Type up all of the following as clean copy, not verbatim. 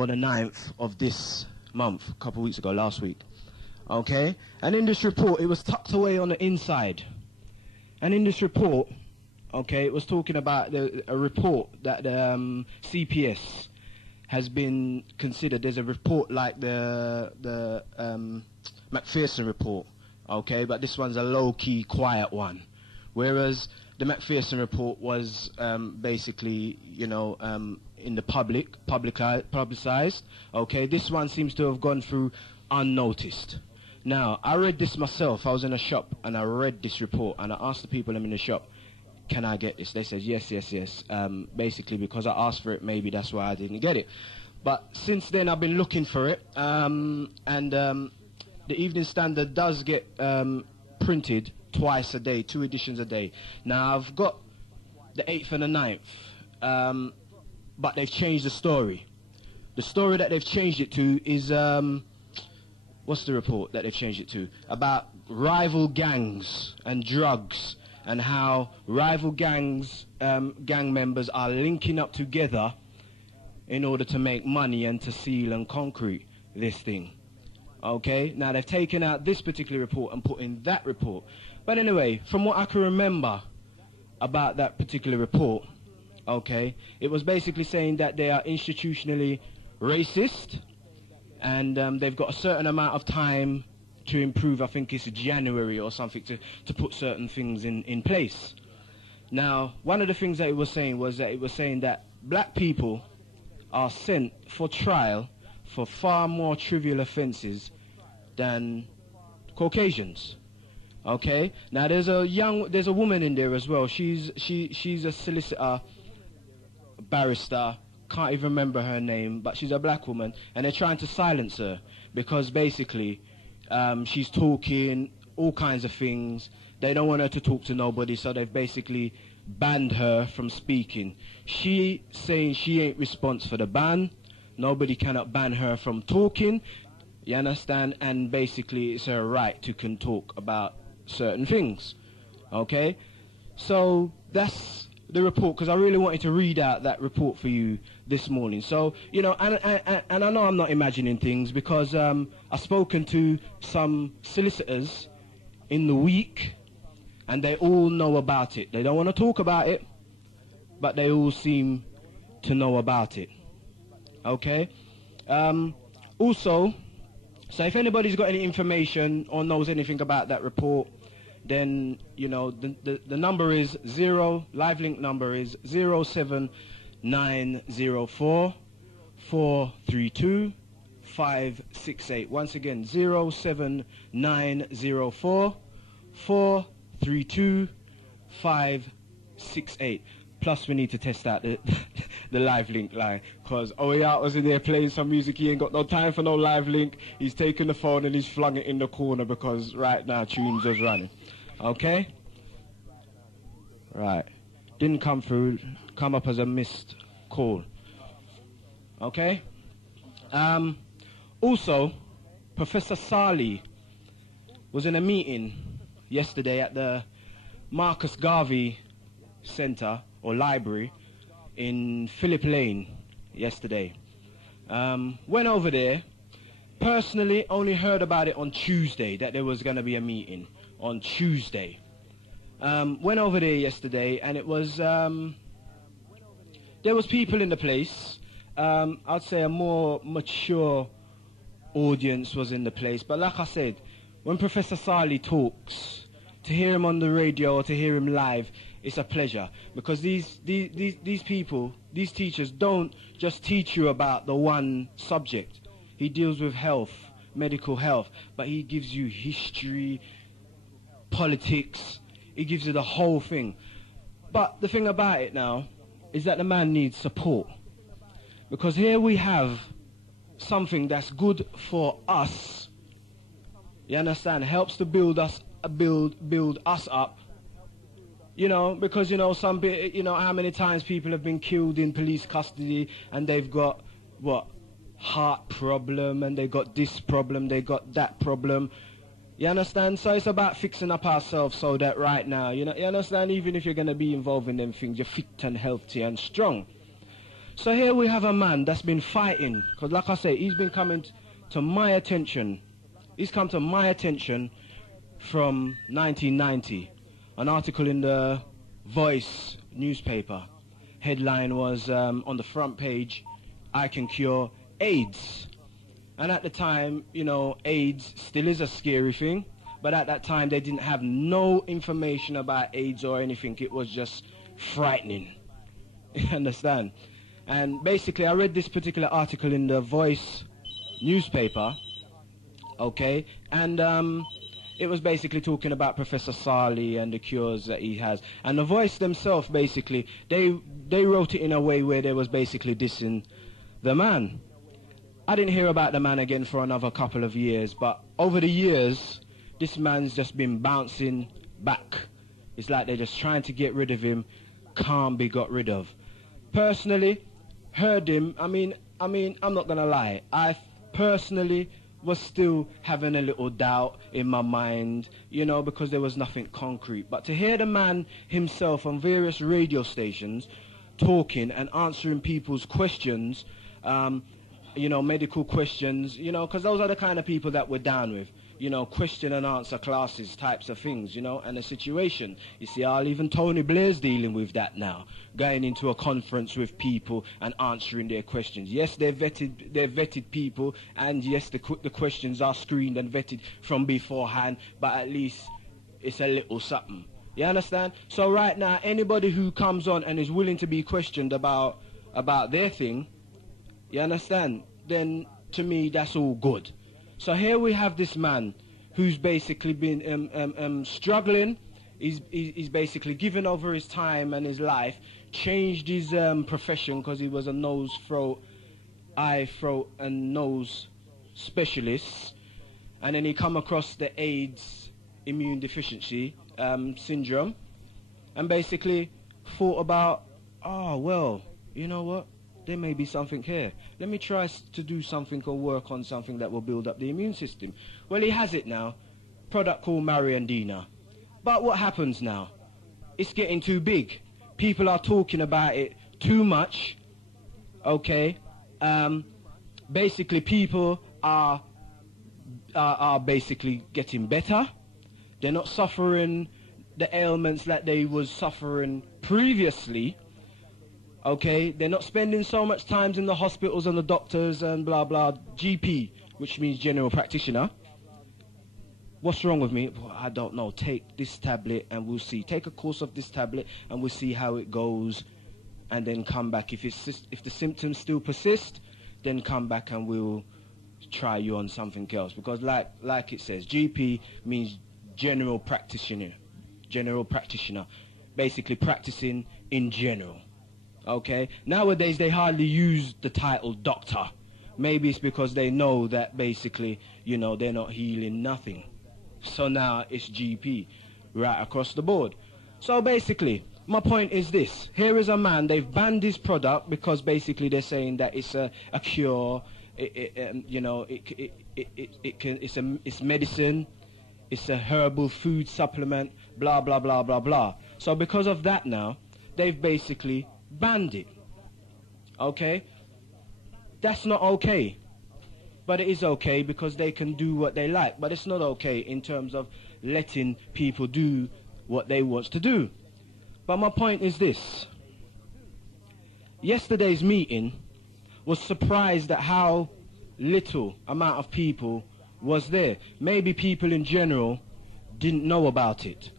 on the 9th of this month, a couple of weeks ago, last week. Okay? And in this report, it was tucked away on the inside. And in this report, okay, it was talking about a report that the CPS has been considered. There's a report like the McPherson report, okay, but this one's a low-key, quiet one. Whereas the McPherson report was basically, you know, in the publicized, okay. This one seems to have gone through unnoticed. Now, I read this myself. I was in a shop and I read this report and I asked the people in the shop, can I get this? They said, yes, yes, yes. Basically, because I asked for it, maybe that's why I didn't get it. But since then, I've been looking for it. The Evening Standard does get printed twice a day, 2 editions a day. Now, I've got the 8th and the 9th, but they've changed the story. The story that they've changed it to is, what's the report that they've changed it to? About rival gangs and drugs, and how rival gangs, gang members are linking up together in order to make money and to seal and concrete this thing. Okay, now they've taken out this particular report and put in that report. But anyway, from what I can remember about that particular report, okay, it was basically saying that they are institutionally racist, and they've got a certain amount of time to improve. I think it's January or something to put certain things in place. Now, one of the things that it was saying was that it was saying that black people are sent for trial for far more trivial offences than Caucasians. Okay. Now there's a woman in there as well. She's a solicitor, barrister. Can't even remember her name, but she's a black woman, and they're trying to silence her because basically she's talking all kinds of things. They don't want her to talk to nobody, so they've basically banned her from speaking. She saying she ain't responsible for the ban. Nobody cannot ban her from talking. You understand? And basically it's her right to can talk about certain things. Okay? So that's the report, because I really wanted to read out that report for you this morning. So, you know, and I know I'm not imagining things, because I've spoken to some solicitors in the week, and they all know about it. They don't want to talk about it, but they all seem to know about it. Okay? Also, so if anybody's got any information or knows anything about that report, then, you know, the number is live link number is 07904 432 568. Once again, 07904 432 568. Plus, we need to test out the live link line, because Oyat was in there playing some music. He ain't got no time for no live link. He's taken the phone and he's flung it in the corner because right now tunes is running. Okay? Right. Didn't come through. Come up as a missed call. Okay? Also, Professor Ssali was in a meeting yesterday at the Marcus Garvey Centre or Library in Phillip Lane yesterday. Went over there. Personally, only heard about it on Tuesday, that there was going to be a meeting on Tuesday. Went over there yesterday, and it was there was people in the place. I'd say a more mature audience was in the place. But like I said, when Professor Ssali talks, to hear him on the radio or to hear him live, it's a pleasure, because these people, these teachers don't just teach you about the one subject. He deals with health, medical health, but he gives you history, politics. He gives you the whole thing. But the thing about it now is that the man needs support, because here we have something that's good for us. You understand? Helps to build us up. You know, because, you know, you know how many times people have been killed in police custody, and they've got, what, heart problem, and they got this problem, they got that problem. You understand? So it's about fixing up ourselves so that right now, you know, you understand, even if you're going to be involved in them things, you're fit and healthy and strong. So here we have a man that's been fighting, because like I say, he's been coming to my attention. He's come to my attention from 1990. An article in the Voice newspaper. Headline was on the front page, "I can cure AIDS." And at the time, you know, AIDS still is a scary thing. But at that time, they didn't have no information about AIDS or anything. It was just frightening. You understand? And basically, I read this particular article in the Voice newspaper, okay? And it was basically talking about Professor Ssali and the cures that he has. And the Voice themselves, basically, they wrote it in a way where they was basically dissing the man. I didn't hear about the man again for another couple of years, but over the years, this man's just been bouncing back. It's like they're just trying to get rid of him, can't be got rid of. Personally, heard him, I mean, I'm not gonna lie, I personally was still having a little doubt in my mind, you know, because there was nothing concrete. But to hear the man himself on various radio stations talking and answering people's questions, you know, medical questions, you know, because those are the kind of people that we're down with. You know, question and answer classes, types of things, you know, and the situation. You see, even Tony Blair's dealing with that now, going into a conference with people and answering their questions. Yes, they're vetted people, and yes, the questions are screened and vetted from beforehand, but at least it's a little something. You understand? So right now, anybody who comes on and is willing to be questioned about their thing, you understand, then to me, that's all good. So here we have this man who's basically been struggling. He's basically given over his time and his life, changed his profession because he was a nose, throat, eye, throat and nose specialist. And then he come across the AIDS immune deficiency syndrome and basically thought about, oh, well, you know what? There may be something here. Let me try to do something or work on something that will build up the immune system. Well, he has it now. Product called Mariandina. But what happens now? It's getting too big. People are talking about it too much. Okay? Basically, people are basically getting better. They're not suffering the ailments that they was suffering previously. Okay, they're not spending so much time in the hospitals and the doctors and blah blah. GP, which means general practitioner. What's wrong with me? Well, I don't know. Take this tablet and we'll see. Take a course of this tablet and we'll see how it goes, and then come back. If the symptoms still persist, then come back and we'll try you on something else. Because like it says, GP means general practitioner. General practitioner, basically practicing in general. Okay, nowadays they hardly use the title doctor. Maybe it's because they know that basically, you know, they're not healing nothing. So now it's GP right across the board. So basically, my point is this. Here is a man, they've banned his product because basically they're saying that it's a cure, you know, it's medicine, it's a herbal food supplement, blah, blah, blah, blah, blah. So because of that now, they've basically banned it. Okay? That's not okay. But it is okay because they can do what they like. But it's not okay in terms of letting people do what they want to do. But my point is this. Yesterday's meeting was surprised at how little amount of people was there. Maybe people in general didn't know about it.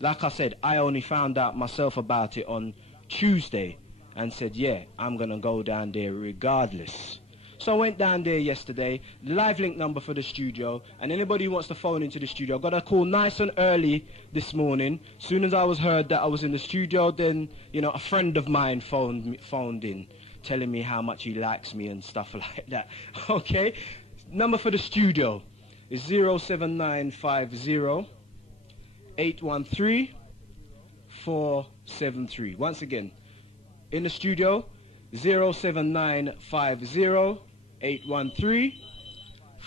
Like I said, I only found out myself about it on Tuesday and said, yeah, I'm going to go down there regardless. So I went down there yesterday, the live link number for the studio, and anybody who wants to phone into the studio, I got a call nice and early this morning. As soon as I was heard that I was in the studio, then, you know, a friend of mine phoned in, telling me how much he likes me and stuff like that. Okay? Number for the studio is 07950 813 473. Once again, in the studio, 07950 813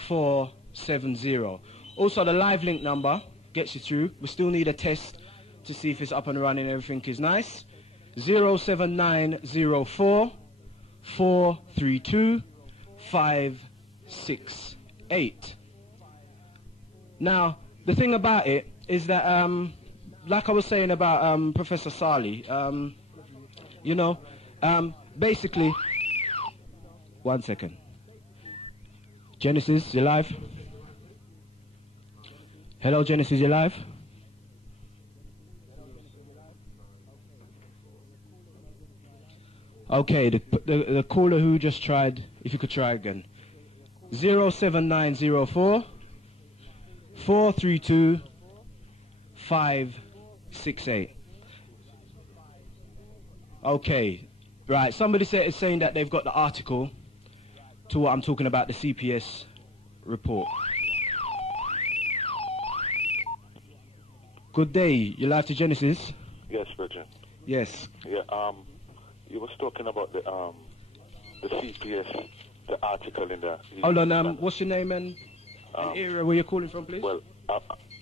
470. Also, the live link number gets you through. We still need a test to see if it's up and running. Everything is nice. 07904 432 568. Now, the thing about it is that, like I was saying about Professor Ssali, you know, basically, one second. Genesis, you live? Hello, Genesis, you live? Okay, the caller who just tried, if you could try again. 07904 432 568. Okay, right. Somebody is saying that they've got the article to what I'm talking about, the CPS report. Good day. You live to Genesis? Yes, Virgin. Yes. Yeah. You was talking about the CPS, the article in the. Hold on. What's your name and area where you're calling from, please? Well,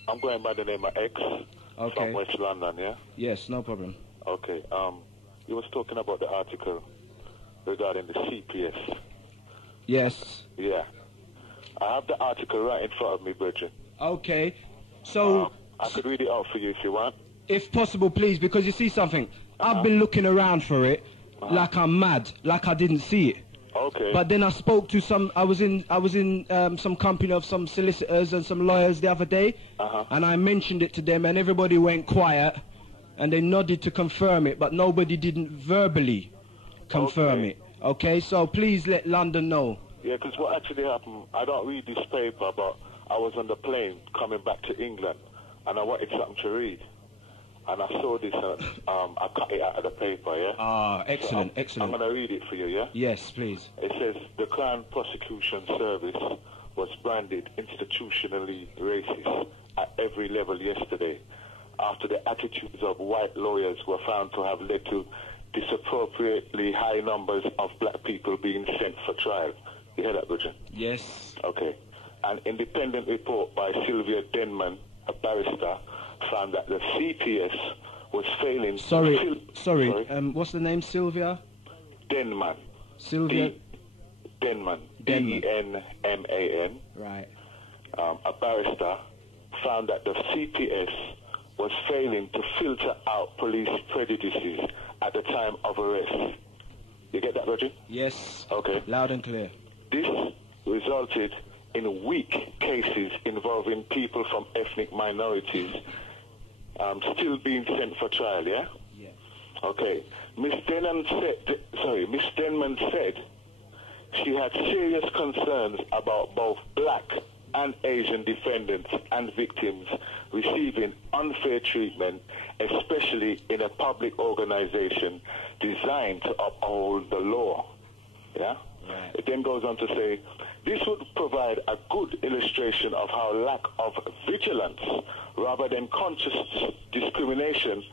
I'm going by the name of X. Okay. From West London. Yeah. Yes, no problem. Okay. You was talking about the article regarding the CPS. Yes. Yeah. I have the article right in front of me, Virgin. Okay. So. I could read it out for you if you want. If possible, please, because you see something. I've been looking around for it, like I'm mad, like I didn't see it. Okay. But then I spoke to some. I was in some company of some solicitors and some lawyers the other day, and I mentioned it to them, and everybody went quiet, and they nodded to confirm it, but nobody didn't verbally confirm it. Okay. So please let London know. Yeah, because what actually happened, I don't read this paper, but I was on the plane coming back to England, and I wanted something to read. And I saw this, I cut it out of the paper, yeah? Ah, excellent, so excellent. I'm going to read it for you, yeah? Yes, please. It says, the Crown Prosecution Service was branded institutionally racist at every level yesterday after the attitudes of white lawyers were found to have led to disappropriately high numbers of black people being sent for trial. You hear that, Virgin? Yes. Okay. An independent report by Sylvia Denman, a barrister, found that the CPS was failing. Sorry. What's the name? Sylvia? Denman. Sylvia? Denman. D-E-N-M-A-N. Right. A barrister found that the CPS was failing to filter out police prejudices at the time of arrest. You get that, Roger? Yes. Okay. Loud and clear. This resulted in weak cases involving people from ethnic minorities still being sent for trial, yeah? Yeah. Okay. Miss Denman said she had serious concerns about both black and Asian defendants and victims receiving unfair treatment, especially in a public organization designed to uphold the law. Yeah? Right. It then goes on to say, this would provide a good illustration of how lack of vigilance rather than conscious discrimination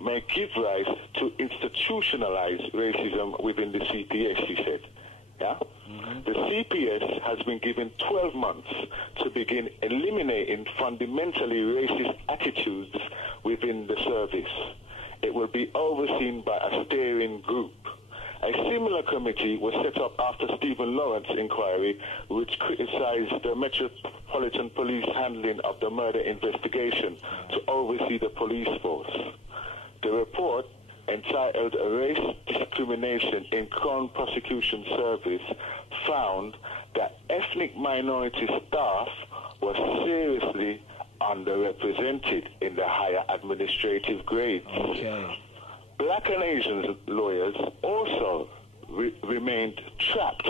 may give rise to institutionalized racism within the CPS, she said. Yeah? The CPS has been given 12 months to begin eliminating fundamentally racist attitudes within the service. It will be overseen by a steering group. A similar committee was set up after Stephen Lawrence's inquiry, which criticized the Metropolitan Police handling of the murder investigation to oversee the police force. The report, entitled Race Discrimination in Crown Prosecution Service, found that ethnic minority staff was seriously underrepresented in the higher administrative grades. Okay. Black and Asian lawyers also remained trapped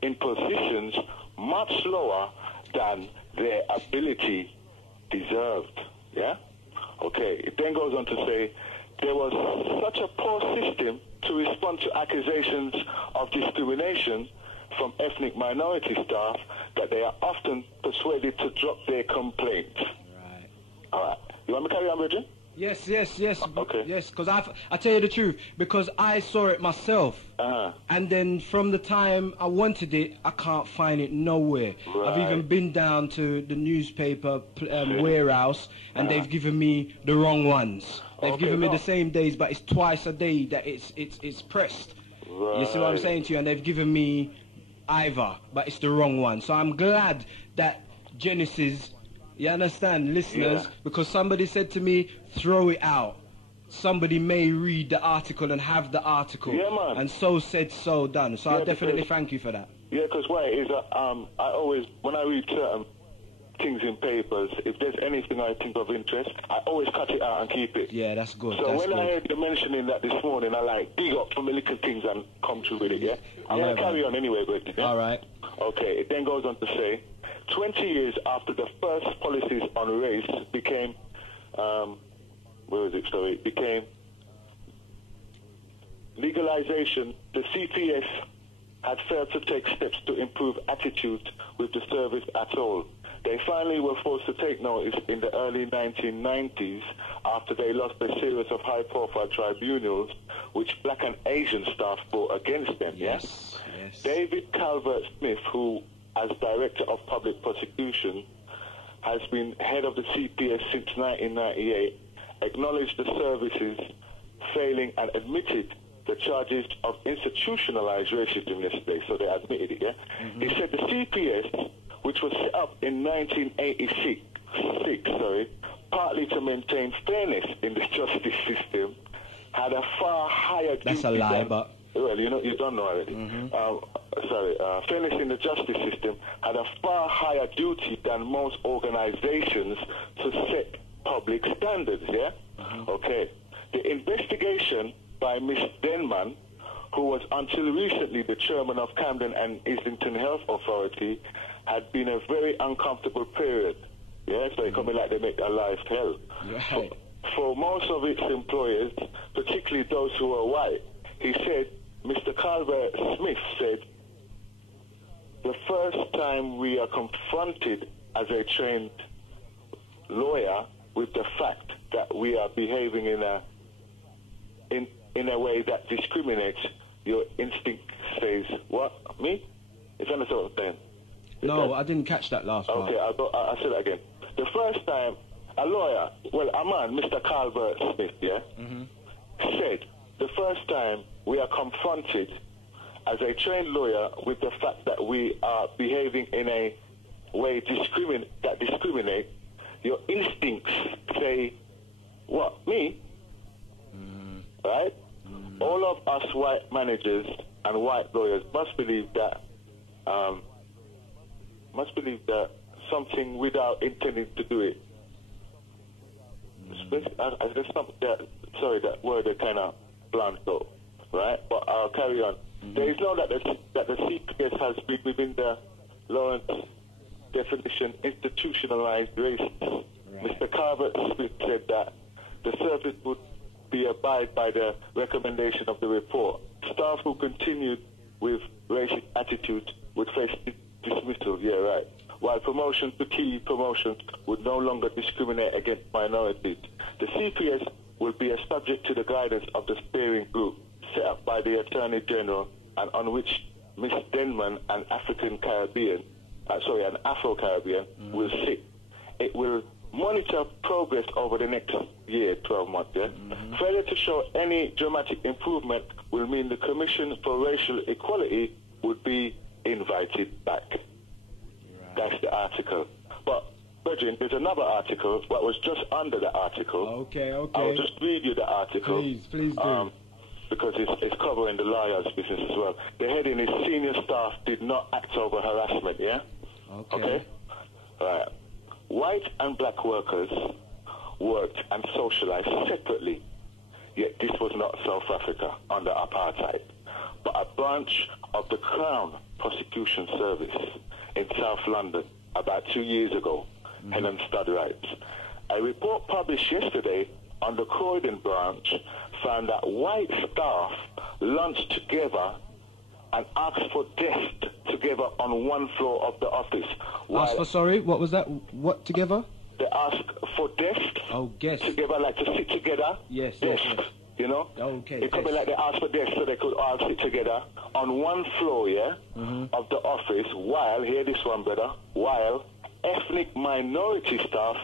in positions much lower than their ability deserved. Yeah? Okay. It then goes on to say, there was such a poor system to respond to accusations of discrimination from ethnic minority staff that they are often persuaded to drop their complaint. Right. All right. You want me to carry on, Virgin? Yes. Okay. Yes, because I tell you the truth, because I saw it myself, and then from the time I wanted it, I can't find it nowhere. Right. I've even been down to the newspaper warehouse, and they've given me the wrong ones. They've given me the same days, but it's twice a day that it's pressed. You see what I'm saying to you? And they've given me either, but it's the wrong one. So I'm glad that Genesis, you understand, listeners, because somebody said to me, throw it out. Somebody may read the article and have the article. Yeah, man. And so said, so done. So I definitely thank you for that. Yeah, because why is that I always, when I read certain things in papers, if there's anything I think of interest, I always cut it out and keep it. Yeah, that's good. So that's when good. I heard you mentioning that this morning, I like dig up from the little things and come through with it, yeah? I'm going to carry on anyway, but yeah? All right. Okay, it then goes on to say, 20 years after the first policies on race became, became legalization, the CPS had failed to take steps to improve attitudes with the service at all. They finally were forced to take notice in the early 1990s after they lost a series of high-profile tribunals which black and Asian staff brought against them. Yes. David Calvert-Smith, who, as Director of Public Prosecution, has been head of the CPS since 1998, acknowledged the services failing and admitted the charges of institutionalized racism yesterday, so they admitted it, yeah? He said the CPS, which was set up in 1986, partly to maintain fairness in the justice system, had a far higher duty. That's a lie, but... Well, you don't know already. Fairness in the justice system had a far higher duty than most organizations to set public standards, yeah? Okay. The investigation by Miss Denman, who was until recently the chairman of Camden and Islington Health Authority, had been a very uncomfortable period. Yeah, so it can be like they make their life hell. Right. For most of its employers, particularly those who are white, he said, Mr. Calvert-Smith said, the first time we are confronted as a trained lawyer with the fact that we are behaving in a way that discriminates, your instinct says, what? Me? Is that what I'm saying? No, I didn't catch that last part. Okay, I'll say that again. The first time a lawyer, well, a man, Mr. Calvert-Smith, yeah, said, the first time we are confronted as a trained lawyer with the fact that we are behaving in a way that discriminate, your instincts say, what, me? Right? All of us white managers and white lawyers must believe that something without intending to do it. That word is kind of blunt though, right? But I'll carry on. There is no that the CPS has been within the Lawrence definition institutionalized racist. Right. Mr. Calvert-Smith said that the service would abide by the recommendation of the report. Staff who continued with racist attitudes would face dismissal, yeah, right. While promotion to key promotions would no longer discriminate against minorities. The CPS will be subject to the guidance of the steering group set up by the Attorney General and on which Miss Denman, an Afro-Caribbean, will sit. It will monitor progress over the next year, 12 months, yeah? Failure to show any dramatic improvement will mean the Commission for Racial Equality would be invited back. Right. That's the article. But, Brethren, there's another article that was just under the article. Okay. I'll just read you the article. Please do. Because it's covering the lawyer's business as well. The heading is Senior Staff Did Not Act Over Harassment, yeah? Okay? Right. White and black workers worked and socialized separately, yet this was not South Africa under apartheid, but a branch of the Crown Prosecution Service in South London about 2 years ago, Helen Stud writes. A report published yesterday on the Croydon branch found that white staff lunched together and asked for desks together on one floor of the office. Sorry, what was that? What together? They asked for desks. Oh, guests. Together, like to sit together. Yes. You know? Okay. It could be like they asked for desks so they could all sit together on one floor, yeah, of the office, while, hear this one, brother, while ethnic minority staff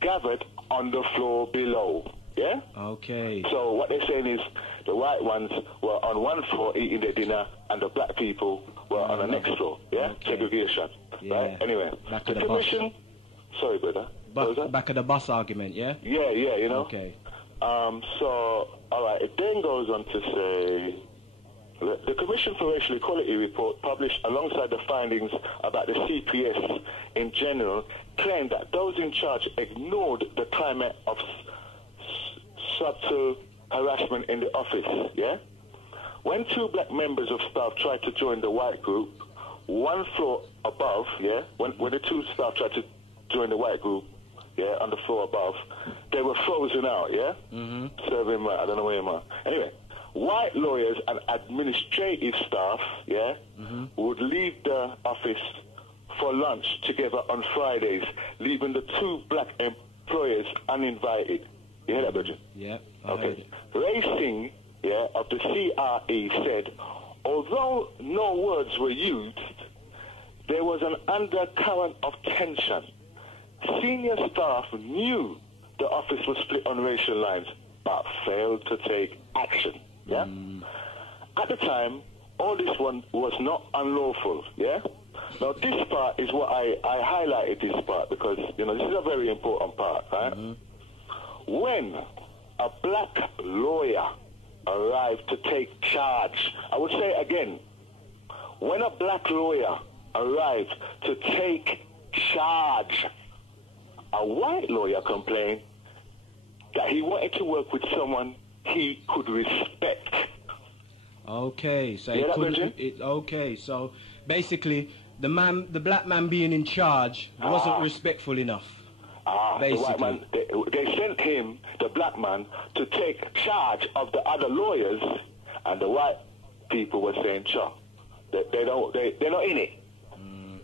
gathered on the floor below. Yeah? Okay. So what they're saying is The white ones were on one floor eating their dinner, and the black people were on the next floor. Yeah, segregation. Yeah. Right. Anyway, Back the of the commission. bus. Sorry, brother. What was that? Back of the bus argument. Yeah. Yeah, you know. Okay. So, all right. It then goes on to say. The Commission for Racial Equality report published alongside the findings about the CPS in general claimed that those in charge ignored the climate of subtle harassment in the office, yeah? When two black members of staff tried to join the white group, one floor above, yeah? When the two staff tried to join the white group, yeah, on the floor above, they were frozen out, yeah? Serving, I don't know where you are. Anyway. White lawyers and administrative staff, yeah, would leave the office for lunch together on Fridays, leaving the two black employers uninvited. You hear that, Bridget? Yeah. Okay. Racing, yeah, of the CRE said, although no words were used, there was an undercurrent of tension. Senior staff knew the office was split on racial lines, but failed to take action. Yeah. At the time, all this one was not unlawful. Yeah. Now this part is what I highlighted this part because you know this is a very important part, right? When a black lawyer arrived to take charge, I would say again, when a black lawyer arrived to take charge, a white lawyer complained that he wanted to work with someone he could respect. Okay, so Yeah, he that couldn't. version? Okay, so basically, the black man being in charge wasn't respectful enough. The white man, they sent him, the black man, to take charge of the other lawyers, and the white people were saying, "Sure, they're not in it."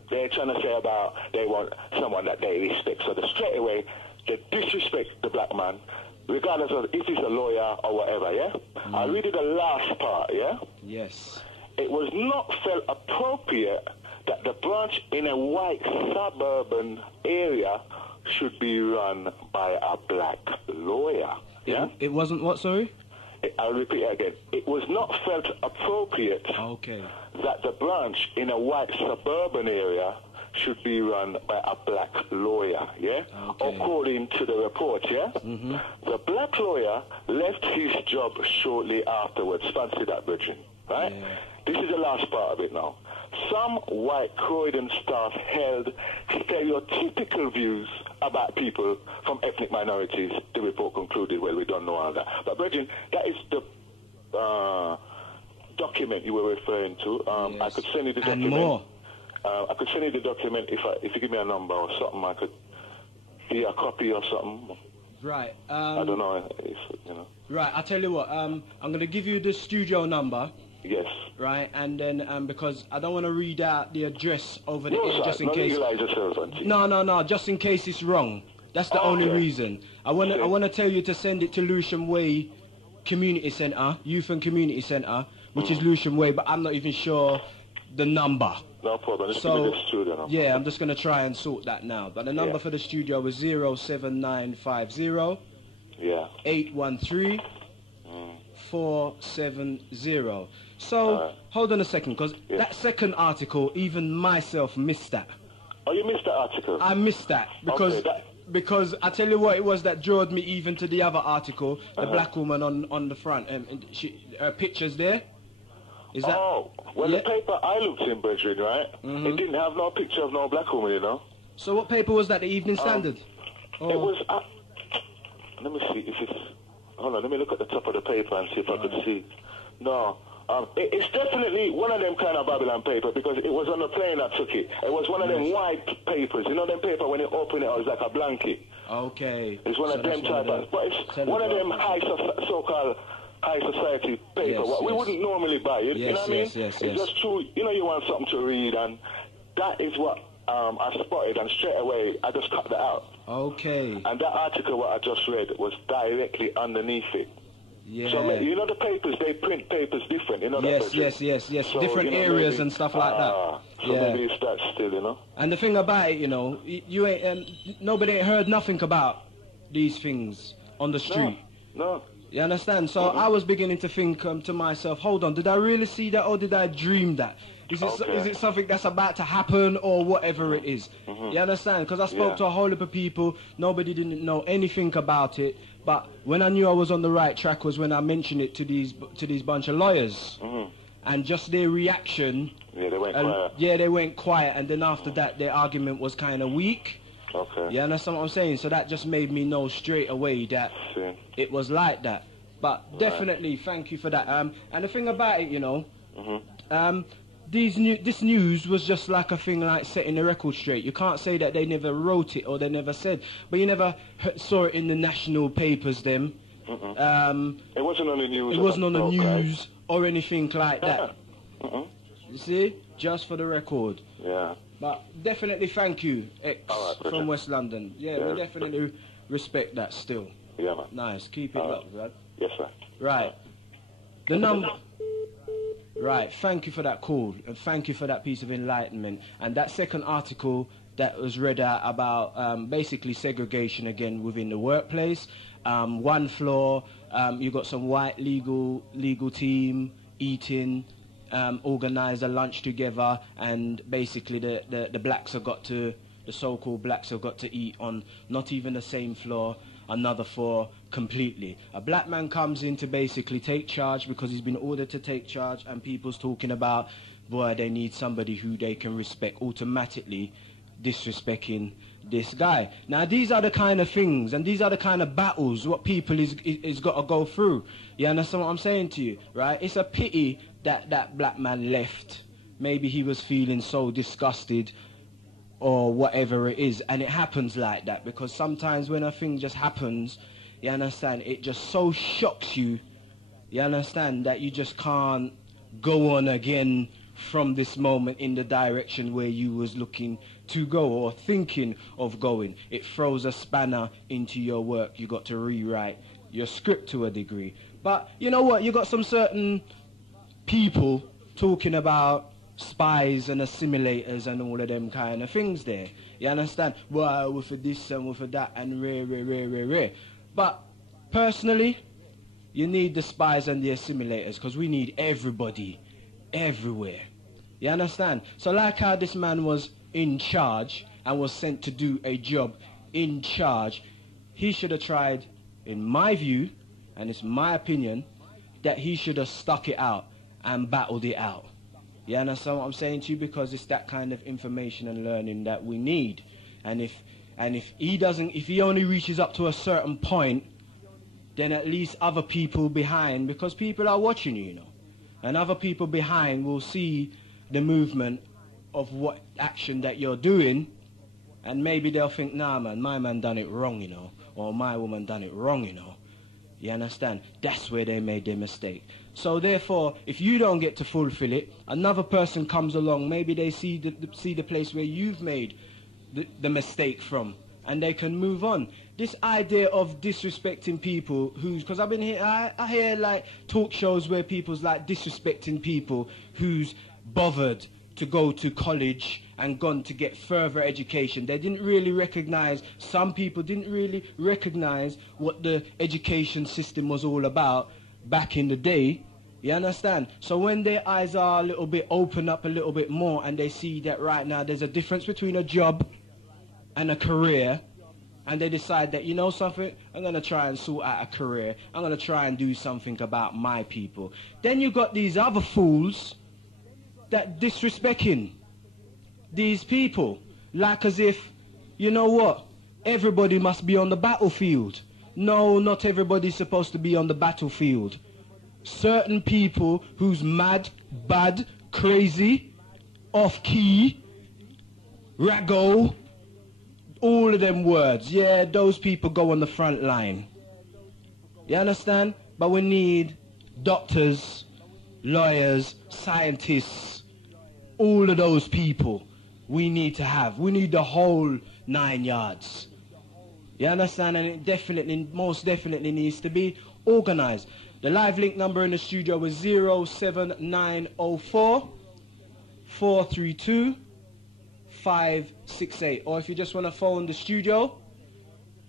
They're trying to say about they want someone that they respect. So straight away, they disrespect the black man, regardless of if he's a lawyer or whatever, yeah? I'll read you the last part, yeah? Yes. It was not felt appropriate that the branch in a white suburban area should be run by a black lawyer, yeah? It wasn't what, sorry? I'll repeat it again. It was not felt appropriate that the branch in a white suburban area should be run by a black lawyer, yeah? According to the report, yeah? The black lawyer left his job shortly afterwards. Fancy that, Virgin, right? Yeah. This is the last part of it now. Some white Croydon staff held stereotypical views about people from ethnic minorities. The report concluded, well, we don't know all that. But, Virgin, that is the document you were referring to. Yes. I could send you the document. And more. I could send you the document if you give me a number or something. I could give you a copy or something. Right. I don't know. You know. Right. I'll tell you what. I'm going to give you the studio number. Yes. Right, and then because I don't want to read out the address over the air just in not case. legalize yourself, auntie. No, just in case it's wrong. That's the only reason. I want to tell you to send it to Lewisham Way Community Centre, Youth and Community Centre, which is Lewisham Way, but I'm not even sure the number. No problem. Just So, give me the studio number. yeah, I'm just going to try and sort that now. But the number for the studio is 07950 813 470. So, hold on a second, because that second article, even myself missed that. Oh, you missed the article? I missed that, because because I tell you what it was that drawed me even to the other article, the black woman on the front, and her picture's there. Is that? Oh, well, the paper I looked in, Bridget, right? It didn't have no picture of no black woman, you know. So what paper was that? The Evening Standard? It was. Let me see if it's. Hold on, let me look at the top of the paper and see if I could see. No. It's definitely one of them kind of Babylon paper because it was on the plane that took it. It was one of them white papers. You know them paper when you open it, it's like a blanket. Okay. It's one of them type of, but it's one of them so-called high society paper. What we wouldn't normally buy. You know what I mean? It's just true. You know, you want something to read, and that is what I spotted, and straight away I just cut that out. Okay. And that article what I just read was directly underneath it. Yeah. So, you know the papers, they print papers different, you know that? Yes. So, different areas maybe, and stuff like that. So maybe it's that still, you know? And the thing about it, you know, you ain't, nobody ain't heard nothing about these things on the street. No. You understand? So I was beginning to think to myself, hold on, did I really see that or did I dream that? Is it something that's about to happen or whatever it is? You understand? Because I spoke to a whole heap of people, nobody didn't know anything about it. But when I knew I was on the right track was when I mentioned it to these bunch of lawyers. And just their reaction... Yeah, they went quiet. Yeah, they went quiet. And then after that, their argument was kind of weak. Okay. You understand what I'm saying? So that just made me know straight away that it was like that. But definitely, thank you for that. And the thing about it, you know, this news was just like a thing like setting the record straight. You can't say that they never wrote it or they never said, but you never saw it in the national papers then. It wasn't on the news. It wasn't on the news or anything like that. You see? Just for the record. Yeah. But definitely thank you, X from West London. Yeah, we definitely respect that still. Yeah, man. Nice. Keep it up, Brad. Yes, sir. Right. The number... Right, thank you for that call, and thank you for that piece of enlightenment. And that second article that was read out about basically segregation again within the workplace. One floor, you got some white legal team eating, organise a lunch together, and basically the blacks have got to, the so-called blacks have got to eat on not even the same floor, another floor completely. A black man comes in to basically take charge because he's been ordered to take charge, and people's talking about, boy, they need somebody who they can respect, automatically disrespecting this guy. Now these are the kind of things and these are the kind of battles what people is got to go through. You understand what I'm saying to you, right? It's a pity that that black man left. Maybe he was feeling so disgusted or whatever it is, and it happens like that because sometimes when a thing just happens, you understand, it just so shocks you, you understand, that you just can't go on again from this moment in the direction where you was looking to go or thinking of going. It throws a spanner into your work. You got to rewrite your script to a degree. But you know what, you got some certain people talking about spies and assimilators and all of them kind of things there. You understand? Well, with this and with that and rare. But personally, you need the spies and the assimilators because we need everybody, everywhere. You understand? So like how this man was in charge and was sent to do a job in charge, he should have tried, in my view, and it's my opinion, that he should have stuck it out and battled it out. You understand what I'm saying to you? Because it's that kind of information and learning that we need. And if he only reaches up to a certain point, then at least other people behind, because people are watching you, you know, and other people behind will see the movement of what action that you're doing, and maybe they'll think, nah man, my man done it wrong, you know, or my woman done it wrong, you know. You understand? That's where they made their mistake. So therefore, if you don't get to fulfill it, another person comes along, maybe they see the place where you've made the mistake from, and they can move on. This idea of disrespecting people who's, because I've been here, I hear like talk shows where people's like disrespecting people who's bothered to go to college and gone to get further education. They didn't really recognize, some people didn't really recognize what the education system was all about back in the day. You understand? So when their eyes are a little bit open up a little bit more and they see that right now there's a difference between a job and a career, and they decide that, you know something, I'm going to try and sort out a career, I'm going to try and do something about my people. Then you got these other fools that disrespecting these people, like as if, you know what, everybody must be on the battlefield. No, not everybody's supposed to be on the battlefield. Certain people who's mad, bad, crazy, off key, raggo, all of them words, yeah, those people go on the front line. You understand? But we need doctors, lawyers, scientists, all of those people we need to have. We need the whole 9 yards. You understand? And it definitely, most definitely needs to be organized. The live link number in the studio is 07904 432 568. Or if you just want to phone the studio,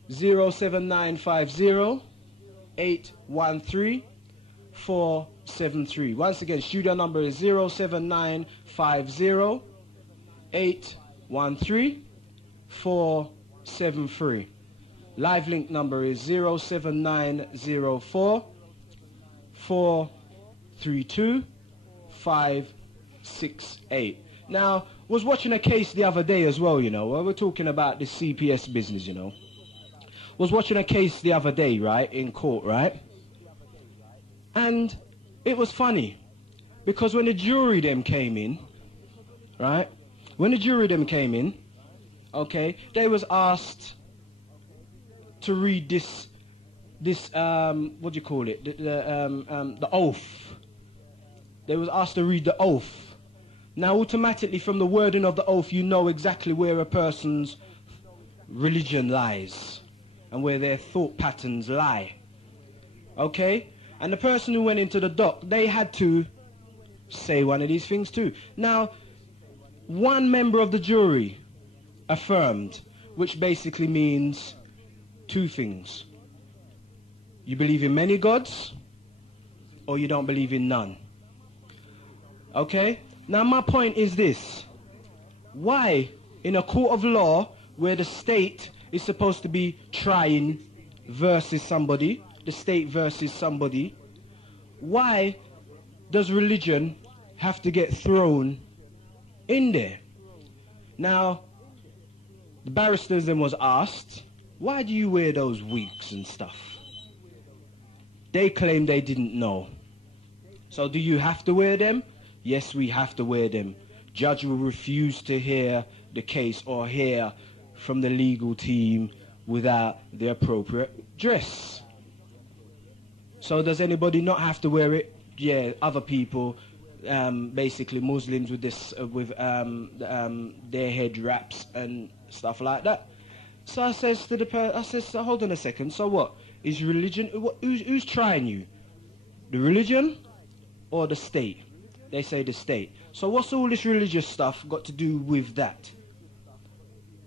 07950 813-473. Once again, studio number is 07950-813-473. Live link number is 07904-432-568. Now, was watching a case the other day as well, you know. We're talking about this CPS business, you know. Was watching a case the other day, right, in court, right? And it was funny, because when the jury them came in, right? When the jury them came in, okay, they was asked to read this what do you call it? The oath. They was asked to read the oath. Now, automatically, from the wording of the oath, you know exactly where a person's religion lies and where their thought patterns lie. Okay? And the person who went into the dock, they had to say one of these things too. Now, one member of the jury affirmed, which basically means two things. You believe in many gods, or you don't believe in none. Okay? Now, my point is this. Why, in a court of law, where the state is supposed to be trying versus somebody, the state versus somebody, why does religion have to get thrown in there? Now, the barristers then was asked, why do you wear those wigs and stuff? They claim they didn't know. So do you have to wear them? Yes, we have to wear them. Judge will refuse to hear the case or hear from the legal team without the appropriate dress. So does anybody not have to wear it? Yeah, other people, basically Muslims with this, their head wraps and stuff like that. So I says to the person, so hold on a second. So what is religion? Who's trying you? The religion or the state? They say the state. So what's all this religious stuff got to do with that?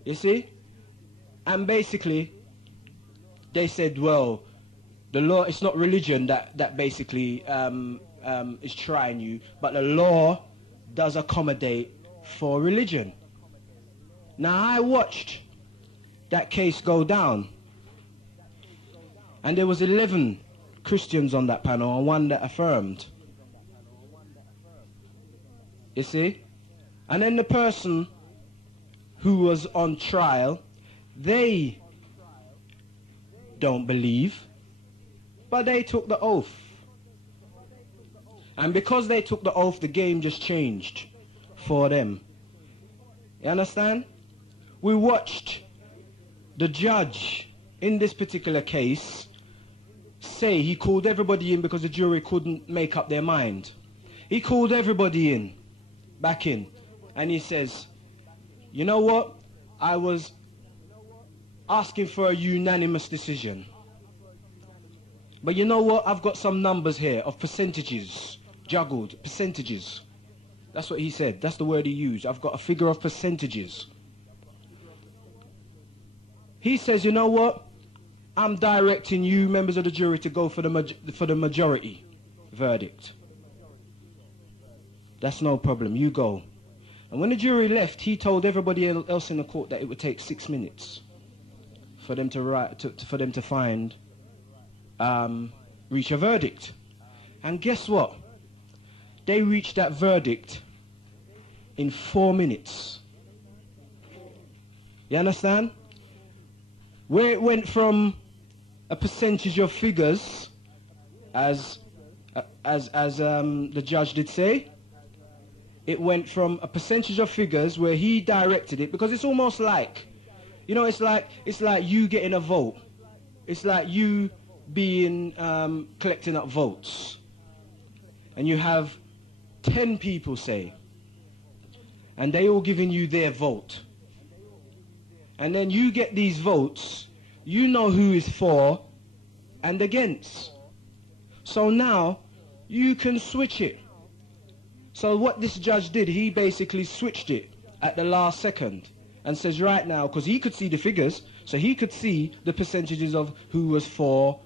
You see? And basically, they said, well, the law, it's not religion that basically is trying you, but the law does accommodate for religion. Now, I watched that case go down, and there was 11 Christians on that panel and one that affirmed. You see? And then the person who was on trial, they don't believe, but they took the oath. And because they took the oath, the game just changed for them. You understand? We watched the judge in this particular case say he called everybody in because the jury couldn't make up their mind. He called everybody in, back in, and he says, you know what? I was asking for a unanimous decision. But you know what? I've got some numbers here of percentages, juggled percentages. That's what he said. That's the word he used. I've got a figure of percentages. He says, you know what? I'm directing you, members of the jury, to go for the majority verdict. That's no problem. You go. And when the jury left, he told everybody else in the court that it would take 6 minutes for them to find, reach a verdict. And guess what? They reached that verdict in 4 minutes. You understand? Where it went from a percentage of figures, as the judge did say, it went from a percentage of figures where he directed it, because it's almost like, you know, it's like you getting a vote. It's like you being collecting up votes, and you have 10 people, say, and they all giving you their vote, and then you get these votes. You know who is for and against. So now you can switch it. So what this judge did, he basically switched it at the last second and says right now, because he could see the figures, so he could see the percentages of who was for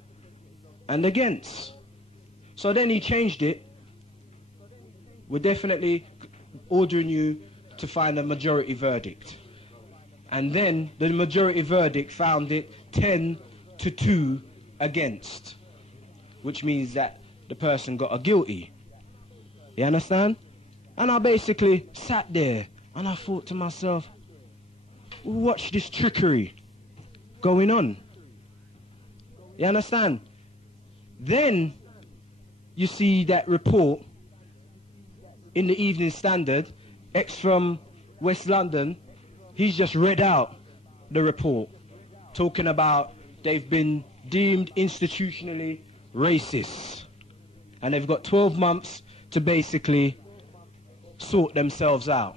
and against. So then he changed it. We're definitely ordering you to find a majority verdict. And then the majority verdict found it 10-2 against, which means that the person got a guilty. You understand? And I basically sat there and I thought to myself, watch this trickery going on. You understand? Then you see that report in the Evening Standard, ex from West London, he's just read out the report, talking about they've been deemed institutionally racist. And they've got 12 months to basically sort themselves out.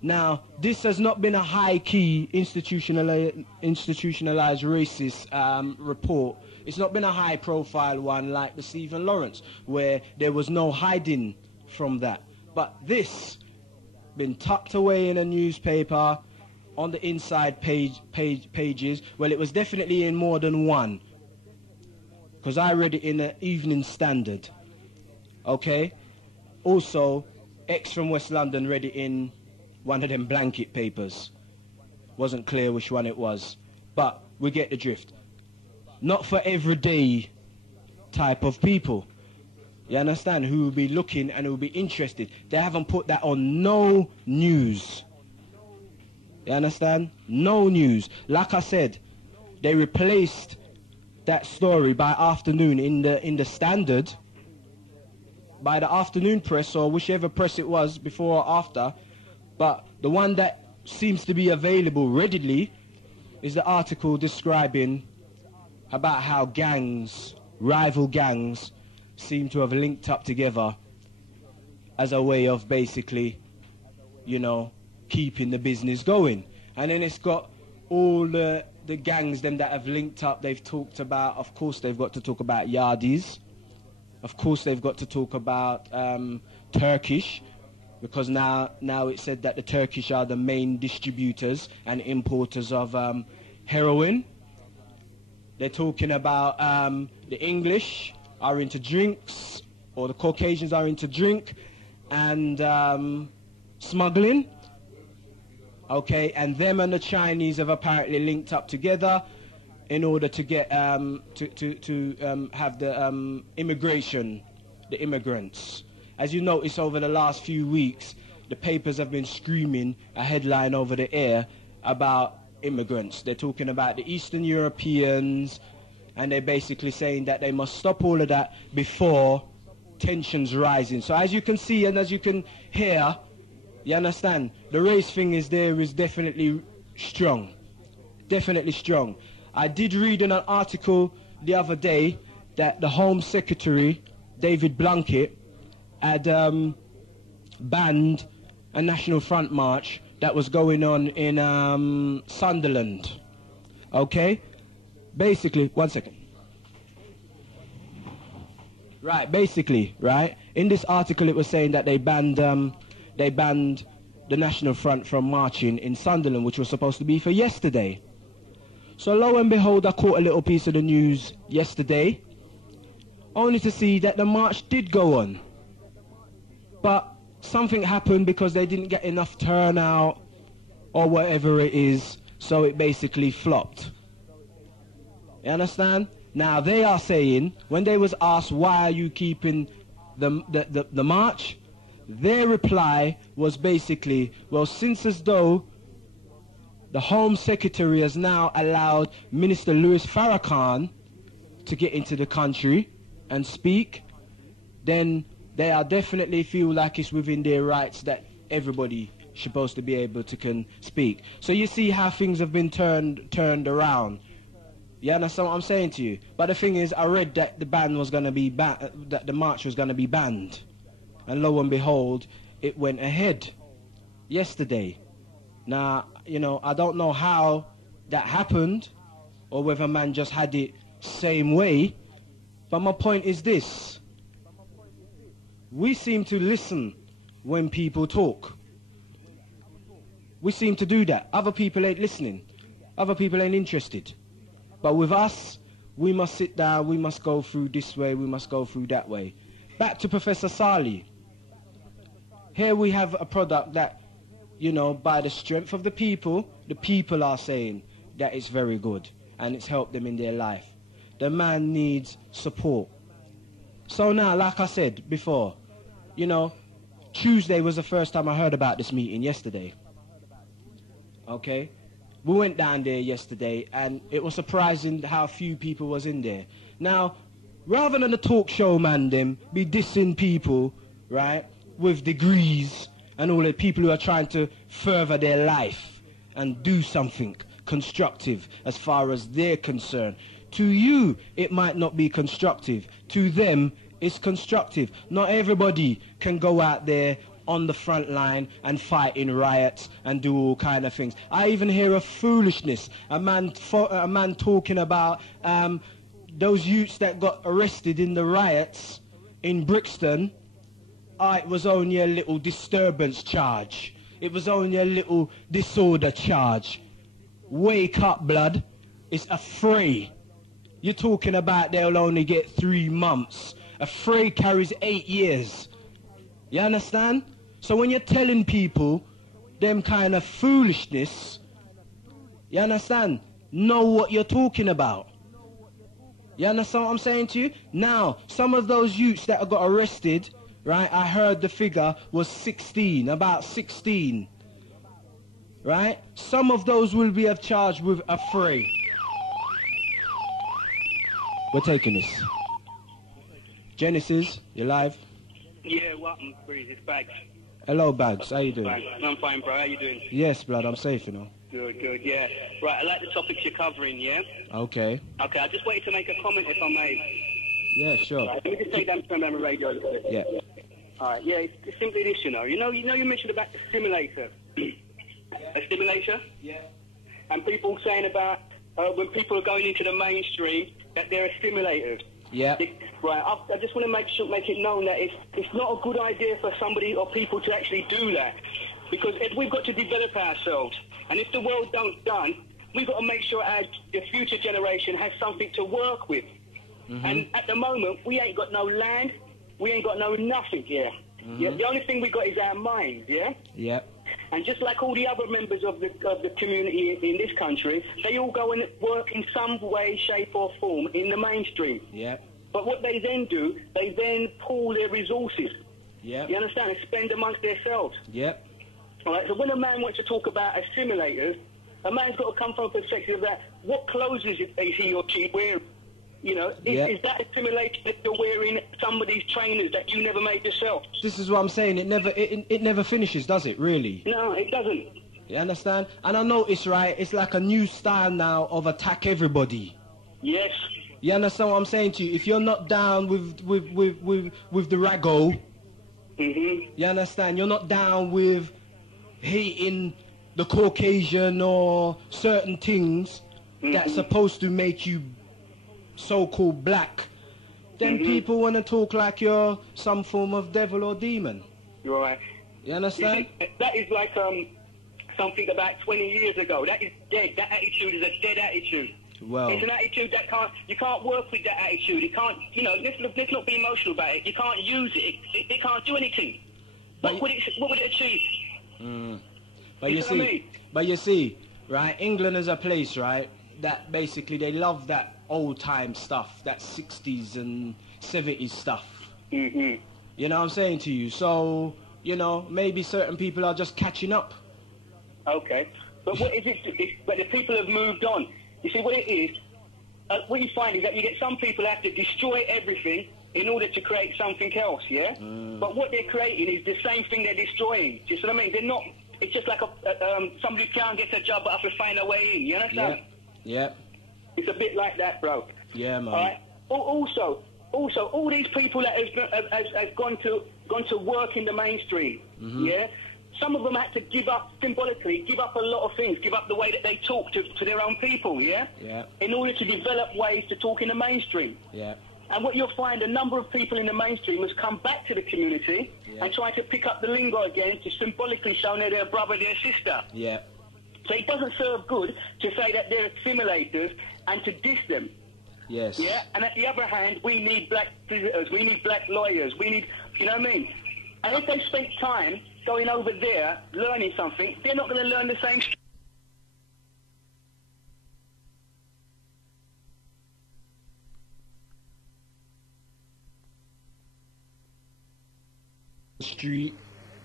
Now, this has not been a high-key institutionalized racist report. It's not been a high-profile one like the Stephen Lawrence, where there was no hiding from that. But this been tucked away in a newspaper on the inside pages. Well, it was definitely in more than one, because I read it in the Evening Standard. Okay? Also, ex from West London read it in one of them blanket papers. Wasn't clear which one it was, but we get the drift. Not for everyday type of people, you understand, who will be looking and who will be interested. They haven't put that on no news. You understand? No news. Like I said, they replaced that story by afternoon in the Standard, by the afternoon press, or whichever press it was, before or after. But the one that seems to be available readily is the article describing about how gangs, rival gangs, seem to have linked up together as a way of basically, you know, keeping the business going. And then it's got all the gangs, them that have linked up. They've talked about, of course, they've got to talk about Yardis. Of course, they've got to talk about Turkish, because now it's said that the Turkish are the main distributors and importers of heroin. They're talking about the English are into drinks, or the Caucasians are into drink and smuggling. Okay, and them and the Chinese have apparently linked up together in order to get have the immigration, the immigrants. As you notice, over the last few weeks, the papers have been screaming a headline over the air about immigrants. They're talking about the Eastern Europeans, and they're basically saying that they must stop all of that before tensions rising. So as you can see and as you can hear, you understand, the race thing is definitely strong. Definitely strong. I did read in an article the other day that the Home Secretary, David Blunkett, had banned a National Front march that was going on in Sunderland. Okay? Basically, one second. Right, basically, right? In this article it was saying that they banned the National Front from marching in Sunderland, which was supposed to be for yesterday. So lo and behold, I caught a little piece of the news yesterday, only to see that the march did go on. But something happened because they didn't get enough turnout or whatever it is, so it basically flopped. You understand? Now they are saying, when they was asked why are you keeping the march, their reply was basically, well, since as though the Home Secretary has now allowed Minister Louis Farrakhan to get into the country and speak, then they are definitely feel like it's within their rights that everybody supposed to be able to can speak. So you see how things have been turned around. You understand what I'm saying to you? But the thing is, I read that the ban was going to be that the march was going to be banned, and lo and behold, it went ahead yesterday. Now, you know, I don't know how that happened, or whether man just had it same way. But my point is this: we seem to listen when people talk. We seem to do that. Other people ain't listening. Other people ain't interested. But with us, we must sit down, we must go through this way, we must go through that way. Back to Professor Ssali. Here we have a product that, you know, by the strength of the people are saying that it's very good and it's helped them in their life. The man needs support. So now, like I said before, you know, Tuesday was the first time I heard about this meeting, yesterday. Okay? We went down there yesterday and it was surprising how few people was in there. Now, rather than the talk show man them be dissing people, right, with degrees and all the people who are trying to further their life and do something constructive as far as they're concerned. To you, it might not be constructive. To them, it's constructive. Not everybody can go out there on the front line and fight in riots and do all kind of things. I even hear of foolishness. A man talking about those youths that got arrested in the riots in Brixton. It was only a little disturbance charge. It was only a little disorder charge. Wake up, blood. It's a fray. You're talking about they'll only get 3 months. A fray carries 8 years. You understand? So when you're telling people them kind of foolishness, you understand? Know what you're talking about. You understand what I'm saying to you? Now, some of those youths that got arrested, right, I heard the figure was 16, about 16. Right? Some of those will be charged with a fray. We're taking this. Genesis, you live? Yeah, welcome, Breeze. It's Bags. Hello, Bags. How you doing? I'm fine, bro. How you doing? Yes, blood. I'm safe, you know. Good, good, yeah. Right, I like the topics you're covering, yeah? Okay. Okay, I just wanted to make a comment, if I may. Yeah, sure. Right, let me just take down the radio a little bit. Yeah. All right, yeah, it's simply this, you know. You mentioned about the simulator. A simulator? Yeah. And people saying about when people are going into the mainstream that they're a simulator. Yeah. Right, I just want to make it known that it's not a good idea for somebody or people to actually do that. Because if we've got to develop ourselves, and if the world don't done, we've got to make sure the future generation has something to work with. Mm-hmm. And at the moment, we ain't got no land, we ain't got no nothing here. Mm-hmm. Yeah? The only thing we got is our mind, yeah? Yeah. And just like all the other members of the community in this country, they all go and work in some way, shape or form in the mainstream. Yeah. But what they then do, they then pool their resources. Yeah. You understand? And spend amongst themselves. Yeah. All right, so when a man wants to talk about assimilators, a man's got to come from a perspective that what clothes is he or she wearing? You know, is that assimilator that you're wearing somebody's trainers that you never made yourself? This is what I'm saying. It never finishes, does it, really? No, it doesn't. You understand? And I notice, right, it's like a new style now of attack everybody. Yes. You understand what I'm saying to you? If you're not down with the rago, you understand? You're not down with hating the Caucasian or certain things that's supposed to make you so-called black, then people want to talk like you're some form of devil or demon. You're right. You understand? You see, that is like something about 20 years ago. That is dead. That attitude is a dead attitude. Well, it's an attitude that you can't work with that attitude. It can't, you know, let's not be emotional about it. You can't use it. It can't do anything. What would it achieve? But you see, right, England is a place, right, that basically they love that old time stuff, that 60s and 70s stuff. You know what I'm saying to you? So, you know, maybe certain people are just catching up. Okay. But what is it? But the people have moved on. You see, what it is, what you find is that you get some people have to destroy everything in order to create something else, yeah? But what they're creating is the same thing they're destroying. Do you see what I mean? They're not, it's just like somebody can't get a job but have to find a way in, you understand? Yeah. It's a bit like that, bro. Yeah, man. All right? Also, all these people that have gone to work in the mainstream, yeah? Some of them had to give up, symbolically, give up a lot of things, give up the way that they talk to their own people, yeah? Yeah. In order to develop ways to talk in the mainstream. Yeah. And what you'll find, a number of people in the mainstream has come back to the community and try to pick up the lingo again to symbolically show they're their brother, their sister. Yeah. So it doesn't serve good to say that they're assimilators and to diss them. Yes. Yeah, and at the other hand, we need black visitors, we need black lawyers, we need, you know what I mean? And if they spent time going over there, learning something, they're not going to learn the same street,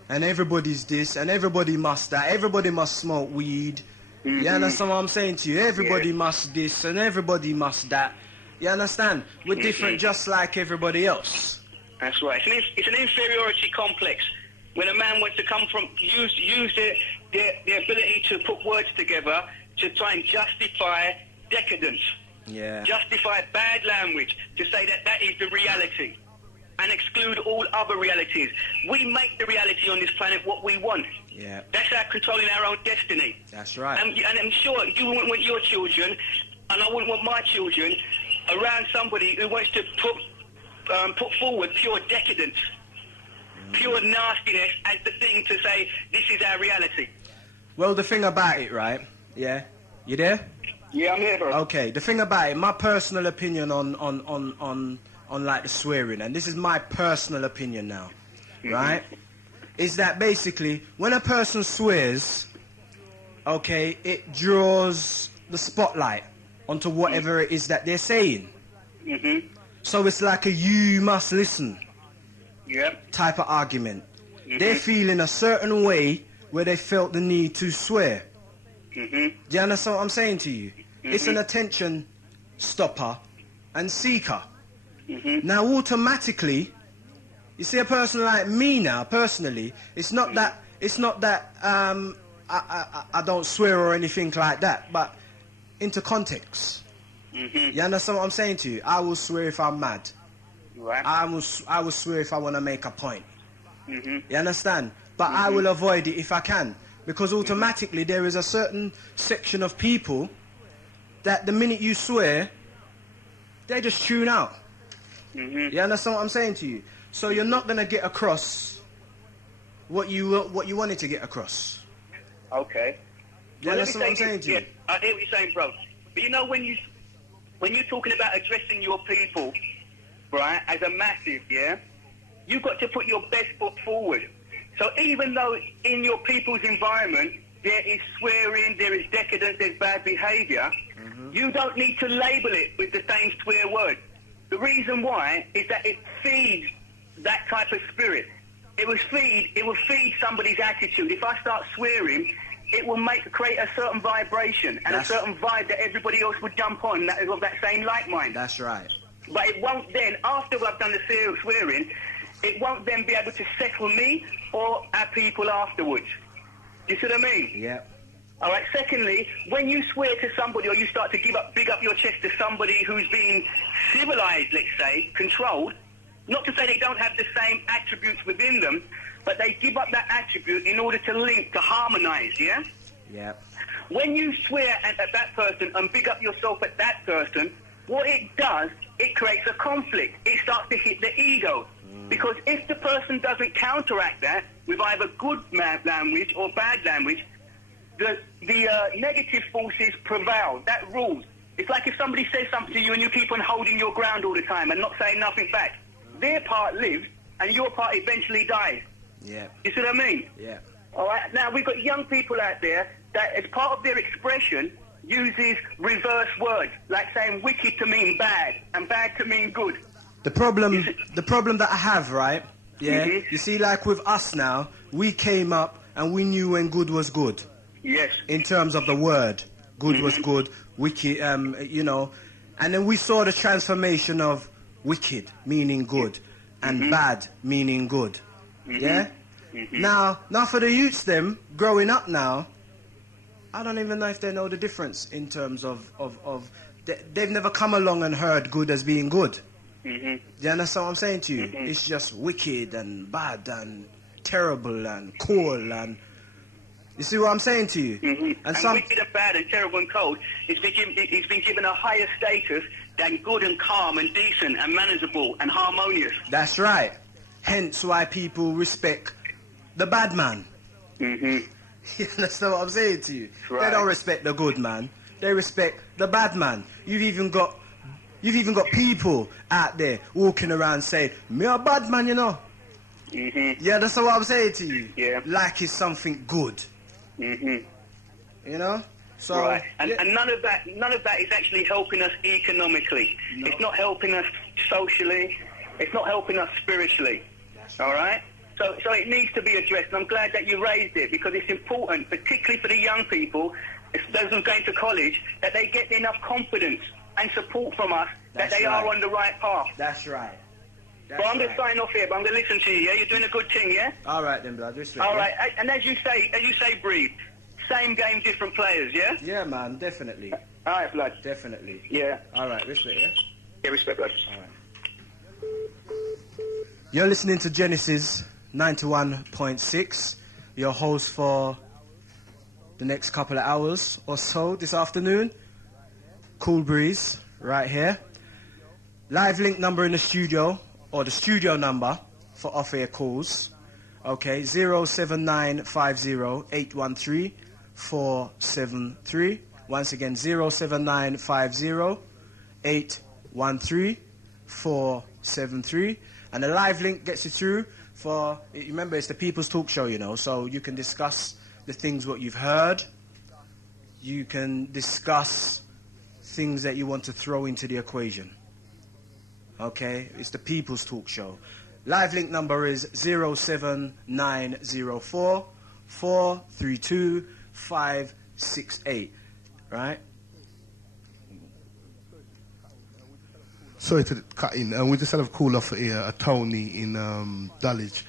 and everybody's this, and everybody must that, everybody must smoke weed. You understand what I'm saying to you? Everybody must this, and everybody must that. You understand? We're different just like everybody else. That's right. It's an inferiority complex. When a man wants to come from, use their ability to put words together to try and justify decadence. Yeah. Justify bad language, to say that that is the reality, and exclude all other realities. We make the reality on this planet what we want. Yeah. That's our controlling our own destiny. That's right. And I'm sure you wouldn't want your children, and I wouldn't want my children, around somebody who wants to put forward pure decadence, pure nastiness as the thing to say, this is our reality. Well, the thing about it, right? Yeah? You there? Yeah, I'm here, bro. Okay, the thing about it, my personal opinion on like the swearing, and this is my personal opinion now, right? Is that basically when a person swears, okay, it draws the spotlight onto whatever it is that they're saying. So it's like a you must listen type of argument. They're feeling a certain way where they felt the need to swear. Do you understand what I'm saying to you? It's an attention stopper and seeker. Now automatically, you see a person like me now, personally, it's not that I don't swear or anything like that, but into context. You understand what I'm saying to you? I will swear if I'm mad. Right. I will swear if I want to make a point. You understand? But I will avoid it if I can, because automatically there is a certain section of people that the minute you swear, they just tune out. You understand what I'm saying to you? So you're not going to get across what you wanted to get across. Okay. You understand what I'm saying to you? I hear what you're saying, bro. But you know, when you're talking about addressing your people, right, as a massive, yeah, you've got to put your best foot forward. So even though in your people's environment there is swearing, there is decadence, there's bad behaviour, you don't need to label it with the same swear word. The reason why is that it feeds that type of spirit. It will feed somebody's attitude. If I start swearing, it will create a certain vibration and a certain vibe that everybody else would jump on that is of that same like mind. That's right. But it won't then, after I've done the swearing, it won't then be able to settle me or our people afterwards. You see what I mean? Yeah. All right. Secondly, when you swear to somebody or you start to big up your chest to somebody who's being civilized, let's say, controlled, not to say they don't have the same attributes within them, but they give up that attribute in order to link, to harmonize, yeah? Yeah. When you swear at that person and big up yourself at that person, what it does, it creates a conflict. It starts to hit the ego. Because if the person doesn't counteract that with either good language or bad language, the negative forces prevail. That rules. It's like if somebody says something to you and you keep on holding your ground all the time and not saying nothing back. Their part lives and your part eventually dies. Yeah. You see what I mean? Yeah. All right. Now, we've got young people out there that, as part of their expression, uses reverse words, like saying wicked to mean bad and bad to mean good. The problem that I have, right? Yeah. You see, like with us now, we came up and we knew when good was good. Yes. In terms of the word, good was good, wicked, you know, and then we saw the transformation of wicked meaning good and bad meaning good. Yeah. Now for the youths, them growing up now, I don't even know if they know the difference in terms of they've never come along and heard good as being good. Do you understand what I'm saying to you? It's just wicked and bad and terrible and cool, and you see what I'm saying to you? And wicked and bad and terrible and cold, it's been given a higher status than good and calm and decent and manageable and harmonious. That's right. Hence why people respect the bad man. You understand what I'm saying to you? Right. They don't respect the good man. They respect the bad man. You've even got You've even got people out there walking around saying, me a bad man, you know. Mm-hmm. Yeah, that's what I'm saying to you. Yeah. Like it's something good. Mm-hmm. You know? So, right. And, yeah. and none of that is actually helping us economically. No. It's not helping us socially. It's not helping us spiritually. All right? So it needs to be addressed, and I'm glad that you raised it, because it's important, particularly for the young people, those who are going to college, that they get enough confidence and support from us that they are on the right path. That's right. But I'm going to sign off here, but I'm going to listen to you, yeah? You're doing a good thing, yeah? All right then, blood. Respect, All yeah? right, and as you say, Breeze, same game, different players, yeah? Yeah, man, definitely. All right, blood. Definitely. Yeah. All right, respect, yeah? Yeah, respect, blood. All right. You're listening to Genesis 91.6, your host for the next couple of hours or so this afternoon. Kool Breeze, right here. Live link number in the studio, or the studio number for off-air calls. Okay, 07950-813-473. Once again, 07950-813-473. And the live link gets you through for, remember, it's the People's Talk Show, you know, so you can discuss the things what you've heard. You can discuss things that you want to throw into the equation. Okay, it's the People's Talk Show. Live link number is 07904-432-568. Right? Sorry to cut in. We just had a call off here, a Tony in Dulwich.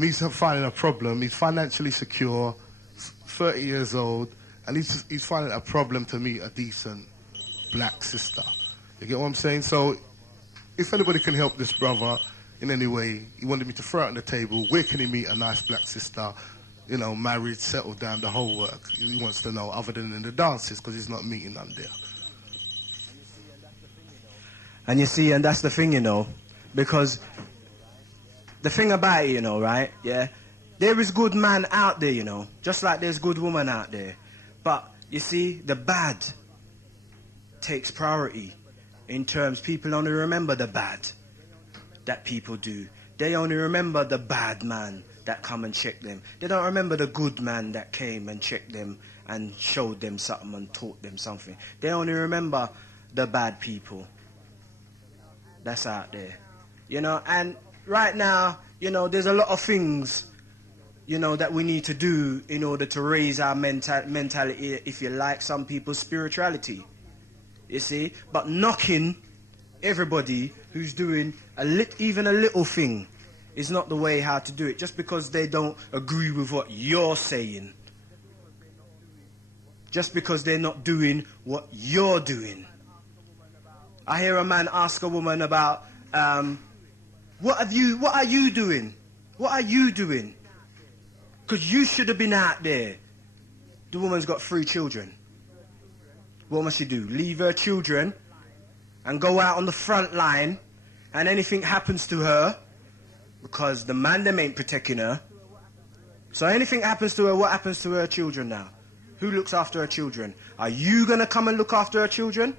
He's finding a problem. He's financially secure, 30 years old, and he's finding a problem to meet a decent black sister. You get what I'm saying? So, if anybody can help this brother in any way, he wanted me to throw it on the table. Where can he meet a nice black sister? You know, married, settled down, the whole work. He wants to know, other than in the dances, because he's not meeting none there. And you see, and that's the thing, you know, because the thing about it, you know, right, yeah, there is good man out there, you know, just like there's good woman out there. But, you see, the bad takes priority in terms, people only remember the bad that people do. They only remember the bad man that come and check them. They don't remember the good man that came and checked them and showed them something and taught them something. They only remember the bad people that's out there, you know. And right now, you know, there's a lot of things, you know, that we need to do in order to raise our mentality, if you like, some people's spirituality, you see. But knocking everybody who's doing even a little thing is not the way how to do it, just because they don't agree with what you're saying, just because they're not doing what you're doing. I hear a man ask a woman about, what are you doing? What are you doing? Because you should have been out there. The woman's got 3 children. What must she do? Leave her children and go out on the front line, and anything happens to her, because the man them ain't protecting her. So anything happens to her, what happens to her children now? Who looks after her children? Are you going to come and look after her children?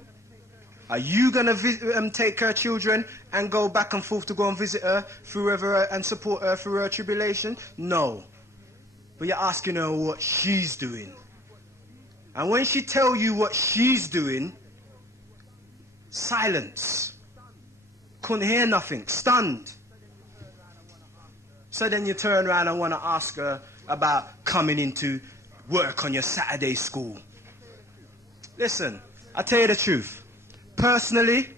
Are you going to take her children and go back and forth to go and visit her and support her through her tribulation? No. But you're asking her what she's doing. And when she tell you what she's doing, silence. Couldn't hear nothing. Stunned. So then you turn around and want to ask her about coming into work on your Saturday school. Listen, I'll tell you the truth. Personally,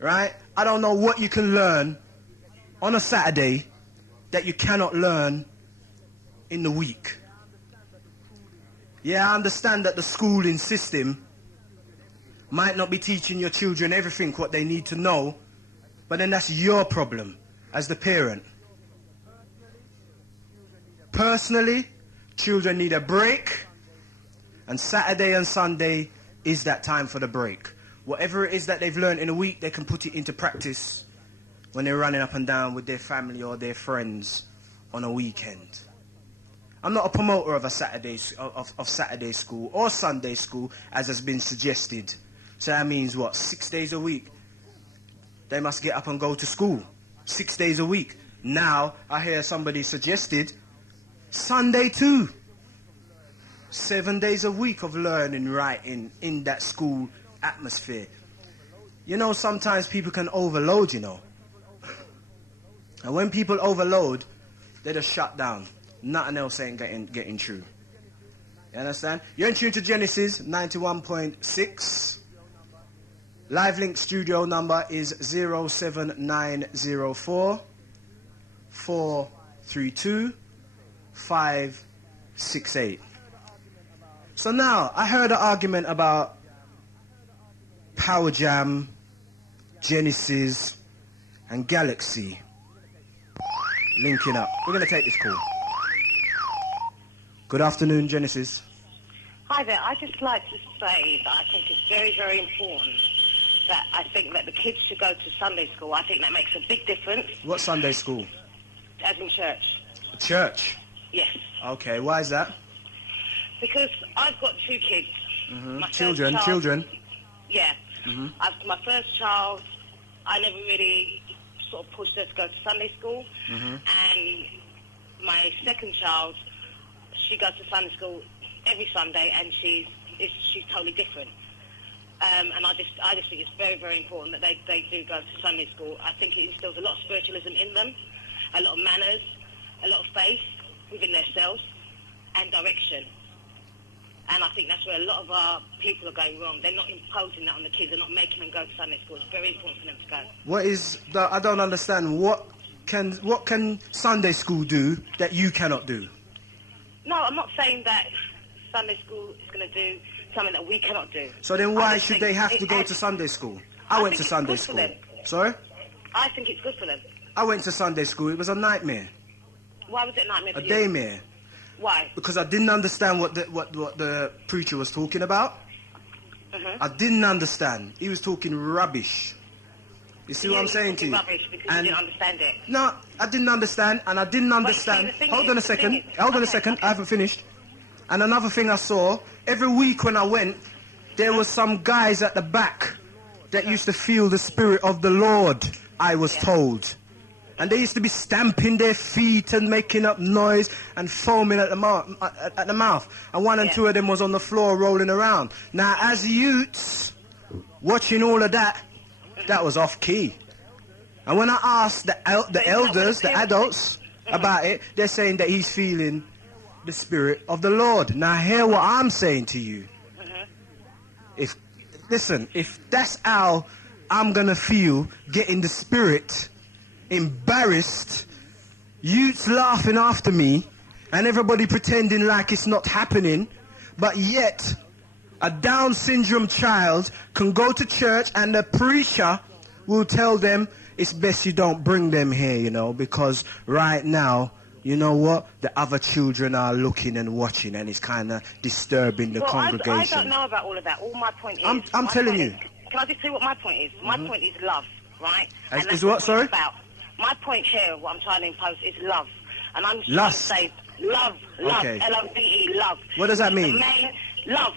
right, I don't know what you can learn on a Saturday that you cannot learn in the week. Yeah, I understand that the schooling system might not be teaching your children everything what they need to know, but then that's your problem as the parent. Personally, children need a break, and Saturday and Sunday is that time for the break. Whatever it is that they've learned in a week, they can put it into practice when they're running up and down with their family or their friends on a weekend. I'm not a promoter of Saturday school or Sunday school, as has been suggested So that means what? 6 days a week. They must get up and go to school. 6 days a week. Now, I hear somebody suggested Sunday too. 7 days a week of learning, writing in that school atmosphere. You know, sometimes people can overload, you know. And when people overload, they just shut down. Nothing else ain't getting through. You understand? You're in tune to Genesis 91.6. Live link studio number is 07904 432 568. So now, I heard an argument about Power Jam, Genesis, and Galaxy linking up. We're going to take this call. Good afternoon, Genesis. Hi there. I'd just like to say that I think it's very, very important that I think that the kids should go to Sunday school. I think that makes a big difference. What Sunday school? As in church. Church? Yes. Okay, why is that? Because I've got 2 kids. Mm-hmm. My Children. Yeah. Mm-hmm. My first child, I never really sort of pushed her to go to Sunday school. Mm-hmm. And my second child, she goes to Sunday school every Sunday, and she's totally different. And I just think it's very, very important that they do go to Sunday school. I think it instills a lot of spiritualism in them, a lot of manners, a lot of faith within themselves, and direction. And I think that's where a lot of our people are going wrong. They're not imposing that on the kids. They're not making them go to Sunday school. It's very important for them to go. What is the? I don't understand. What can Sunday school do that you cannot do? No, I'm not saying that Sunday school is going to do something that we cannot do. So then why should they have to go to Sunday school? I went to Sunday school. Sorry? I think it's good for them. I went to Sunday school. It was a nightmare. Why was it a nightmare for you? A daymare. Why? Because I didn't understand what the preacher was talking about. Mm-hmm. I didn't understand. He was talking rubbish. You see what I'm saying to you? Rubbish because you didn't understand it. No, I didn't understand, and I didn't understand. Hold on a second. I haven't finished. And another thing I saw, every week when I went, there was some guys at the back that used to feel the Spirit of the Lord, I was told. And they used to be stamping their feet and making up noise and foaming at the mouth. And one and two of them was on the floor rolling around. Now, as youths, watching all of that, that was off key. And when I asked the elders, the adults, about it, they're saying that he's feeling the Spirit of the Lord. Now, hear what I'm saying to you. If that's how I'm going to feel getting the Spirit, embarrassed, youths laughing after me, and everybody pretending like it's not happening, but yet a Down syndrome child can go to church and the preacher will tell them it's best you don't bring them here, you know, because right now, you know what, the other children are looking and watching, and it's kind of disturbing the congregation. I don't know about all of that. All my point is... I'm telling you. Can I just say what my point is? My point is love, right? Is what, sorry? About. My point here, what I'm trying to impose, is love. And I'm trying to say love, okay. L-O-V-E, love. What does that mean? The main love,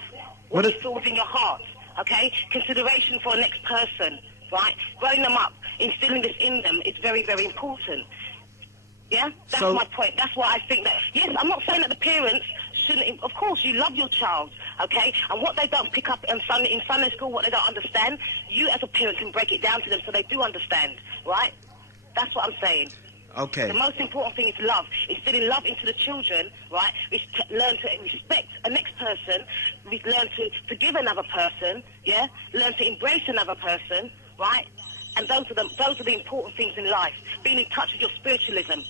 what you feel within your heart, okay? Consideration for the next person, right? Growing them up, instilling this in them is very, very important. Yeah? That's my point. That's why I think that, yes, I'm not saying that the parents shouldn't, of course, you love your child, okay? And what they don't pick up in Sunday school, what they don't understand, you as a parent can break it down to them so they do understand, right? That's what I'm saying. Okay. The most important thing is love. Instilling love into the children, right? We learn to respect a next person. We learn to forgive another person, yeah? Learn to embrace another person, right? And those are the important things in life. Being in touch with your spiritualism,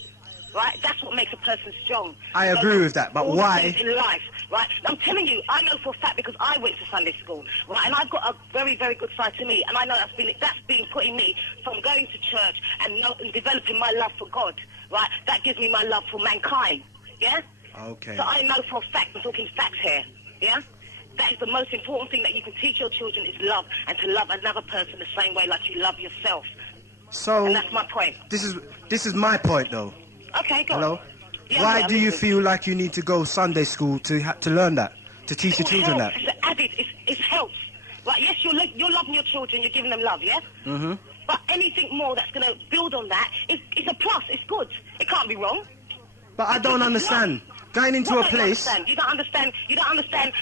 right? That's what makes a person strong. I agree with that, but why? In life, right? I'm telling you, I know for a fact because I went to Sunday school, right? And I've got a very, very good side to me, and I know that's been putting me from going to church and developing my love for God, right? That gives me my love for mankind, yeah? Okay. So I know for a fact, I'm talking facts here, yeah? That is the most important thing that you can teach your children is love, and to love another person the same way like you love yourself. So and that's my point. This is my point, though. Okay, go Hello? on. Yeah, why do you feel like you need to go Sunday school to learn that, to teach your children that? It's added. It helps. Right, yes, you're loving your children, you're giving them love, yeah? Mm-hmm. But anything more that's going to build on that, it's a plus, it's good. It can't be wrong. But I don't understand. Going into a place... You don't understand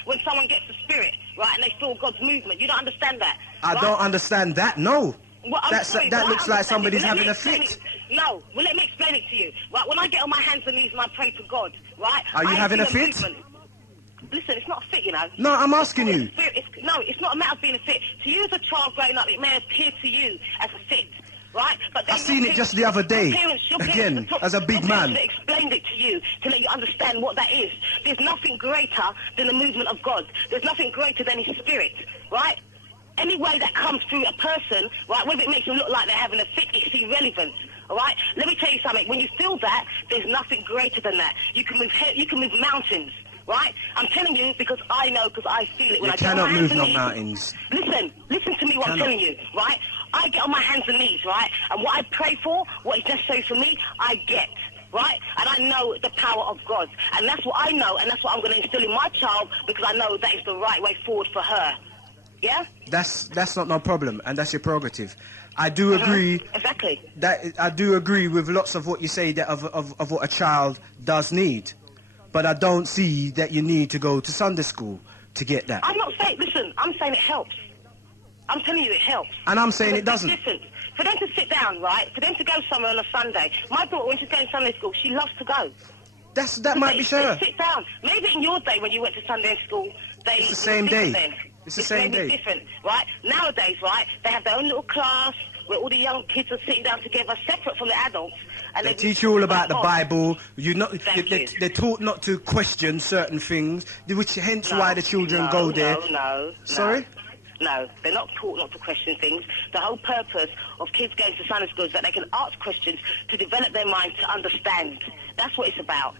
when someone gets the spirit, right, and they feel God's movement. You don't understand that. I don't understand that, no. Well, that looks like somebody's having a fit. No, well, let me explain it to you. Right, when I get on my hands and knees and I pray to God, right... Are you having a fit? Listen, it's not a fit, you know. No, I'm asking you. It's not a matter of being a fit. To you as a child growing up, it may appear to you as a fit, right? But then I seen it just the other day. Again, as a big man. They explained it to you to let you understand what that is. There's nothing greater than the movement of God. There's nothing greater than His Spirit, right? Any way that comes through a person, right, whether it makes them look like they're having a fit, it's irrelevant. All right? Let me tell you something. When you feel that, there's nothing greater than that. You can move mountains. Right? I'm telling you because I know, because I feel it. When you cannot move no mountains. Listen to me what I'm telling you, right? I get on my hands and knees, right? And what I pray for, what is necessary for me, I get, right? And I know the power of God. And that's what I know, and that's what I'm going to instill in my child because I know that is the right way forward for her. Yeah? That's not no problem, and that's your prerogative. I do agree. Exactly. That I do agree with lots of what you say that of what a child does need. But I don't see that you need to go to Sunday school to get that. I'm not saying, listen, I'm saying it helps. I'm telling you it helps. And I'm saying it doesn't. Different. For them to sit down, right, for them to go somewhere on a Sunday, my daughter, when she's going to Sunday school, she loves to go. That might be sure. Sit down. Maybe in your day when you went to Sunday school, it's the same day. It's the same day. Different, right? Nowadays, right, they have their own little class where all the young kids are sitting down together, separate from the adults. And they teach you all about the Bible. They're taught not to question certain things, which hence why the children go there. No. Sorry? No, they're not taught not to question things. The whole purpose of kids going to Sunday school is that they can ask questions to develop their mind to understand. That's what it's about.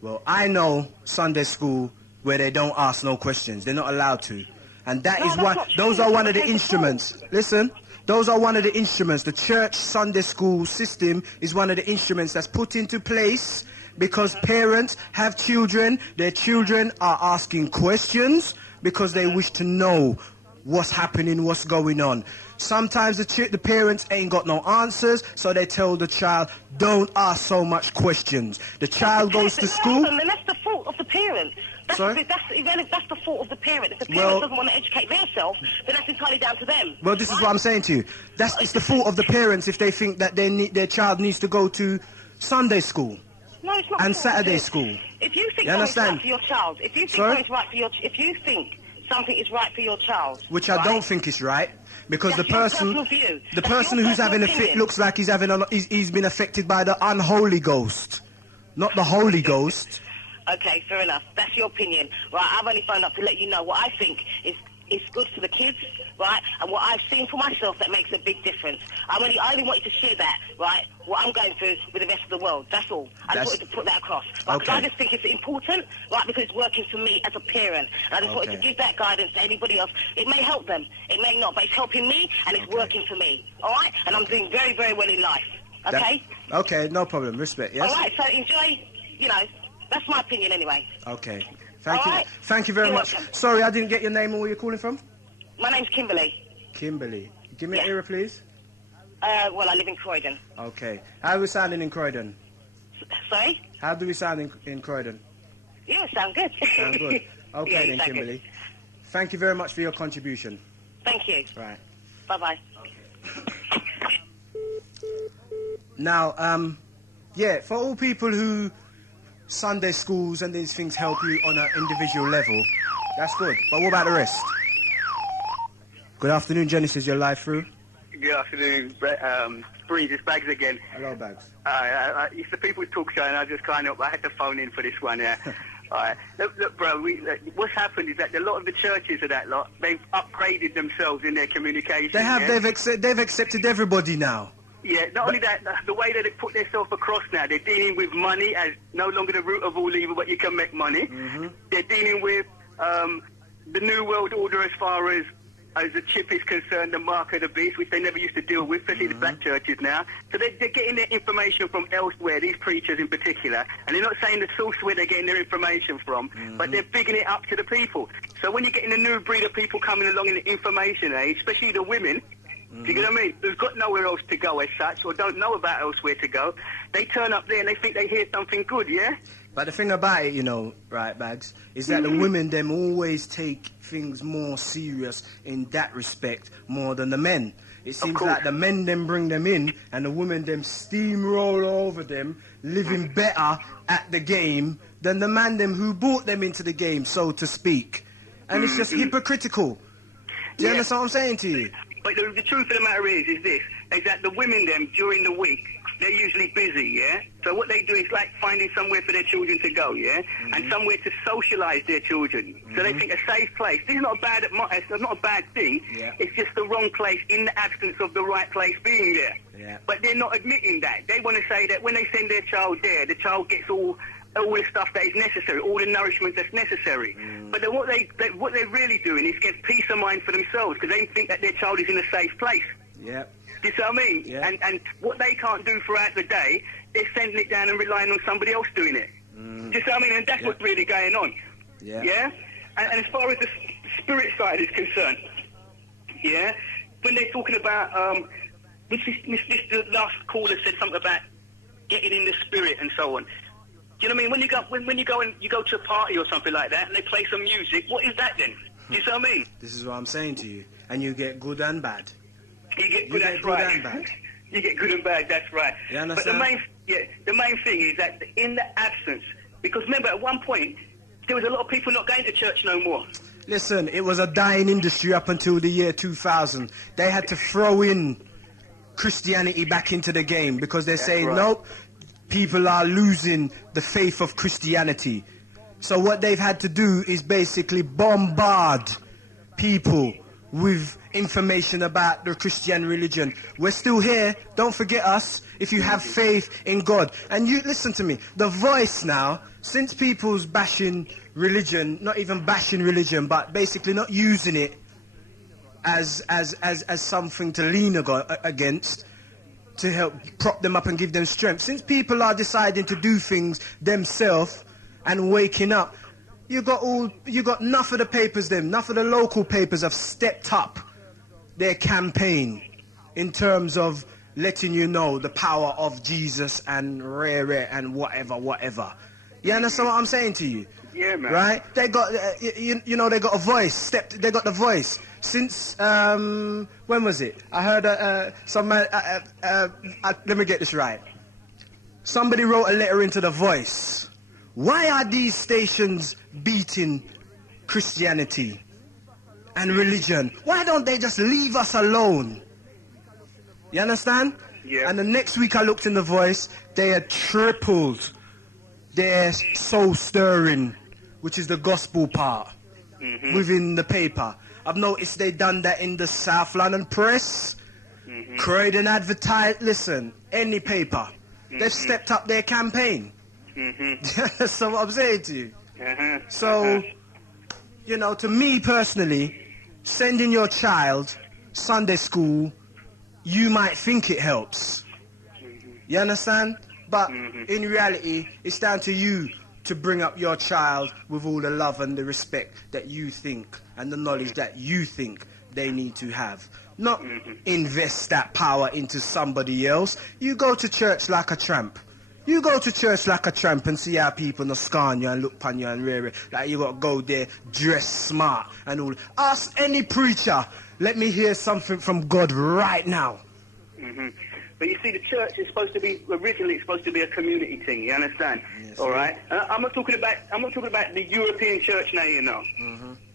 Well, I know Sunday school where they don't ask no questions. They're not allowed to. And that is why those are one of the instruments. Listen. Those are one of the instruments. The church Sunday school system is one of the instruments that's put into place because parents have children. Their children are asking questions because they wish to know what's happening, what's going on. Sometimes the parents ain't got no answers, so they tell the child, don't ask so much questions. The child goes to school. And that's the fault of the parent. Sorry? That's the fault of the parent. If the parent doesn't want to educate themselves, then that's entirely down to them. Well, this is what I'm saying to you. It's the fault of the parents if they think that their child needs to go to Sunday school. No, it's not. And Saturday school. If you think something's right for your child, if you think something is right for your child, which I don't think is right, because the person who's having a fit looks like he's been affected by the unholy ghost, not the Holy Ghost. Okay, fair enough. That's your opinion. Right, I've only phoned up to let you know what I think is good for the kids, right, and what I've seen for myself that makes a big difference. I only wanted to share that, right, what I'm going through with the rest of the world. That's all. I just wanted to put that across. Right, because I just think it's important, right, because it's working for me as a parent. And I just wanted to give that guidance to anybody else. It may help them. It may not, but it's helping me, and it's working for me. All right? And I'm doing very, very well in life. Okay? Okay, no problem. Respect, yes? All right, so enjoy, that's my opinion anyway. Okay. Thank you. Right. Thank you very much. Welcome. Sorry, I didn't get your name and where you're calling from. My name's Kimberly. Kimberly. Give me an era, please. Well, I live in Croydon. Okay. How are we sounding in Croydon? Sorry? How do we sound in Croydon? Yeah, sound good. Sound good. Okay, then, Kimberly. Good. Thank you very much for your contribution. Thank you. Right. Bye-bye. Now, for all people who Sunday schools and these things help you on an individual level, that's good. But what about the rest? Good afternoon, Genesis. You're live through. Good afternoon, Breeze. It's Bags again. Hello, Bags. It's the People's Talk Show, and I just I had to phone in for this one, yeah. All right. Look, bro, what's happened is that a lot of the churches of that lot, they've upgraded themselves in their communication. They have. Yeah? They've accepted everybody now. Yeah, only that, the way that they put themselves across now, they're dealing with money as no longer the root of all evil, but you can make money. Mm-hmm. They're dealing with the New World Order as far as the chip is concerned, the mark of the beast, which they never used to deal with, especially the black churches now. So they're getting their information from elsewhere, these preachers in particular, and they're not saying the source where they're getting their information from, but they're bigging it up to the people. So when you're getting a new breed of people coming along in the information age, especially the women, do you get what I mean? Who've got nowhere else to go as such, or don't know about elsewhere to go, they turn up there and they think they hear something good, yeah? But the thing about it, you know, right, Bags, is that the women, them always take things more serious in that respect more than the men. It seems like the men them bring them in and the women them steamroll over them, living better at the game than the man them who brought them into the game, so to speak. And it's just hypocritical. Do you understand what I'm saying to you? But the truth of the matter is this, is that the women them during the week, they're usually busy, yeah? So what they do is like finding somewhere for their children to go, yeah? And somewhere to socialise their children. So they think a safe place. This is not it's not a bad thing. Yeah. It's just the wrong place in the absence of the right place being there. Yeah. But they're not admitting that. They want to say that when they send their child there, the child gets all the stuff that is necessary, all the nourishment that's necessary. But then what they're really doing is get peace of mind for themselves because they think that their child is in a safe place. Yeah. Do you see what I mean? Yeah. And what they can't do throughout the day, they're sending it down and relying on somebody else doing it. Do you see what I mean? And that's what's really going on. Yeah. Yeah? And as far as the spirit side is concerned, yeah, when they're talking about, the last caller said something about getting in the spirit and so on. Do you know what I mean? When you go to a party or something like that and they play some music, what is that then? Do you see what I mean? This is what I'm saying to you. And you get good and bad. You get good, that's right. And bad. You get good and bad, that's right. You understand? But the main thing is that in the absence, because remember at one point there was a lot of people not going to church no more. Listen, it was a dying industry up until the year 2000. They had to throw in Christianity back into the game because they're saying, nope, people are losing the faith of Christianity. So what they've had to do is basically bombard people with information about the Christian religion. We're still here. Don't forget us if you have faith in God. And you listen to me. The Voice now, since people's bashing religion, not even bashing religion, but basically not using it as something to lean against, to help prop them up and give them strength. Since people are deciding to do things themselves and waking up, you got enough of the papers enough of the local papers have stepped up their campaign in terms of letting you know the power of Jesus and rare and whatever. You understand what I'm saying to you? Yeah, man. Right? They got, you know, they got a voice. They got the voice. Since, when was it? I heard some man, let me get this right. Somebody wrote a letter into the Voice. Why are these stations beating Christianity and religion? Why don't they just leave us alone? You understand? Yeah. And the next week I looked in the Voice, they had tripled their soul stirring, which is the gospel part, within the paper. I've noticed they done that in the South London Press, Croydon Advertise, listen, any paper. They've stepped up their campaign. That's what I'm saying to you. So, you know, to me personally, sending your child Sunday school, you might think it helps. You understand? But in reality, it's down to you to bring up your child with all the love and the respect that you think and the knowledge that you think they need to have. Not invest that power into somebody else. You go to church like a tramp. You go to church like a tramp and see how people no scan you and look upon you and rare. Like you got to go there, dress smart and all. Ask any preacher, let me hear something from God right now. But you see, the church is originally supposed to be a community thing. You understand? Yes, all right. I'm not talking about the European church now, you know,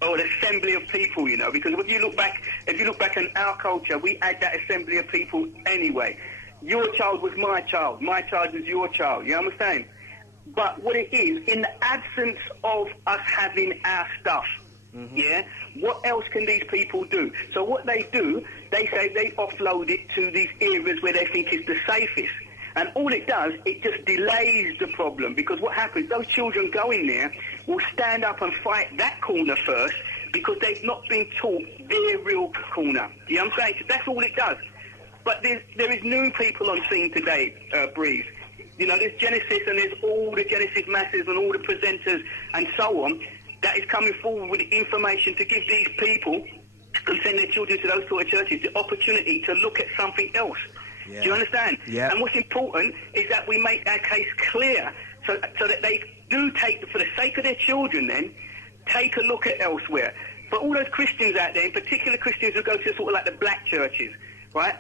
or the assembly of people, you know, because if you look back in our culture, we had that assembly of people anyway. Your child was my child was your child. You understand? But what it is, in the absence of us having our stuff, yeah, what else can these people do? So what they do, they say they offload it to these areas where they think is the safest. And all it does, it just delays the problem. Because what happens, those children going there will stand up and fight that corner first because they've not been taught their real corner. You know what I'm saying? So that's all it does. But there is new people on scene today, Breeze. You know, there's Genesis and there's all the Genesis masses and all the presenters and so on. that is coming forward with information to give these people who send their children to those sort of churches the opportunity to look at something else. Yeah. Do you understand? Yeah. And what's important is that we make our case clear so that they do take, for the sake of their children then, take a look at elsewhere. But all those Christians out there, in particular Christians who go to sort of like the black churches, right?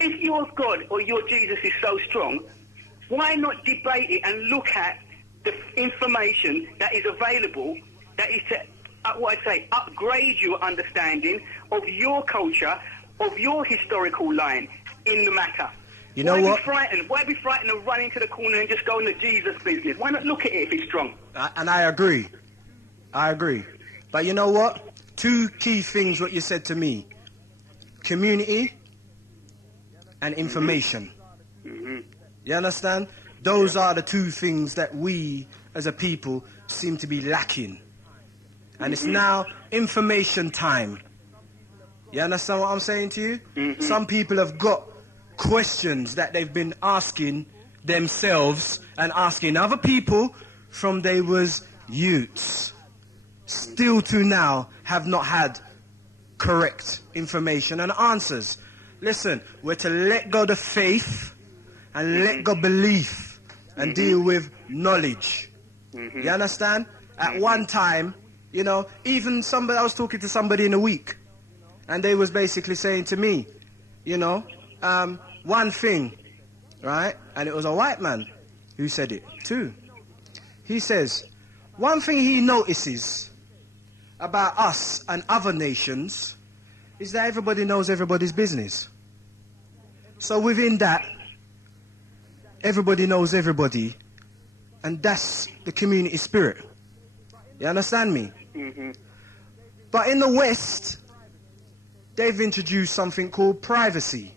If your God or your Jesus is so strong, why not debate it and look at the information that is available, that is to, what I'd say, upgrade your understanding of your culture, of your historical line in the matter. You know what? Why be frightened and run into the corner and just go into Jesus business? Why not look at it if it's strong? And I agree. I agree. But you know what? Two key things what you said to me. Community and information. Mm-hmm. You understand? Those are the two things that we as a people seem to be lacking. And it's now information time. You understand what I'm saying to you? Mm-hmm. Some people have got questions that they've been asking themselves and asking other people from they was youths. Still to now have not had correct information and answers. Listen, we're to let go the faith and let go belief and deal with knowledge. You understand? At one time, you know, even somebody, I was talking to somebody in a week, and they was basically saying to me, you know, one thing, right? And it was a white man who said it too. He says, one thing he notices about us and other nations is that everybody knows everybody's business. So within that, everybody knows everybody, and that's the community spirit. You understand me? Mm-hmm. But in the West, they've introduced something called privacy.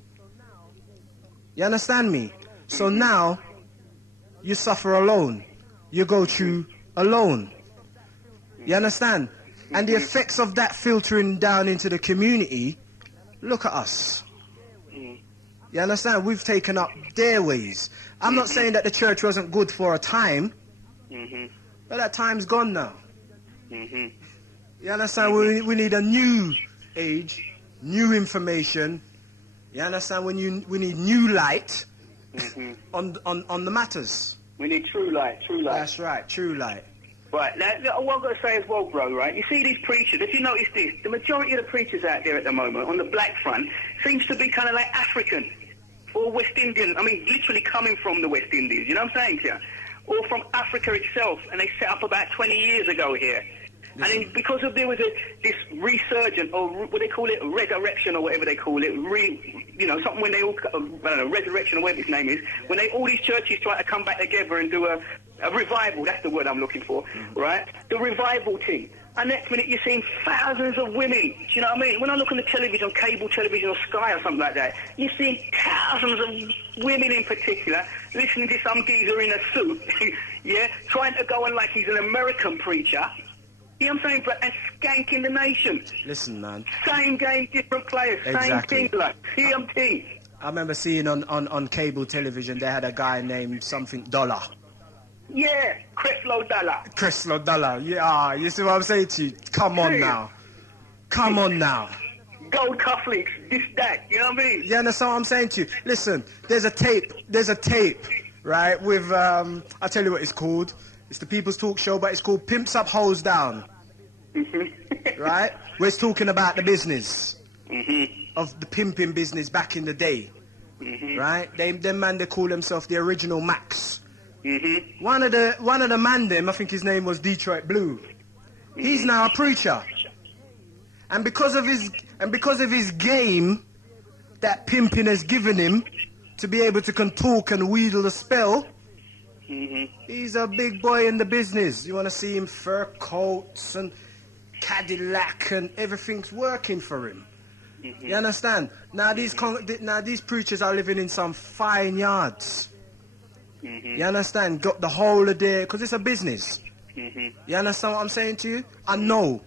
You understand me? So now, you suffer alone. You go through alone. You understand? And the effects of that filtering down into the community, look at us. You understand? We've taken up their ways. I'm not saying that the church wasn't good for a time, but that time's gone now. You understand? We need a new age, new information. You understand? We need new light on the matters. We need true light, true light. That's right, true light. Right, now, what I've got to say as well, bro, right, you see these preachers, if you notice this, the majority of the preachers out there at the moment, on the black front, seems to be kind of like African, or West Indian, I mean, literally coming from the West Indies, you know what I'm saying to you? Or from Africa itself, and they set up about 20 years ago here. And then because of there was this resurgent, or what they call it, resurrection, or whatever they call it, something when they all, I don't know, resurrection or whatever its name is, when all these churches try to come back together and do a revival, that's the word I'm looking for, right? The revival thing. And next minute you're seeing thousands of women, do you know what I mean? When I look on the television, on cable television or Sky or something like that, you're seeing thousands of women in particular listening to some geezer in a suit, yeah, trying to go on like he's an American preacher. You know what I'm saying? And skanking the nation. Listen, man. Same game, different players. Exactly. Same thing, like same thing. I remember seeing on cable television, they had a guy named something Dollar. Yeah, Creslow Dollar. Creslow Dollar. Yeah, you see what I'm saying to you? Come on now. Come on now. Gold cufflinks, this, that. You know what I mean? You understand what I'm saying to you? Listen, there's a tape, right, with, I'll tell you what it's called. It's the People's Talk Show, but it's called Pimps Up, Hoes Down. Right? Where it's talking about the business of the pimping business back in the day. Right? Them man, they call themselves the original Max. One of the man them, I think his name was Detroit Blue. He's now a preacher. And because of his game that pimping has given him to be able to talk and wheedle the spell, he's a big boy in the business. You want to see him fur coats and Cadillac and everything's working for him. You understand? Now these preachers are living in some fine yards. You understand? Got the whole of their, because it's a business. You understand what I'm saying to you? I know,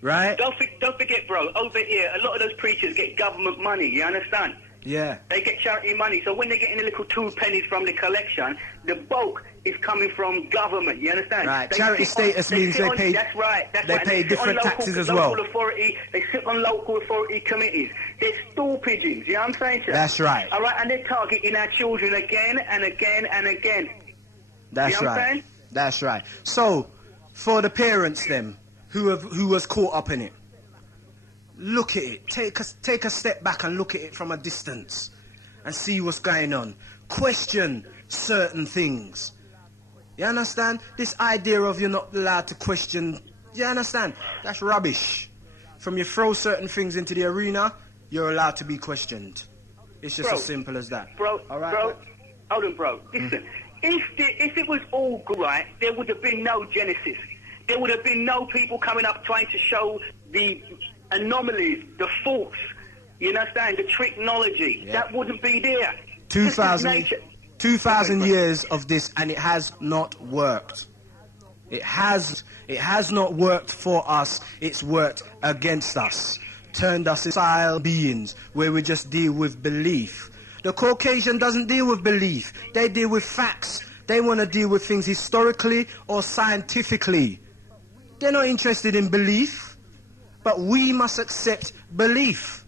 right? Don't forget, bro, over here, a lot of those preachers get government money, you understand? Yeah. They get charity money. So when they're getting a little 2 pennies from the collection, the bulk is coming from government. You understand? Right. They Charity status means they pay. That's right. That's they right. pay They different sit on taxes as local well. Authority. They sit on local authority committees. They're stool pigeons. You know what I'm saying, sir? That's right. All right, and they're targeting our children again and again and again. That's you know what I'm right. saying? That's right. So, for the parents, then, who was caught up in it, look at it. Take a step back and look at it from a distance, and see what's going on. Question certain things. You understand? This idea of you're not allowed to question. You understand? That's rubbish. From you throw certain things into the arena, you're allowed to be questioned. It's just as simple as that. Bro, all right, bro, hold on, bro. Listen, if it was all good, right, there would have been no Genesis. There would have been no people coming up trying to show the anomalies, the faults, you understand, the technology. Yeah. That wouldn't be there. 2,000 years of this, and it has not worked. It has not worked for us. It's worked against us. Turned us into style beings where we just deal with belief. The Caucasian doesn't deal with belief. They deal with facts. They want to deal with things historically or scientifically. They're not interested in belief. But we must accept belief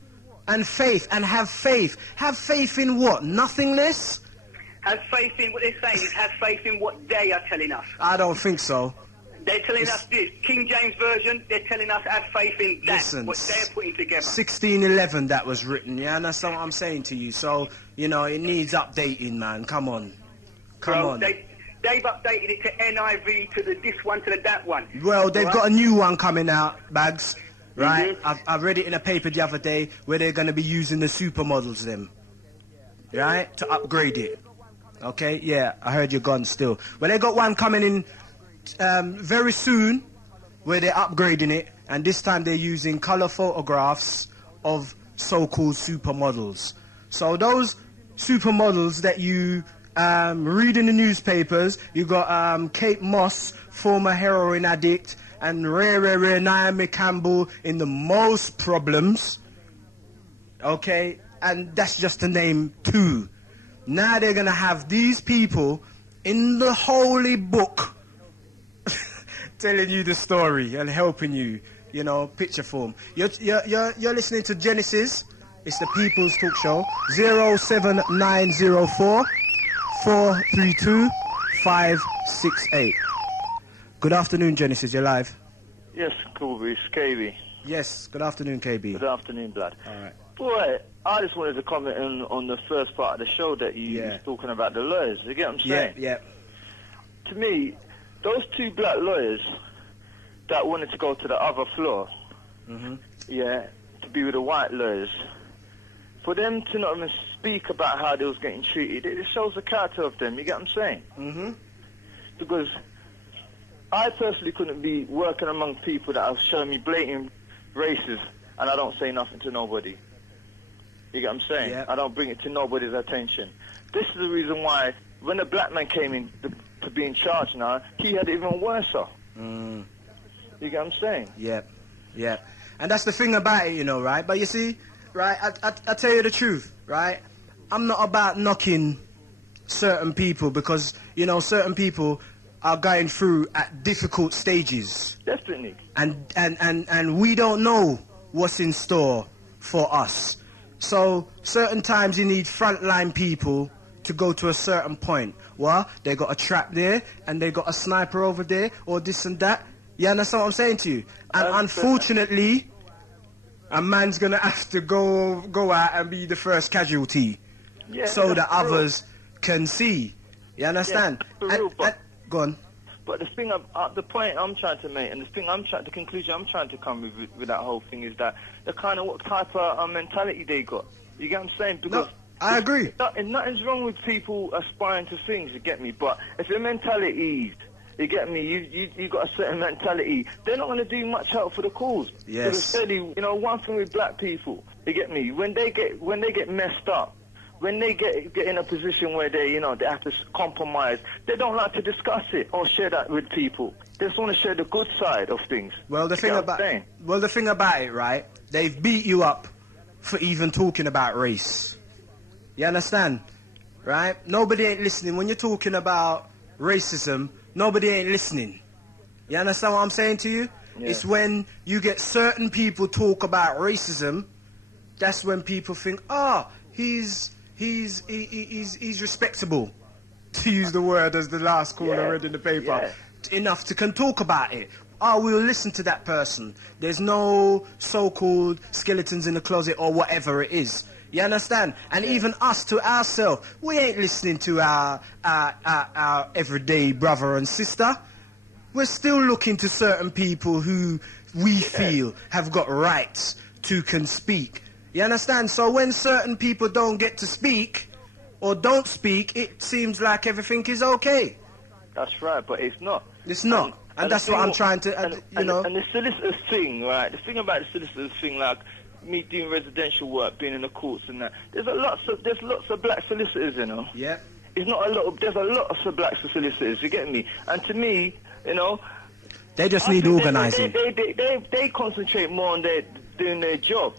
and faith and have faith. Have faith in what? Nothingness? Have faith in what they're saying is have faith in what they are telling us. I don't think so. They're telling us this. King James Version, they're telling us have faith in that, listen, what they're putting together. 1611 that was written, yeah? And that's what I'm saying to you. So, you know, it needs updating, man. Come on. Come on. They've updated it to NIV, to the this one, to the that one. Well, they've got a new one coming out, Bags. Right? I read it in a paper the other day where they're going to be using the supermodels, them. Right? To upgrade it. Okay? Yeah, I heard you're gone still. Well, they got one coming in very soon where they're upgrading it, and this time they're using color photographs of so-called supermodels. So those supermodels that you read in the newspapers, you got Kate Moss, former heroin addict, and rare Naomi Campbell in the most problems. Okay? And that's just to name 2. Now they're going to have these people in the holy book telling you the story and helping you, you know, picture form. You're listening to Genesis. It's the People's Talk Show. 07904 432 568. Good afternoon, Genesis. You're live. Yes, Kool Breeze, KB. Yes, good afternoon, KB. Good afternoon, Blood. All right. Boy, I just wanted to comment on the first part of the show that you was talking about the lawyers. You get what I'm saying? Yeah. To me, those 2 black lawyers that wanted to go to the other floor, to be with the white lawyers, for them to not even speak about how they was getting treated, it shows the character of them. You get what I'm saying? Because I personally couldn't be working among people that are showing me blatant races, and I don't say nothing to nobody. You get what I'm saying? Yeah. I don't bring it to nobody's attention. This is the reason why when the black man came in to be in charge now, he had it even worse off. You get what I'm saying? Yeah. And that's the thing about it, you know, right? But you see, right, I tell you the truth, right? I'm not about knocking certain people because, you know, certain people are going through at difficult stages. Definitely. And we don't know what's in store for us. So certain times you need frontline people to go to a certain point. Well, they got a trap there and they got a sniper over there or this and that. You understand what I'm saying to you? And unfortunately, a man's going to have to go out and be the first casualty so that others can see. You understand? Go on. But the thing, the point I'm trying to make, and the conclusion I'm trying to come with that whole thing is that the kind of what type of mentality they got. You get what I'm saying? Because I agree. Nothing's wrong with people aspiring to things. You get me? But if your mentality is, you get me? You got a certain mentality. They're not going to do much help for the cause. Yes. Because you know, one thing with black people, you get me? When they get messed up. When they get in a position where they have to compromise, they don't like to discuss it or share that with people. They just want to share the good side of things. Well, the thing about it, right? They've beat you up for even talking about race. You understand? Right? Nobody ain't listening. When you're talking about racism, nobody ain't listening. You understand what I'm saying to you? Yeah. It's when you get certain people talk about racism, that's when people think, he's respectable, to use the word as the last caller read in the paper. Enough to can talk about it. We'll listen to that person. There's no so-called skeletons in the closet or whatever it is. You understand? And even us to ourselves, we ain't listening to our everyday brother and sister. We're still looking to certain people who we feel have got rights to can speak. You understand? So when certain people don't get to speak or don't speak, it seems like everything is okay. That's right, but it's not. It's not. And that's what I'm trying to, you know. And the solicitors thing, right? The thing about the solicitors thing, like me doing residential work, being in the courts and that, there's lots of black solicitors, you know. Yeah. It's not a lot of, there's a lot of black solicitors, you get me? And to me, you know, they just need organising. They concentrate more on doing their job.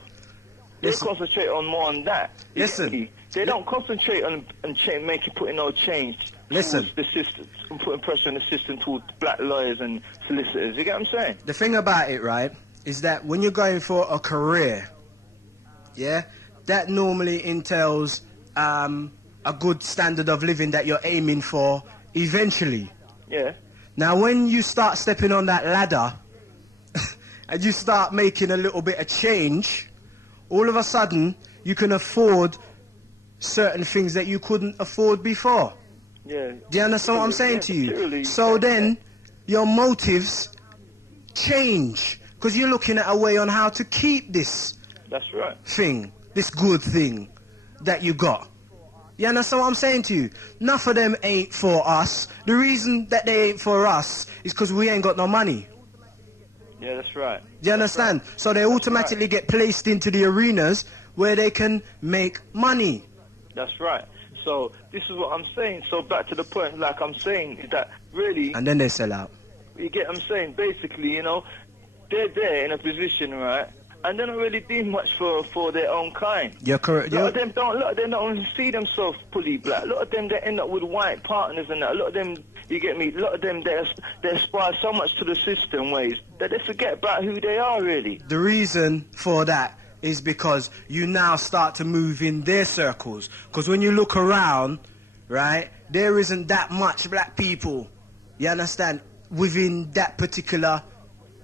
They concentrate on more on that. Listen. They don't concentrate on putting no change. Listen. The system, and putting pressure on the system towards black lawyers and solicitors. You get what I'm saying? The thing about it, right, is that when you're going for a career, that normally entails a good standard of living that you're aiming for eventually. Yeah. Now, when you start stepping on that ladder and you start making a little bit of change, all of a sudden you can afford certain things that you couldn't afford before. Yeah. Do you understand what I'm saying to you? So then your motives change because you're looking at a way on how to keep this thing, this good thing that you got. You understand what I'm saying to you? Enough of them ain't for us. The reason that they ain't for us is because we ain't got no money. Yeah, that's right. Do you understand? Right. So they automatically get placed into the arenas where they can make money. That's right. So this is what I'm saying. So back to the point, like I'm saying, is that really... And then they sell out. You get what I'm saying? Basically, you know, they're there in a position, right? And they're not really doing much for their own kind. You're correct. A lot of them don't see themselves fully black. A lot of them, they end up with white partners and that. A lot of them, you get me? A lot of them, they aspire so much to the system ways that they forget about who they are, really. The reason for that is because you now start to move in their circles. Because when you look around, right, there isn't that much black people, you understand, within that particular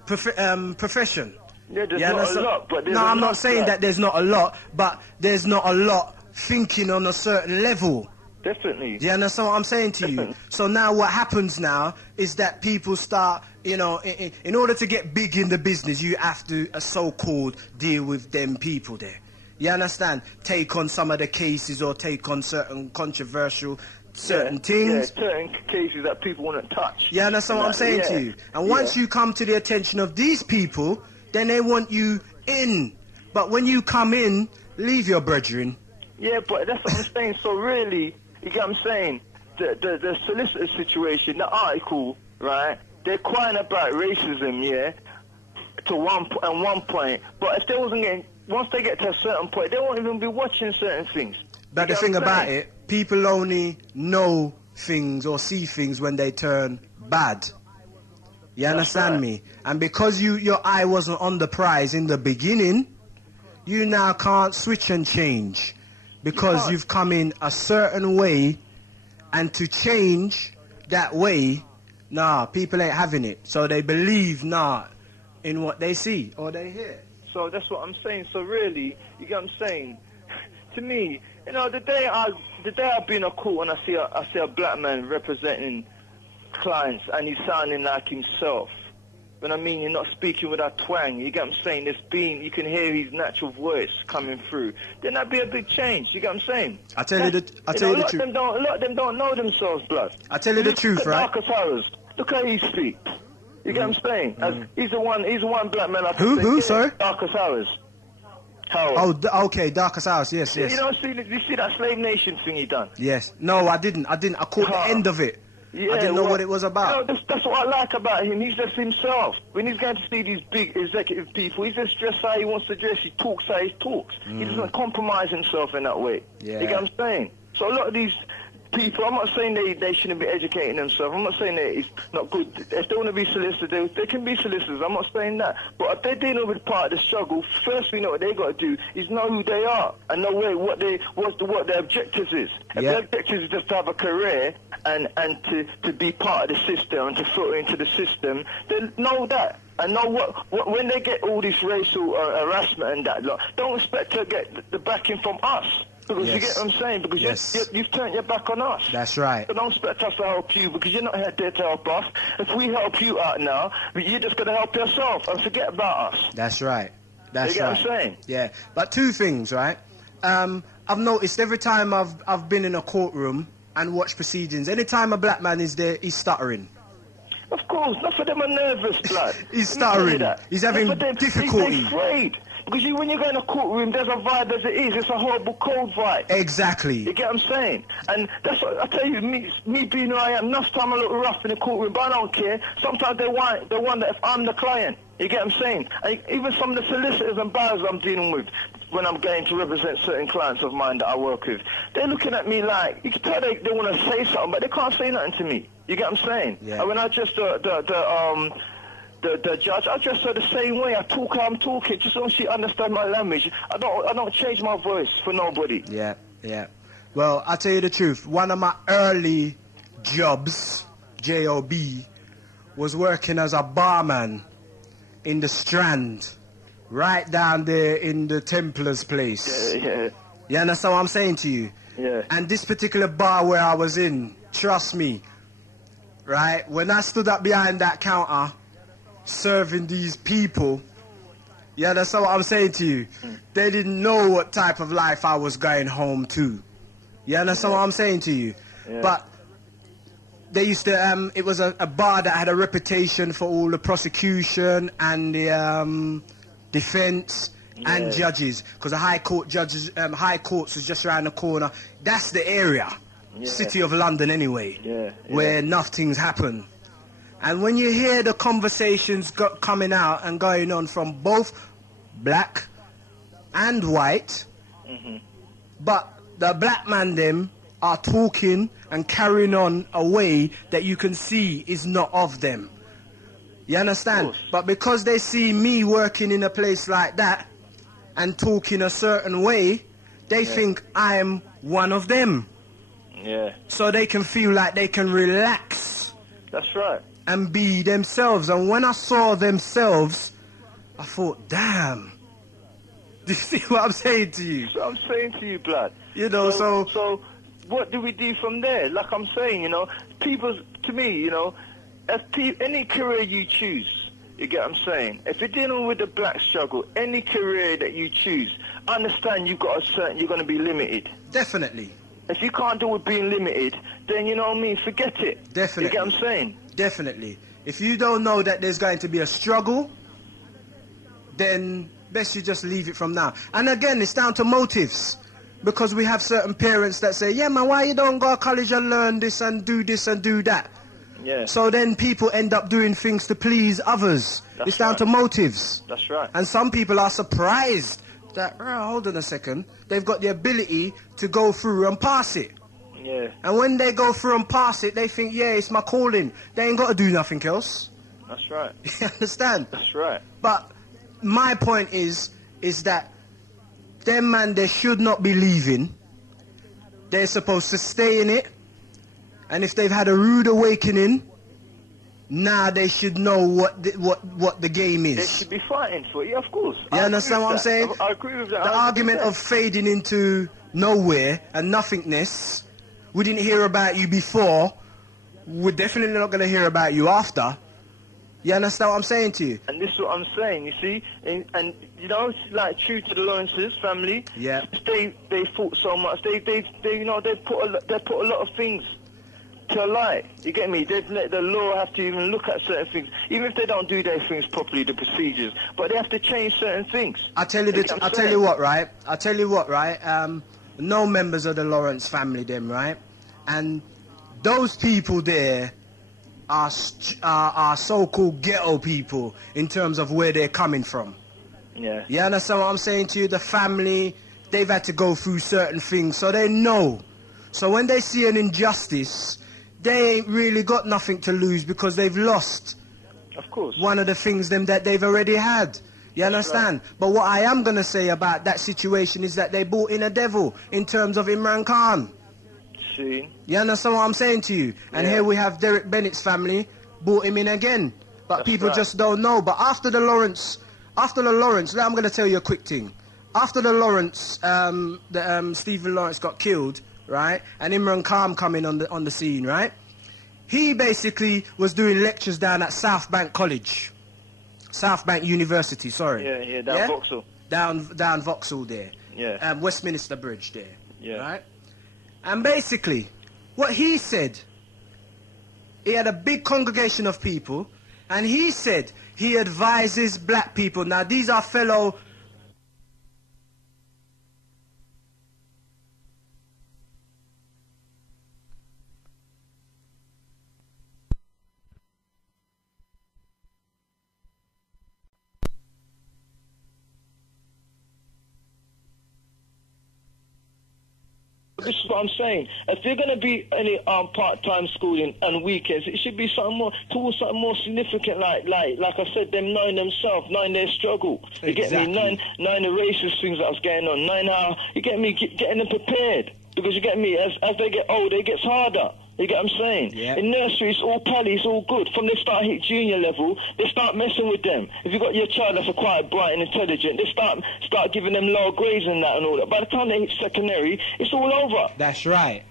profession. Yeah, there's not a lot, but there's no, I'm not saying that there's not a lot, but there's not a lot thinking on a certain level. Definitely. Do you understand what I'm saying to you? So now what happens now is that people start, you know, in order to get big in the business, you have to, so-called, deal with them people there. You understand? Take on some of the cases or take on certain controversial things. Yeah, certain cases that people want to touch. You understand what I'm saying to you? And once you come to the attention of these people, then they want you in. But when you come in, leave your brethren. Yeah, but that's what I'm saying. So really, you get what I'm saying? The solicitor situation, the article, right? They're crying about racism, yeah, to one point. But if they wasn't getting, once they get to a certain point, they won't even be watching certain things. But the thing about it, people only know things or see things when they turn bad. You understand me? And because your eye wasn't on the prize in the beginning, you now can't switch and change. Because you've come in a certain way, and to change that way, nah, people ain't having it. So they believe in what they see or they hear. So that's what I'm saying. So really, you get what I'm saying? To me, you know, the day I've been in a court and I see a black man representing clients and he's sounding like himself. When I mean, you're not speaking with that twang, you get what I'm saying? You can hear his natural voice coming through. Then that'd be a big change, you get what I'm saying? I tell you the truth. A lot of them don't know themselves, blood. I tell you the truth, right? Darcus Harris, look how he speaks. You get what I'm saying? He's the one black man I Who, sorry? Darcus Harris. Oh, okay, Darcus Harris, yes. You know, you see that Slave Nation thing he done? Yes. No, I didn't. I caught the end of it. Yeah, I didn't know what it was about. You know, that's what I like about him. He's just himself. When he's going to see these big executive people, he just dress how he wants to dress. He talks how he talks. He doesn't compromise himself in that way. Yeah. You get what I'm saying? So a lot of these people, I'm not saying they shouldn't be educating themselves. I'm not saying that it's not good. If they want to be solicitors, they can be solicitors. I'm not saying that. But if they're dealing with part of the struggle, first we know what they got to do is know who they are and know what their objectives is. If their objectives is just to have a career and to be part of the system and to filter into the system, then know that. And know what when they get all this racial harassment and that lot, don't expect to get the backing from us. Because you get what I'm saying? Because you've turned your back on us. That's right. So don't expect us to help you because you're not here there to help us. If we help you out now, you're just going to help yourself and forget about us. That's right. That's you right. get what I'm saying? Yeah. But two things, right? I've noticed every time I've been in a courtroom and watched proceedings, any time a black man is there, he's stuttering. Of course. Enough of them are nervous, blood. He's stuttering. He's having difficulty. He's afraid. Because when you go in a courtroom, there's a vibe as it is. It's a horrible, cold vibe. Exactly. You get what I'm saying? And that's what I tell you. Me being who I am, enough time I look rough in the courtroom, but I don't care. Sometimes they wonder if I'm the client. You get what I'm saying? And even some of the solicitors and buyers I'm dealing with, when I'm going to represent certain clients of mine that I work with, they're looking at me like, you can tell they want to say something, but they can't say nothing to me. You get what I'm saying? Yeah. And when I just the judge, I dress her the same way. I talk how I'm talking, just so she understand my language. I don't change my voice for nobody. Yeah, yeah. Well, I'll tell you the truth. One of my early jobs, J-O-B, was working as a barman in the Strand, right down there in the Templars place. Yeah. You understand what I'm saying to you? Yeah. And this particular bar where I was in, trust me, right, when I stood up behind that counter, serving these people, you understand what I'm saying to you? They didn't know what type of life I was going home to. You understand what I'm saying to you? Yeah. But they used to, it was a bar that had a reputation for all the prosecution and the defense and judges, because the high courts was just around the corner. That's the area, City of London anyway, where enough things happen. And when you hear the conversations coming out and going on from both black and white, but the black man them are talking and carrying on a way that you can see is not of them. You understand? But because they see me working in a place like that and talking a certain way, they think I'm one of them. Yeah. So they can feel like they can relax. That's right. And be themselves. And when I saw themselves, I thought, damn. Do you see what I'm saying to you? That's what I'm saying to you, blood. You know, so what do we do from there? Like I'm saying, you know, to me, you know, any career you choose, you get what I'm saying? If you're dealing with the black struggle, any career that you choose, understand you're going to be limited. Definitely. If you can't deal with being limited, then you know what I mean, forget it. Definitely. You get what I'm saying? Definitely. If you don't know that there's going to be a struggle, then best you just leave it from now. And again, it's down to motives. Because we have certain parents that say, yeah, man, why you don't go to college and learn this and do that? Yeah. So then people end up doing things to please others. It's down to motives. That's right. And some people are surprised that, hold on a second, they've got the ability to go through and pass it. Yeah. And when they go through and pass it, they think, yeah, it's my calling. They ain't got to do nothing else. That's right. You understand? That's right. But my point is that them man, they should not be leaving. They're supposed to stay in it. And if they've had a rude awakening, now they should know what the game is. They should be fighting for it. Yeah, of course. You understand what I'm saying? I agree with that. The argument of fading into nowhere and nothingness, we didn't hear about you before, we're definitely not going to hear about you after. You understand what I'm saying to you? And this is what I'm saying, you see? And you know, it's like true to the Lawrence's family. Yeah. They fought so much. They you know, they put a lot of things to a lie. You get me? They've let the law have to even look at certain things, even if they don't do their things properly, the procedures. But they have to change certain things. I tell you what, right? No members of the Lawrence family, them, right? And those people there are so-called ghetto people in terms of where they're coming from. Yeah. You understand what I'm saying to you? The family, they've had to go through certain things, so they know. So when they see an injustice, they ain't really got nothing to lose because they've lost. Of course. One of the things that they've already had. You understand? Right. But what I am going to say about that situation is that they brought in a devil in terms of Imran Khan. See? You understand what I'm saying to you? And here we have Derek Bennett's family, brought him in again. But That's people just don't know. But after the Lawrence, now I'm going to tell you a quick thing. After the Lawrence, Stephen Lawrence got killed, right? And Imran Khan coming on the scene, right? He basically was doing lectures down at South Bank College. South Bank University, sorry. Yeah, down Vauxhall. Down Vauxhall there. Yeah. Westminster Bridge there. Yeah. Right? And basically, what he said, he had a big congregation of people, and he said he advises black people. Now, these are fellow... This is what I'm saying. If there's going to be any part-time schooling on weekends, it should be something more towards something more significant, like I said, them knowing themselves, knowing their struggle. You get me? Knowing the racist things that was going on, knowing how you get me, getting them prepared. Because you get me, as they get older, it gets harder. You get what I'm saying? Yeah. In nursery, it's all pally, it's all good. From they start hit junior level, they start messing with them. If you got your child that's quite bright and intelligent, they start giving them lower grades and that and all that. By the time they hit secondary, it's all over. That's right.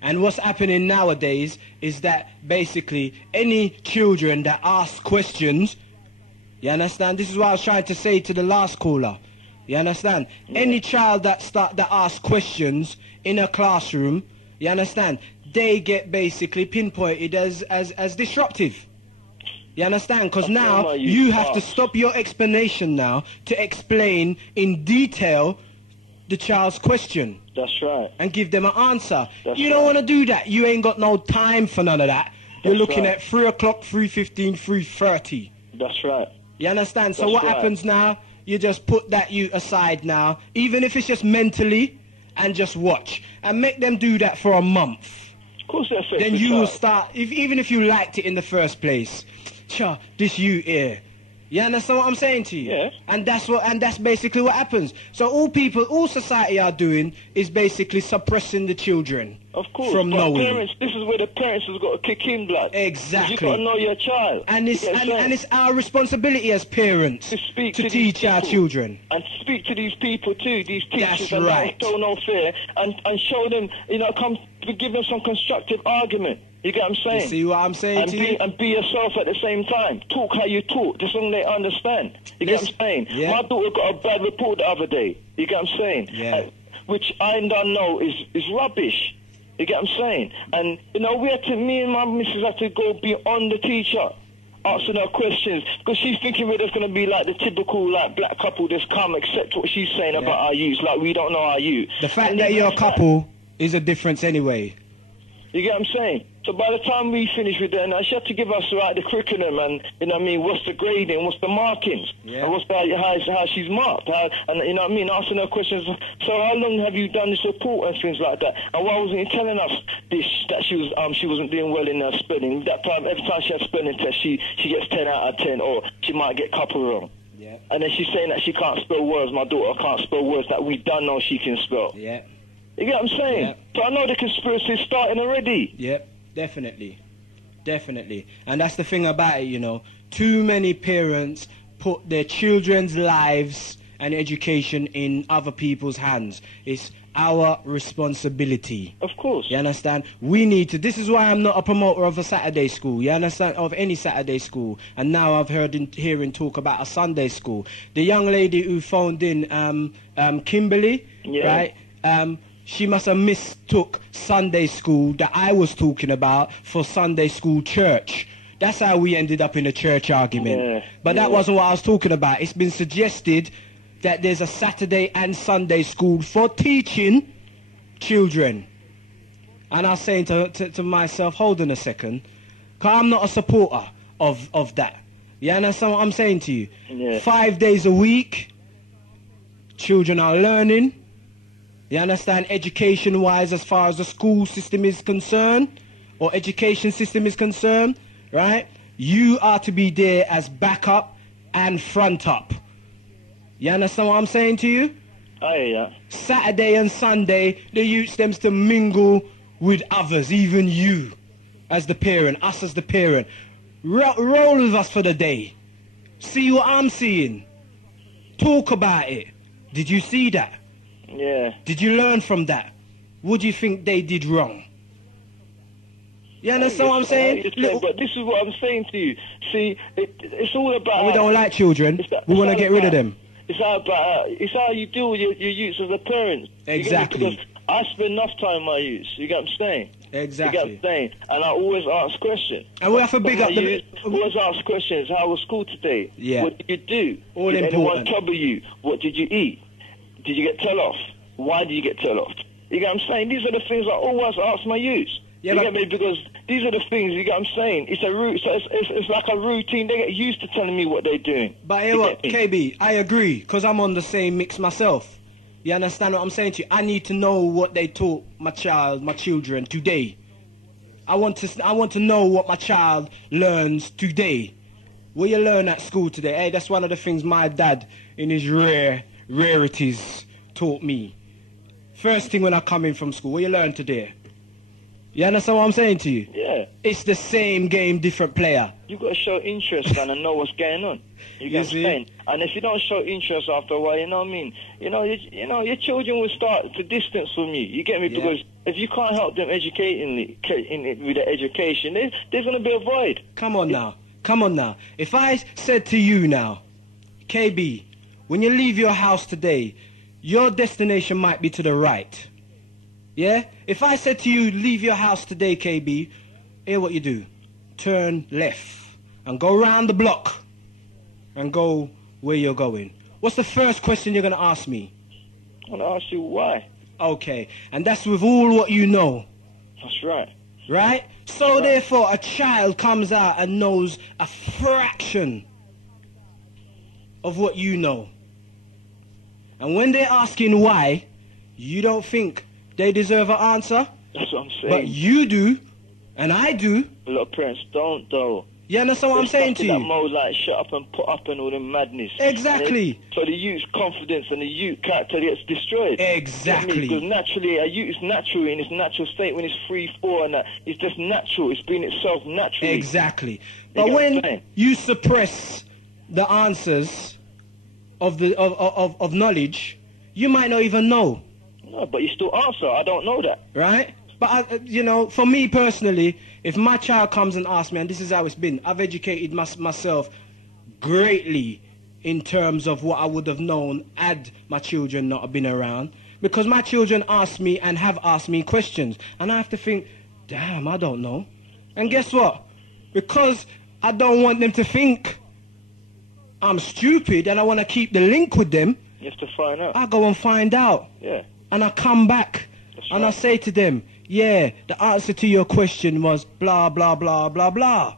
And what's happening nowadays is that basically any children that ask questions, you understand? This is what I was trying to say to the last caller. You understand? Yeah. Any child that asks questions in a classroom, you understand? They get basically pinpointed as disruptive. You understand? Because now you have to stop your explanation now to explain in detail the child's question. That's right. And give them an answer. You don't want to do that. You ain't got no time for none of that. You're looking at 3 o'clock, 3:15, 3:30. That's right. You understand? So what happens now? You just put that aside now, even if it's just mentally, and just watch. And make them do that for a month. Of course they're fake. Then you will start, even if you liked it in the first place. This you here. You understand what I'm saying to you? Yeah. And that's basically what happens. So all society are doing is basically suppressing the children. Of course. From knowing. Parents, this is where the parents has got to kick in blood. Exactly. You got to know your child. And it's our responsibility as parents to teach our children. And speak to these people too, these teachers. That's right. Don't show no fear and show them, give them some constructive argument. You get what I'm saying? You see what I'm saying to you? And be yourself at the same time. Talk how you talk. Just so they understand. You get what I'm saying? Yeah. My daughter got a bad report the other day. You get what I'm saying? Yeah. Which I don't know is rubbish. You get what I'm saying? And, me and my missus had to go beyond the teacher, asking her questions, because she's thinking we're just going to be like the typical, black couple, just come accept what she's saying about our youth, like we don't know our youth. The fact that you're a couple is a difference anyway. You get what I'm saying? So by the time we finish with that, she had to give us the curriculum and, what's the grading, what's the markings, and what's how she's marked, asking her questions. So how long have you done this report and things like that? And why wasn't you telling us that she wasn't doing well in her spelling? That time, every time she has spelling test, she gets 10 out of 10, or she might get a couple wrong. Yeah. And then she's saying that she can't spell words. My daughter can't spell words that we don't know she can spell. Yeah. You get what I'm saying? Yeah. So I know the conspiracy is starting already. Yep. Definitely. And that's the thing about it, Too many parents put their children's lives and education in other people's hands. It's our responsibility. Of course. You understand? We need to. This is why I'm not a promoter of a Saturday school. You understand? Of any Saturday school. And now I've hearing talk about a Sunday school. The young lady who phoned in, Kimberly, right? She must have mistook Sunday school that I was talking about for Sunday school church. That's how we ended up in a church argument. Yeah. But that wasn't what I was talking about. It's been suggested that there's a Saturday and Sunday school for teaching children. And I was saying to myself, hold on a second, because I'm not a supporter of that. You understand what I'm saying to you? Yeah. 5 days a week, children are learning. You understand? Education-wise, as far as the school system is concerned, or education system is concerned, right? You are to be there as backup and front up. You understand what I'm saying to you? Oh, yeah. Saturday and Sunday, the youth stems to mingle with others, even you as the parent, us as the parent. Roll with us for the day. See what I'm seeing. Talk about it. Did you see that? Yeah. Did you learn from that? What do you think they did wrong? You understand what I'm saying? But this is what I'm saying to you. See, it's all about... We don't like children. We want to get rid of them. It's how you deal with your youths as a parent. Exactly. Because I spend enough time with my youths. You get what I'm saying? Exactly. You get what I'm saying? And I always ask questions. And we have to big up the... Always ask questions. How was school today? Yeah. What did you do? All did important. anyone trouble you? What did you eat? Did you get tell off? Why did you get tell off? You get what I'm saying? These are the things I always ask my youths. Yeah, you get me? Because these are the things, you get what I'm saying? It's it's like a routine. They get used to telling me what they're doing. But you know what, KB, I agree, because I'm on the same mix myself. You understand what I'm saying to you? I need to know what they taught my children today. I want to know what my child learns today. What you learn at school today? Hey, that's one of the things my dad, in his rarities, taught me. First thing when I come in from school, what you learn today? You understand what I'm saying to you? Yeah. It's the same game, different player. You got to show interest and know what's going on. You get what I'm saying? And if you don't show interest after a while, you know what I mean? Your children will start to distance from you. You get me? Yeah. Because if you can't help them with their education, there's going to be a void. Come on now. Come on now. If I said to you now, KB, when you leave your house today, your destination might be to the right. Yeah? If I said to you, leave your house today, KB, hear what you do. Turn left and go round the block and go where you're going. What's the first question you're going to ask me? I'm going to ask you why. Okay. And that's with all what you know. That's right. Right? So therefore, a child comes out and knows a fraction of what you know. And when they're asking why, you don't think they deserve an answer? That's what I'm saying. But you do, and I do. A lot of parents don't, though. You understand what I'm saying to you? That mode, like, shut up and put up and all the madness. Exactly. So the youth's confidence and the youth character gets destroyed. Exactly. Because naturally, a youth is naturally in its natural state when it's 3, 4, and that. It's just natural. It's being itself naturally. Exactly. But when you suppress the answers of knowledge, you might not even know. No, but you still answer. I don't know that. Right? But, for me personally, if my child comes and asks me, and this is how it's been, I've educated myself greatly in terms of what I would have known had my children not been around. Because my children ask me and have asked me questions. And I have to think, damn, I don't know. And guess what? Because I don't want them to think I'm stupid and I want to keep the link with them. You have to find out. I go and find out. Yeah. And I come back. That's and right. I say to them, yeah, the answer to your question was blah, blah, blah, blah, blah.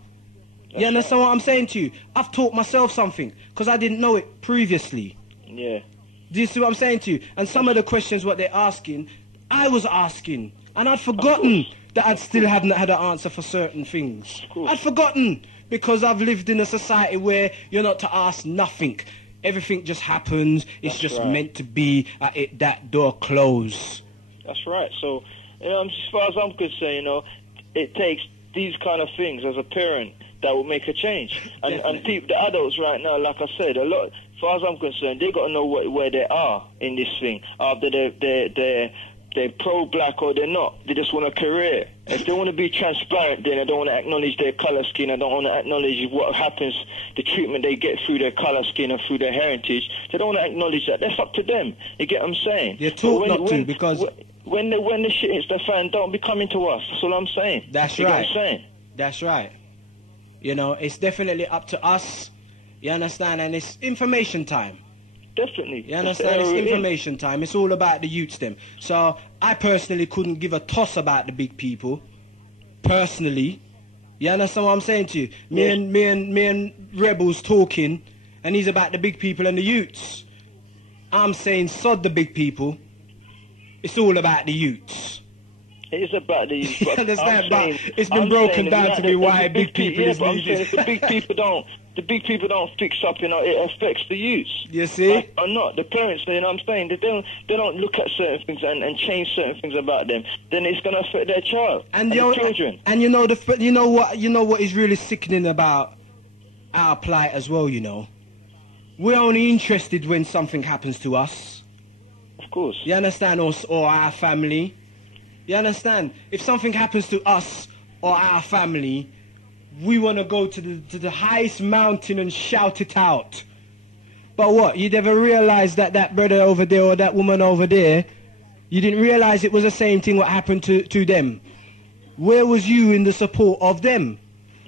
You understand what I'm saying to you? I've taught myself something because I didn't know it previously. Yeah. Do you see what I'm saying to you? And some of the questions what they're asking, I was asking. And I'd forgotten that I'd still hadn't had an answer for certain things. I'd forgotten because I've lived in a society where you're not to ask nothing. Everything just happens. It's just meant to be. That door closed. That's right. So, as far as I'm concerned, it takes these kind of things as a parent that will make a change. And people, the adults right now, like I said, as far as I'm concerned, they got to know where they are in this thing. After they're pro-black or they're not. They just want a career. If they want to be transparent, then they don't want to acknowledge their color scheme. They don't want to acknowledge what happens, the treatment they get through their color scheme and through their heritage. They don't want to acknowledge that. That's up to them. You get what I'm saying? They're taught not to because... When the shit hits the fan, don't be coming to us. That's all I'm saying. That's right. Get what I'm saying? That's right. It's definitely up to us. You understand? And it's information time. definitely. You understand? It's information time. It's all about the youths them. So I personally couldn't give a toss about the big people. Personally. You understand what I'm saying to you? Me and Rebels talking, and he's about the big people and the youths. I'm saying sod the big people. It's all about the youths. It is about the youth. You understand? But it's been broken down to me why big people is needed. If the big people don't fix up, you know, it affects the youth. You see? Like, or not the parents. You know what I'm saying? They don't look at certain things and change certain things about them. Then it's going to affect their child and their children. And you know what is really sickening about our plight as well. You know, we're only interested when something happens to us. Of course. You understand? Or our family. You understand? If something happens to us or our family, we want to go to the highest mountain and shout it out. But what? You never realized that brother over there or that woman over there, you didn't realize it was the same thing what happened to them. Where was you in the support of them?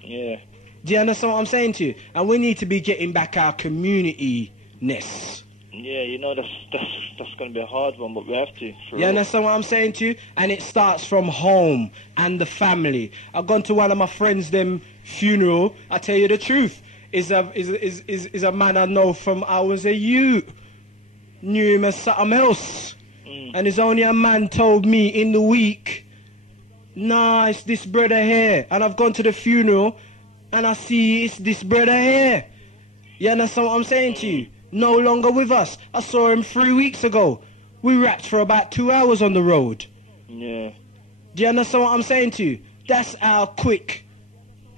Yeah. Do you understand what I'm saying to you? And we need to be getting back our community-ness. Yeah, you know, that's going to be a hard one, but we have to. You understand what I'm saying to you? And it starts from home and the family. I've gone to one of my friends' them funeral. I tell you the truth, is a man I know from I was a youth. Knew him as something else. And it's only a man told me in the week, nah, it's this brother here. And I've gone to the funeral and I see it's this brother here. You understand what I'm saying to you? No longer with us. I saw him 3 weeks ago. We rapped for about 2 hours on the road. Yeah. Do you understand what I'm saying to you? That's how quick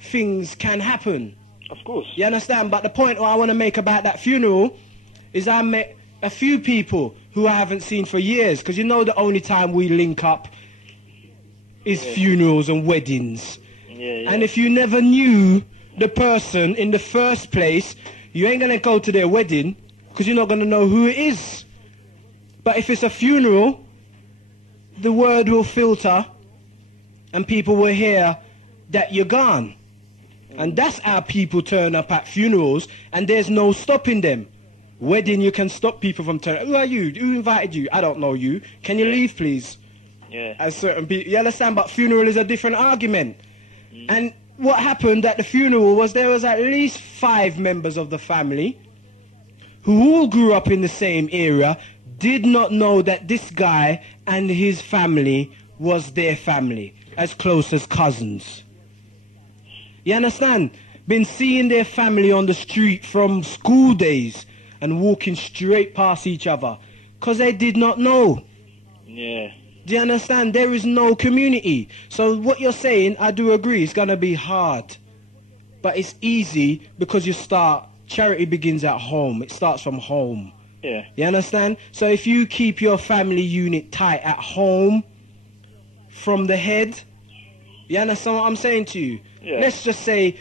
things can happen. Of course. You understand? But the point I want to make about that funeral is I met a few people who I haven't seen for years. Because you know the only time we link up is funerals and weddings. Yeah. And if you never knew the person in the first place, you ain't going to go to their wedding because you're not going to know who it is. But if it's a funeral, the word will filter and people will hear that you're gone. And that's how people turn up at funerals and there's no stopping them. Wedding, you can stop people from turning. Who are you? Who invited you? I don't know you. Can you leave, please? Yeah. As certain people, you understand? But funeral is a different argument. And what happened at the funeral was there was at least 5 members of the family who all grew up in the same area, did not know that this guy and his family was their family, as close as cousins. You understand? Been seeing their family on the street from school days and walking straight past each other because they did not know. Yeah. Do you understand? There is no community. So what you're saying, I do agree, it's going to be hard. But it's easy because charity begins at home. It starts from home. Yeah. You understand? So if you keep your family unit tight at home, from the head, you understand what I'm saying to you? Yeah. Let's just say,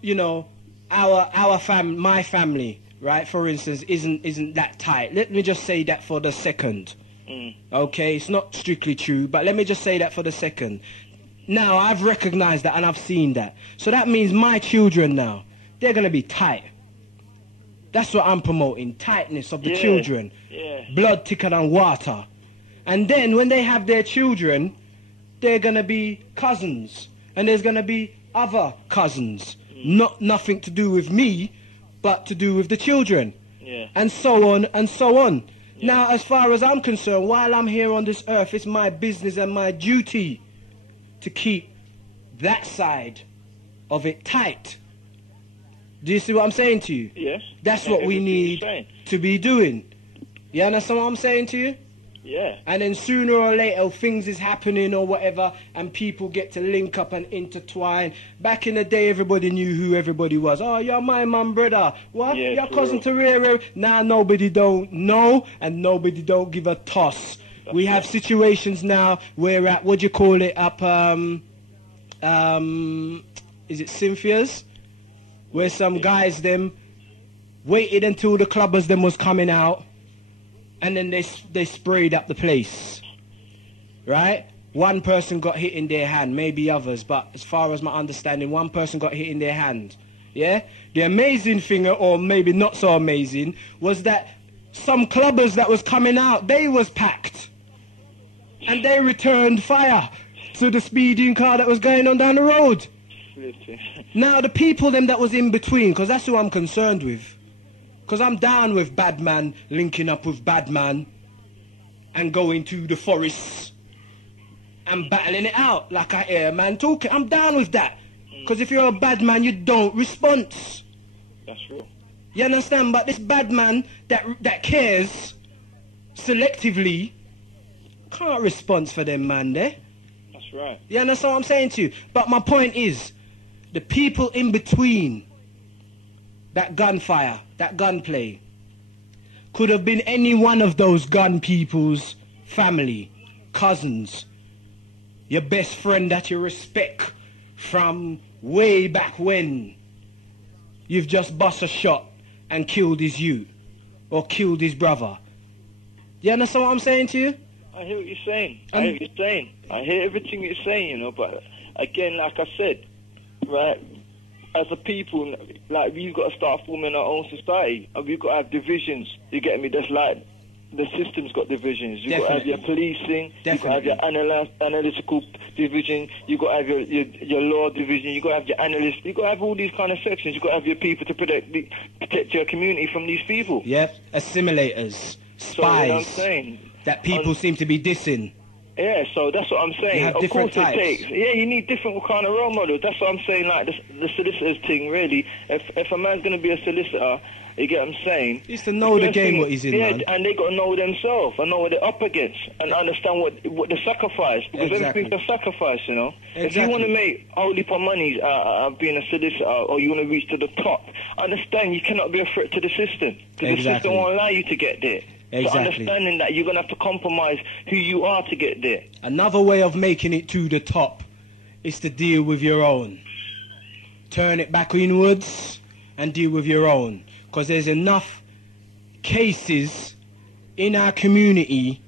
you know, my family, right, for instance, isn't that tight. Let me just say that for the second. Okay, it's not strictly true, but let me just say that for the second. Now, I've recognized that and I've seen that. So that means my children now, they're going to be tight. That's what I'm promoting, tightness of the children. Yeah. Blood thicker than water. And then when they have their children, they're going to be cousins. And there's going to be other cousins. Nothing to do with me, but to do with the children. Yeah. And so on and so on. Now, as far as I'm concerned, while I'm here on this earth, it's my business and my duty to keep that side of it tight. Do you see what I'm saying to you? Yes. That's what we need to be doing. You understand what I'm saying to you? Yeah. And then sooner or later things is happening or whatever and people get to link up and intertwine. Back in the day everybody knew who everybody was. Oh, you're my mum, brother. What? Yeah, your cousin Terrera. Now nobody don't know and nobody don't give a toss. We have situations now where at, what do you call it, up, is it Cynthia's? Where some guys them waited until the clubbers them was coming out and then they sprayed up the place. Right? One person got hit in their hand, maybe others, but as far as my understanding, one person got hit in their hand. Yeah? The amazing thing, or maybe not so amazing, was that some clubbers that was coming out, they was packed. And they returned fire to the speeding car that was going on down the road. Now the people them that was in between, because that's who I'm concerned with. Because I'm down with bad man linking up with bad man and going to the forests and battling it out like I hear a man talking. I'm down with that. Because if you're a bad man, you don't respond. That's true. You understand? But this bad man that cares selectively can't respond for them man there. That's right. You understand what I'm saying to you? But my point is, the people in between that gunfire, that gunplay, could have been any one of those gun people's family, cousins, your best friend that you respect from way back when you've just bust a shot and killed his youth or killed his brother. You understand what I'm saying to you? I hear what you're saying. I hear what you're saying. I hear everything you're saying, you know, but again, like I said, right, as a people, like, we've got to start forming our own society, and we've got to have divisions, you get me? That's like, the system's got divisions. You've got to have your policing, you've got to have your analytical division, you've got to have your law division, you've got to have your analysts, you've got to have all these kind of sections, you've got to have your people to protect your community from these people. Yep, assimilators, spies, so, you know what I'm saying? That people seem to be dissing. Yeah, so that's what I'm saying. You have different types. You need different kind of role models. That's what I'm saying, like the solicitors thing, really. If a man's going to be a solicitor, you get what I'm saying? He needs to know the game what he's in, man. And they got to know themselves and know what they're up against and understand what the sacrifice, because everything's a sacrifice, you know. Exactly. If you want to make a whole heap of money being a solicitor, or you want to reach to the top, understand you cannot be a threat to the system, because the system won't allow you to get there. Exactly. So understanding that you're going to have to compromise who you are to get there. Another way of making it to the top is to deal with your own. Turn it back inwards and deal with your own. Because there's enough cases in our community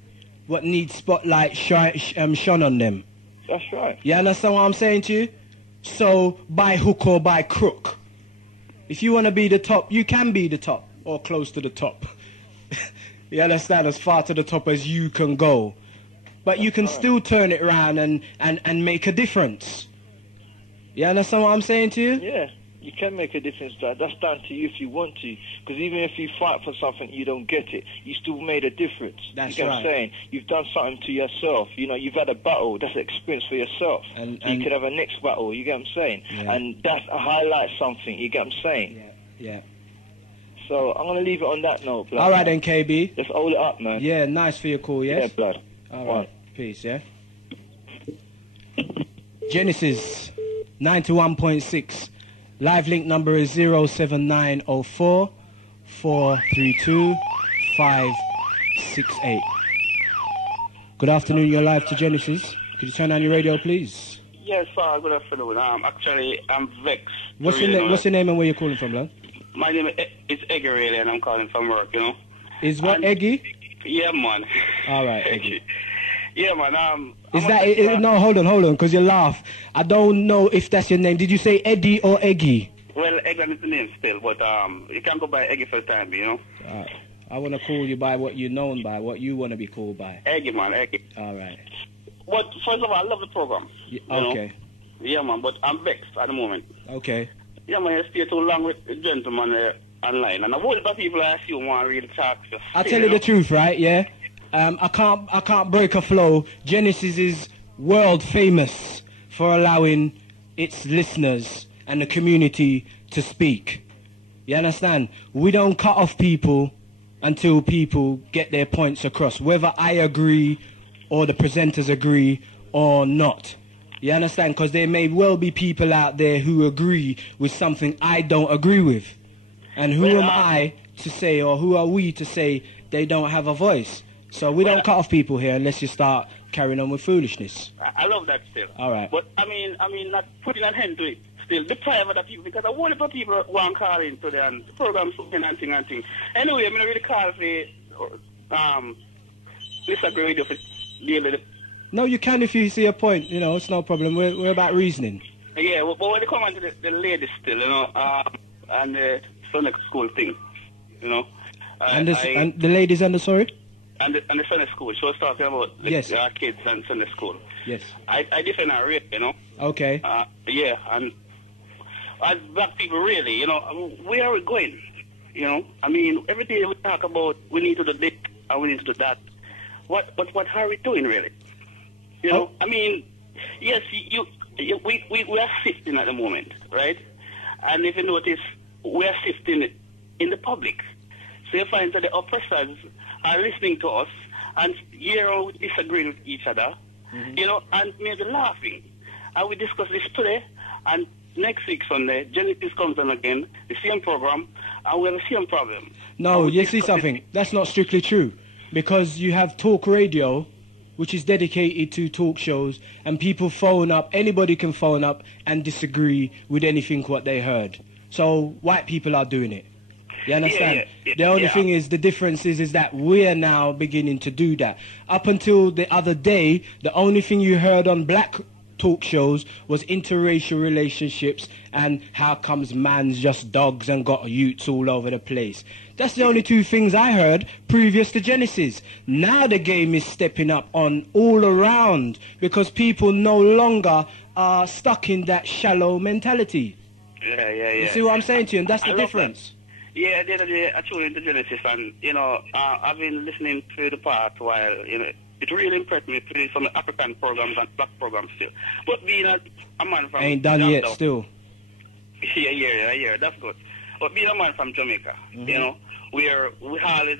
what need spotlight shone on them. That's right. You understand what I'm saying to you? So, by hook or by crook, if you want to be the top, you can be the top or close to the top. You understand? As far to the top as you can go. But you can still turn it around and make a difference. You understand what I'm saying to you? Yeah, you can make a difference. That's down to you if you want to. Because even if you fight for something you don't get it, you still made a difference. That's you get right. What I'm saying? You've done something to yourself. You know, you've had a battle. That's an experience for yourself. And you could have a next battle. You get what I'm saying? Yeah. And that's a highlight something. You get what I'm saying? Yeah. So I'm going to leave it on that note, blood. All right then, KB. Just hold it up, man. Yeah, nice for your call, yes? Yeah, blood. All right. Peace, yeah? Genesis 91.6. Live link number is 07904 432 568. Good afternoon, you're live to Genesis. Could you turn on your radio, please? Yes, sir. Good afternoon. Actually, I'm vexed. What's your name and where you're calling from, lad? My name is Eggy, really, and I'm calling from work, you know. Is what, Eggy? Yeah, man. All right, Eggy. Yeah, man. No, hold on, because you laugh. I don't know if that's your name. Did you say Eddie or Eggy? Well, Eggy is the name still, but you can go by Eggy for the time, you know. I want to call you by what you're known by, what you want to be called by. Eggy, man, Eggy. All right. But first of all, I love the program. Okay. Yeah, man, but I'm vexed at the moment. Okay. Yeah, man, I stay too long with the gentleman online, and a whole lot of people I assume want to really talk. I'll tell you the truth, right? Yeah. I can't break a flow. Genesis is world famous for allowing its listeners and the community to speak. You understand? We don't cut off people until people get their points across, whether I agree or the presenters agree or not. You understand? Because there may well be people out there who agree with something I don't agree with. And who am I to say, or who are we to say they don't have a voice? So we don't cut off people here unless you start carrying on with foolishness. I love that still. All right. But, I mean, not putting an end to it. Still deprive other people, because a whole lot of people want to call into the program and thing. Anyway, I'm going to really call for disagree with you for deal with it. No, you can if you see a point. You know, it's no problem. We're about reasoning. Yeah, but when they come on to the ladies still, you know, and the Sunday school thing, you know, And the ladies and the sorry? And the Sunday school. She was talking about the kids and Sunday school. Yes. I defend her really, you know. Okay. Yeah, and as black people really, you know, where are we going? You know, I mean, every day we talk about we need to do this and we need to do that. What are we doing really? You know, I mean, yes, we are sifting at the moment, right? And if you notice, we are sifting in the public. So you find that the oppressors are listening to us and here we disagree with each other, you know, and maybe laughing. And we discuss this today, and next week Sunday, Genesis comes on again, the same program, and we have the same problem. No, you see something? That's not strictly true. Because you have talk radio, which is dedicated to talk shows, and people phone up, anybody can phone up and disagree with anything what they heard. So white people are doing it. You understand? The only thing is, the difference is that we're now beginning to do that. Up until the other day, the only thing you heard on black talk shows was interracial relationships and how comes man's just dogs and got youths all over the place. That's the only two things I heard previous to Genesis. Now the game is stepping up on all around because people no longer are stuck in that shallow mentality. Yeah. You see what I'm saying to you? And that's the difference. Yeah, the other day I tuned into Genesis and, you know, I've been listening to the part while, you know, it really impressed me to some African programs and black programs still. But being a man from... Ain't done yet still. Yeah, that's good. But being a man from Jamaica, you know, we always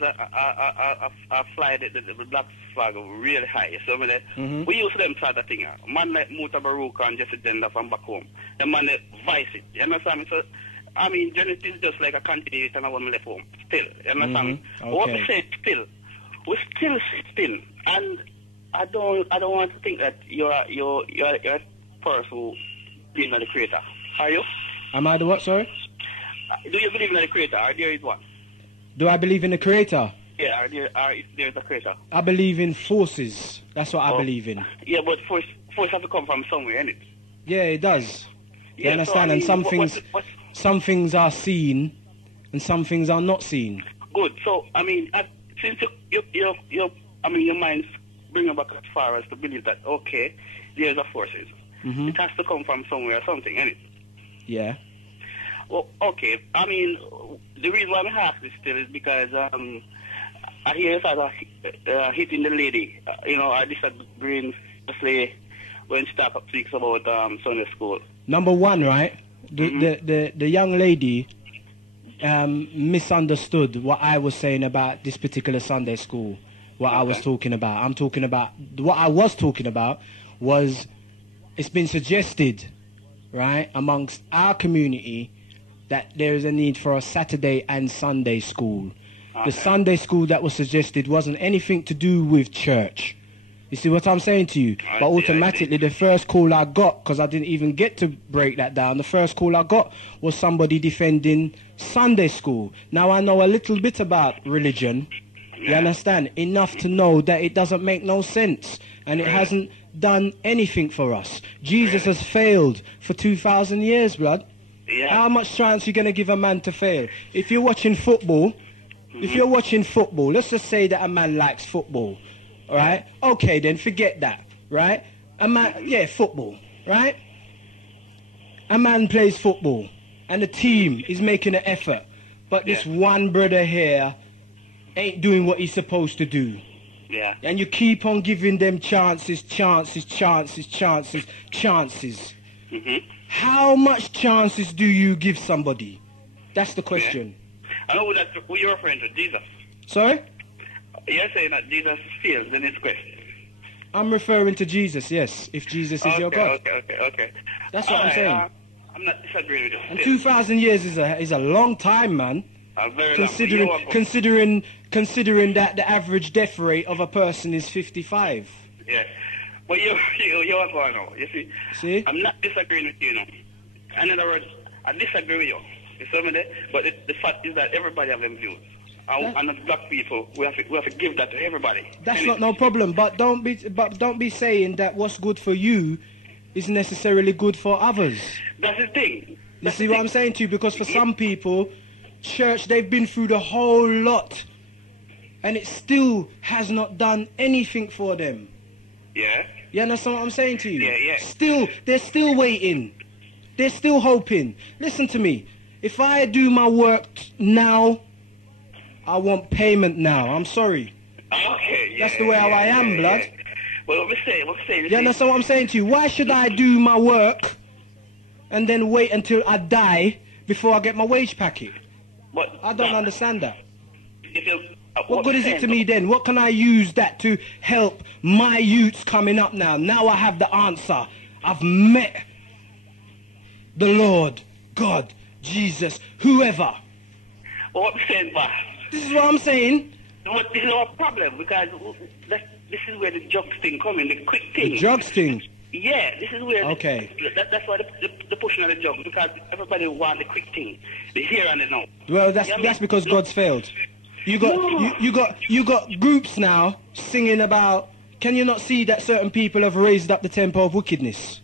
fly the black flag really high. So we use them sort of thing. A man like Muta Baruka and Jesse Jenda from back home, the man that vice it. You understand me? So, I mean, Genesis is just like a continuation of when we left home. Still, you understand me? Okay. What we say still, we still sitting, and I don't want to think that you're a person who believes in the Creator. Are you? Am I the what, sorry? Do you believe in the Creator, or there is one? Do I believe in the Creator? Yeah, if there is a Creator. I believe in forces. That's what I believe in. Yeah, but force has to come from somewhere, innit? Yeah, it does. You understand? And some things are seen, and some things are not seen. Good. So, I mean, since your mind's bringing back as far as to believe that, okay, there's a forces. It has to come from somewhere or something, innit? Yeah. Well, okay. I mean, the reason why I ask this still is because I hear you start hitting the lady. You know, I disagree when she speaks about Sunday school. Number one, right? The young lady misunderstood what I was saying about this particular Sunday school. What I was talking about. What I was talking about was it's been suggested, right, amongst our community that there is a need for a Saturday and Sunday school. The Sunday school that was suggested wasn't anything to do with church. You see what I'm saying to you? But automatically the first call I got, because I didn't even get to break that down, the first call I got was somebody defending Sunday school. Now I know a little bit about religion, you understand? Enough to know that it doesn't make no sense. And it hasn't done anything for us. Jesus has failed for 2,000 years, blood. Yeah. How much chance are you going to give a man to fail? If you're watching football, let's just say that a man likes football, all right? Okay, then forget that, right? A man, football, right? A man plays football, and the team is making an effort, but this one brother here ain't doing what he's supposed to do. Yeah. And you keep on giving them chances. How much chances do you give somebody? That's the question. I know that you're referring to Jesus. Sorry? You're saying that Jesus fails in his quest. I'm referring to Jesus, yes. If Jesus is your God. Okay. That's what I'm saying. I'm not disagreeing with you. And 2,000 years is a long time, man. Very long. Considering that the average death rate of a person is 55. Yeah. But you're going now. You see? I'm not disagreeing with you now. In other words, I disagree with you. You see me there? But the fact is that everybody has them views. And as black people, we have to give that to everybody. That's not no problem. But don't be saying that what's good for you is necessarily good for others. That's the thing. You see what I'm saying to you? Because for some people, church, they've been through the whole lot. And it still has not done anything for them. Yeah. You understand what I'm saying to you? Yeah. Still, they're still waiting. They're still hoping. Listen to me. If I do my work now, I want payment now. I'm sorry. Okay. That's the way how I am, blood. Yeah. Well, what we say. You understand what I'm saying to you? Why should I do my work and then wait until I die before I get my wage packet? I don't understand that. What good is it to me then? What can I use that to help my youths coming up now? Now I have the answer. I've met the Lord, God, Jesus, whoever. Well, what I'm saying, but this is what I'm saying. This is our problem, because this is where the drugs thing come in, the quick thing. The drugs thing? Yeah, this is where... Okay. That's why the pushing of the drugs, because everybody want the quick thing, the here and the now. Well, that's because God's failed. You got groups now singing about. Can you not see that certain people have raised up the tempo of wickedness?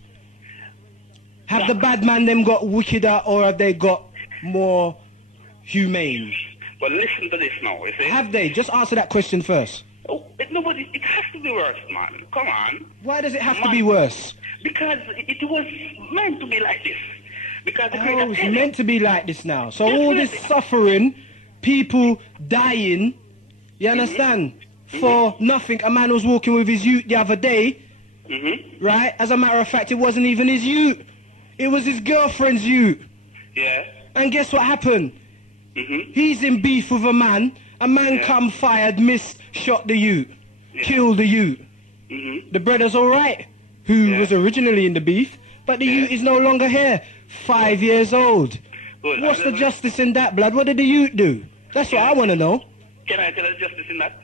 Have the bad man them got wickeder, or have they got more humane? Well, listen to this now. You see? Have they? Just answer that question first. Oh, it has to be worse, man. Come on. Why does it have to be worse? Because it was meant to be like this. Because it's meant to be like this now. So all this suffering, people dying, you understand, for nothing. A man was walking with his ute the other day, right? As a matter of fact, it wasn't even his ute. It was his girlfriend's ute. Yeah. And guess what happened? He's in beef with a man. A man come fired, missed, shot the ute, killed the ute. The brother's all right, who was originally in the beef, but the ute is no longer here. 5 years old. Good. What's the justice in that, blood? What did the ute do? That's what I want to know. Can I tell the justice in that?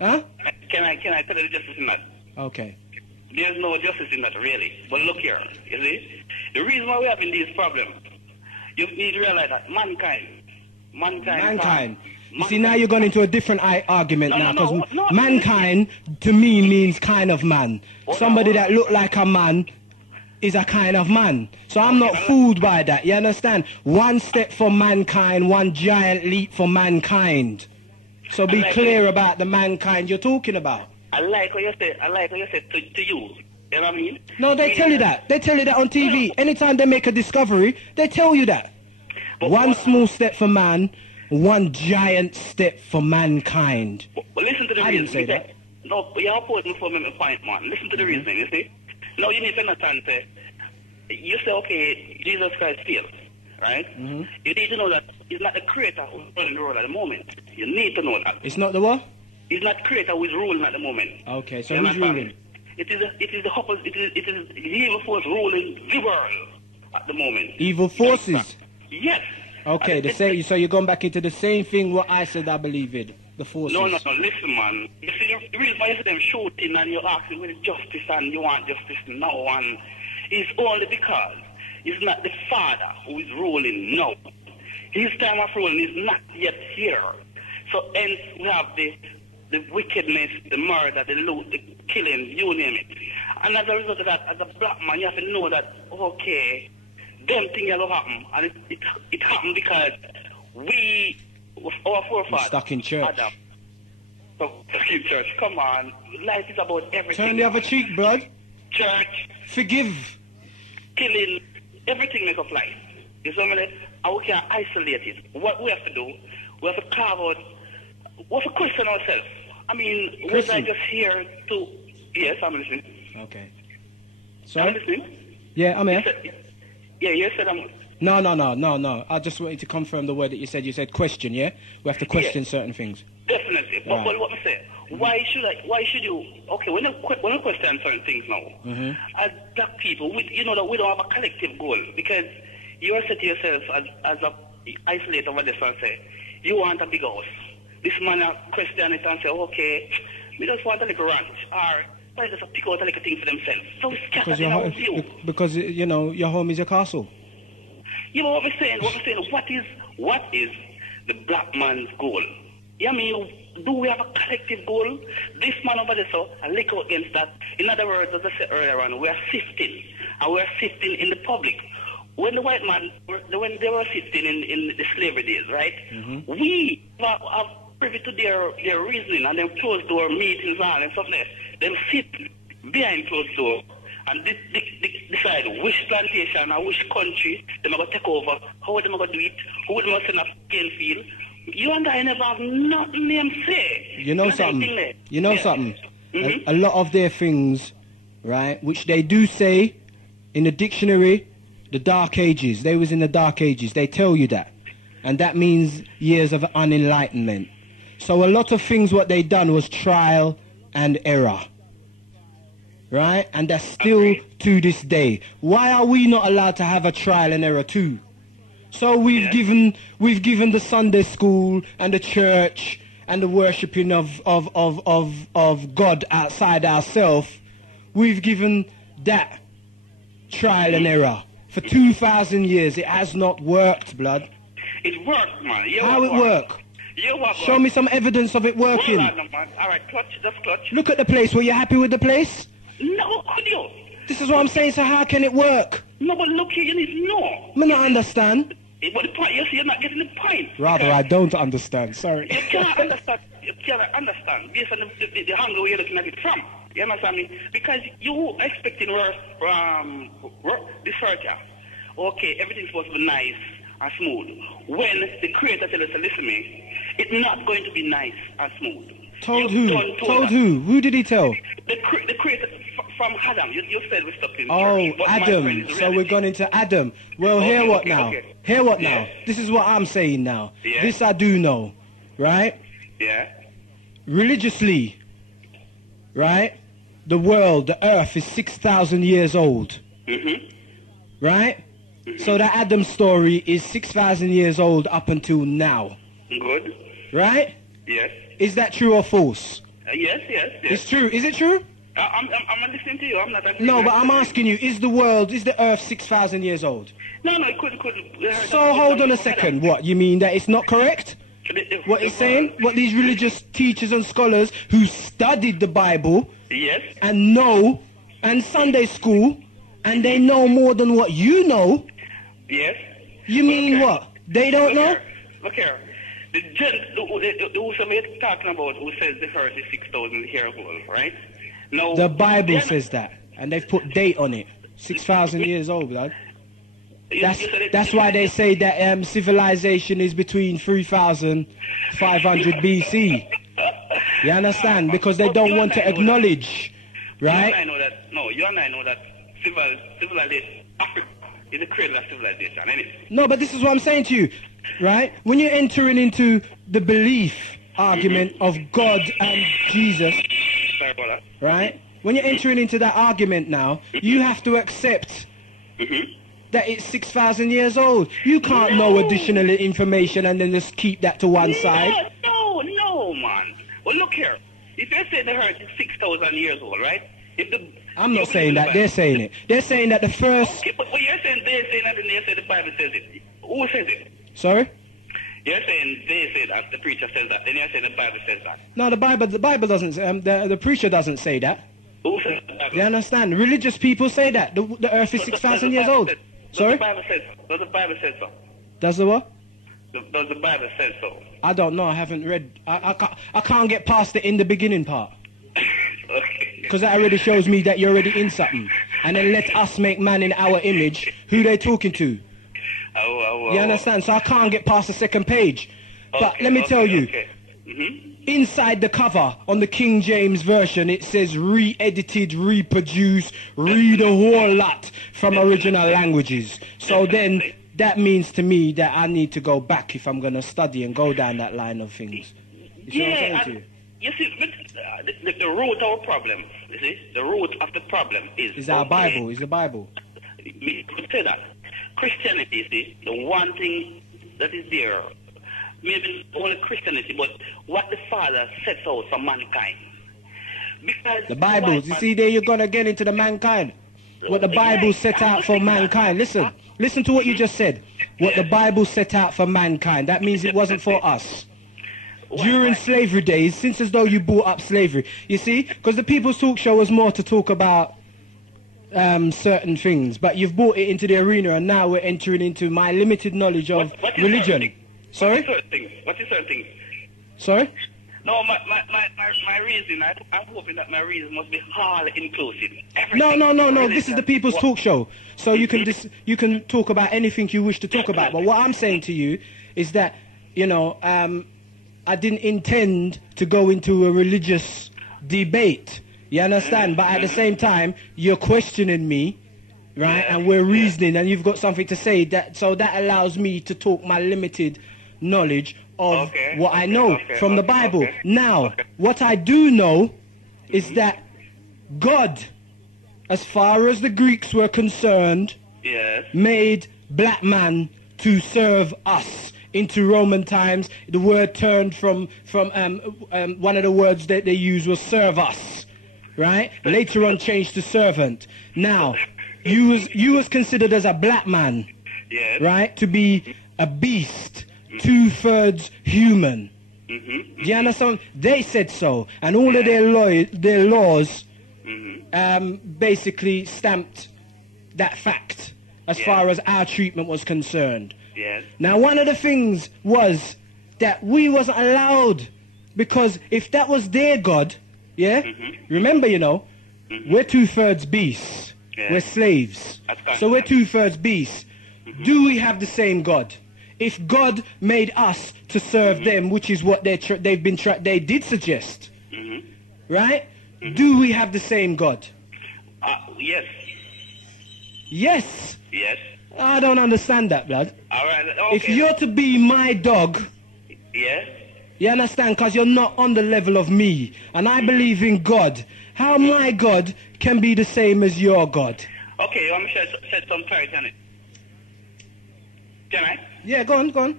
Huh? Can I tell the justice in that? Okay. There's no justice in that, really. But look here, you see? The reason why we're having these problems, you need to realize that mankind. You see, now you're going into a different argument now, because mankind, to me, means kind of man. Somebody that look like a man is a kind of man. So I'm not fooled by that, you understand? One step for mankind, one giant leap for mankind. So be clear about the mankind you're talking about. I like what you said to you. You know what I mean? No, they tell you that. They tell you that on TV. Anytime they make a discovery, they tell you that. One small step for man, one giant step for mankind. Well, listen to the reason. I didn't say that. No, you're important for me to point, man. Listen to the reason, you see? Now you need to understand, you say, okay, Jesus Christ failed, right? You need to know that he's not the creator who's running the world at the moment. You need to know that. It's not the what? He's not the creator who is ruling at the moment. Okay, so who's ruling? It is the opposite. It is the evil force ruling the world at the moment. Evil forces? Yes. Okay, so you're going back into the same thing what I said I believe in. The forces. No, listen, man. You see, the reason why you see them shooting and you're asking with justice and you want justice now, and it's only because it's not the Father who is ruling now. His time of ruling is not yet here. So hence we have the wickedness, the murder, the loot, the killing, you name it. And as a result of that, as a black man, you have to know that, okay, them things will happen. And it happened because our forefathers stuck in church. Stuck in church. Come on. Life is about everything. Turn the other cheek, blood. Church. Forgive. Killing. Everything make up life. You see what I mean? And we can't isolate it. What we have to do, we have to carve out, we have to question ourselves. I mean, was I just here to... Yes, I'm listening. Okay. Sorry? I'm listening. Yeah, I'm here. You said I'm... No. I just wanted to confirm the word that you said. You said question, yeah? We have to question certain things. Definitely. But what I say, why should you... Okay, when you question certain things now, as black people, you know that we don't have a collective goal, because you are set to yourself as a isolated over this and say, you want a big house. This man question it and say, okay, we just want a little ranch, or I just pick out a little thing for themselves. So scattered in our view. Because, you know, your home is your castle. Yeah, but what we're saying, what is the black man's goal? Yeah, I mean, do we have a collective goal? This man over there, so I lick out against that. In other words, as I said earlier on, we are sifting, and we are sifting in the public. when the white man, when they were sitting in the slavery days, right? We are privy to their reasoning and them closed door meetings and stuff like that. Them sit behind closed door and decide which plantation or which country they are going to take over, how they are going to do it, who they are going to send a cane field. You and I never have nothing them say. You know something? You know something? A lot of their things, right, which they do say in the dictionary, the Dark Ages, they was in the Dark Ages, they tell you that. And that means years of unenlightenment. So a lot of things what they done was trial and error. Right? And that's still to this day. Why are we not allowed to have a trial and error too? So we've given the Sunday school and the church and the worshipping of God outside ourselves. We've given that trial and error. For 2,000 years it has not worked, blood. It worked, man. How it work? Show me some evidence of it working. Alright, clutch, just clutch. Look at the place. Were you happy with the place? No, could you? This is what I'm saying, so how can it work? No, but look here, you need to know. I don't understand. But the point, you see, you're not getting the point. Rather, I don't understand, sorry. You cannot understand. You cannot understand based on the angle where you're looking at it from. You understand me? Because you expecting work from the searcher. Okay, everything's supposed to be nice and smooth. When the creator tells us to listen to me, it's not going to be nice and smooth. Told who? Told who? Who did he tell? The creator from Adam. You said we stopped in Oh, Adam. So we're going into Adam. Well, hear what now? Hear what now? This is what I'm saying now. Yeah. This I do know. Right? Yeah. Religiously, right? The world, the earth is 6,000 years old. Right? So the Adam story is 6,000 years old up until now. Good. Right? Yes. Is that true or false? Yes. It's true. Is it true? I'm listening to you. I'm not asking. No, but I'm asking you, is the earth 6,000 years old? No, it couldn't. So hold on a second. What, you mean that it's not correct? What it's saying? What these religious teachers and scholars who studied the Bible and know, and Sunday school, and they know more than what you know. Yes. You mean what? They don't know? Look here. The who somebody talking about who says the earth is 6,000 years old, right? No. The Bible says that, and they've put date on it. 6,000 years old, blood. That's why they say that civilization is between 3,500 BC. You understand? Because they don't want to acknowledge, right? You and I know that. No, you and I know that civilization, Africa is the cradle of civilization, isn't it? No, but this is what I'm saying to you, right? When you're entering into the belief argument of God and Jesus, right? When you're entering into that argument now, you have to accept that it's 6,000 years old. You can't know additional information and then just keep that to one side. No, man. Well, look here. If they say the earth is 6,000 years old, right? I'm not saying that. They're saying it. They're saying that the first... Okay, but you're saying they're saying that and they say the Bible says it. Who says it? Sorry? You're saying they say that, the preacher says that, then you're saying the Bible says that. No, the Bible doesn't, the preacher doesn't say that. Who says the Bible? You understand? Religious people say that. The earth is 6,000 years old. Sorry? Does the Bible say so? Does the what? Does the Bible say so? I don't know. I haven't read. I can't get past the in the beginning part. Okay. Because that already shows me that you're already in something. And then let us make man in our image. Who they talking to? You understand? So I can't get past the second page. But let me tell you. Inside the cover on the King James Version, it says re-edited, reproduced, read a whole lot from original languages. So then that means to me that I need to go back if I'm going to study and go down that line of things. You see what I'm saying to you? You see, the root of our problem, you see, the root of the problem is our Bible, is the Bible. We could say that. Christianity, you see, the one thing that is there, maybe only Christianity, but what the Father sets out for mankind. Because the Bible, you see there you're going to get into the mankind. What the Bible set out for mankind. Listen to what you just said. What the Bible set out for mankind. That means it wasn't for us. During slavery days, since as though you brought up slavery. You see? Because the People's Talk Show was more to talk about certain things, but you've brought it into the arena, and now we're entering into my limited knowledge of religion. Sorry? What is certain thing? Sorry? No, my reason, I'm hoping that my reason must be all inclusive. No. This is the People's Talk Show. So you can talk about anything you wish to talk about. But what I'm saying to you is that, you know, I didn't intend to go into a religious debate. You understand? But at the same time, you're questioning me, right? And we're reasoning, and you've got something to say. So that allows me to talk my limited knowledge of what I know from the Bible. Now, what I do know is that God, as far as the Greeks were concerned, made black man to serve us. Into Roman times, the word turned from one of the words that they used was serve us, right? Later on changed to servant. Now, you was considered as a black man, right? To be a beast. 2/3 human. Do you understand? They said so, and all of their laws basically stamped that fact as far as our treatment was concerned. Now, one of the things was that we wasn't allowed, because if that was their God, remember, you know, we're 2/3 beasts, we're slaves, so we're 2/3 beasts. Do we have the same God? If God made us to serve them, which is what they did suggest, right? Do we have the same God? Yes. Yes. Yes. I don't understand that, blood. All right. Okay. If you're to be my dog, you understand? Because you're not on the level of me, and I believe in God. How my God can be the same as your God? Okay, you want me to shed some clarity on it? Can I? Yeah, go on. Okay.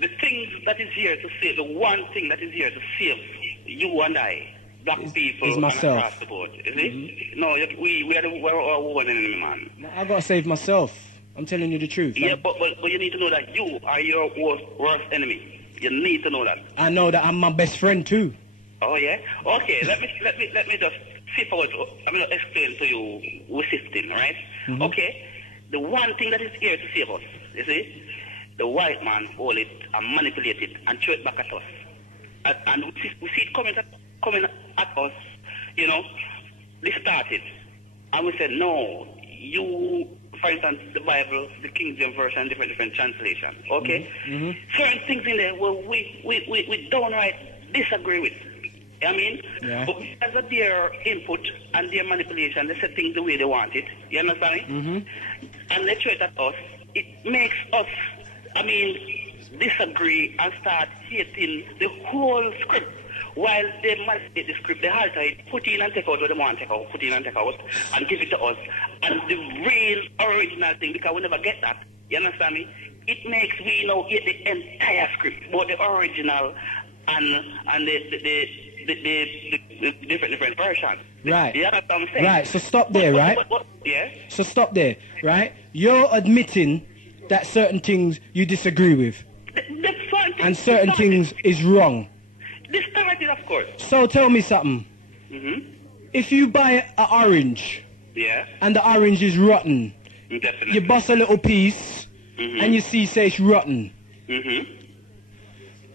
The thing that is here to save, the one thing that is here to save you and I, black people, is myself. Across the board, is it? No, we're our one enemy, man. I gotta save myself. I'm telling you the truth. Yeah, but you need to know that you are your worst enemy. You need to know that. I know that I'm my best friend too. Oh yeah. Okay. let me just sift out. I'm gonna explain to you. We're sifting, right? Okay. The one thing that is here to save us, you see, the white man hold it and manipulate it and throw it back at us. And we see it coming at us, you know, this started. And we said, no, you, for instance, the Bible, the King James Version, different translation, okay? Certain things in there where we downright disagree with. I mean, but because of their input and their manipulation, they set things the way they want it. You understand me? And they throw it at us. It makes us, I mean, disagree and start hating the whole script. While they manipulate the script, they alter it, put in and take out what they want to take out, put in and take out, and give it to us. And the real original thing, because we never get that, you understand me? It makes we now get the entire script, both the original and the different versions. Right. You understand what I'm saying? Right, so stop there, right? So stop there, right? You're admitting that certain things you disagree with. And certain things is wrong. This started, of course. So tell me something. If you buy an orange, and the orange is rotten, definitely. You bust a little piece, and you see say it's rotten.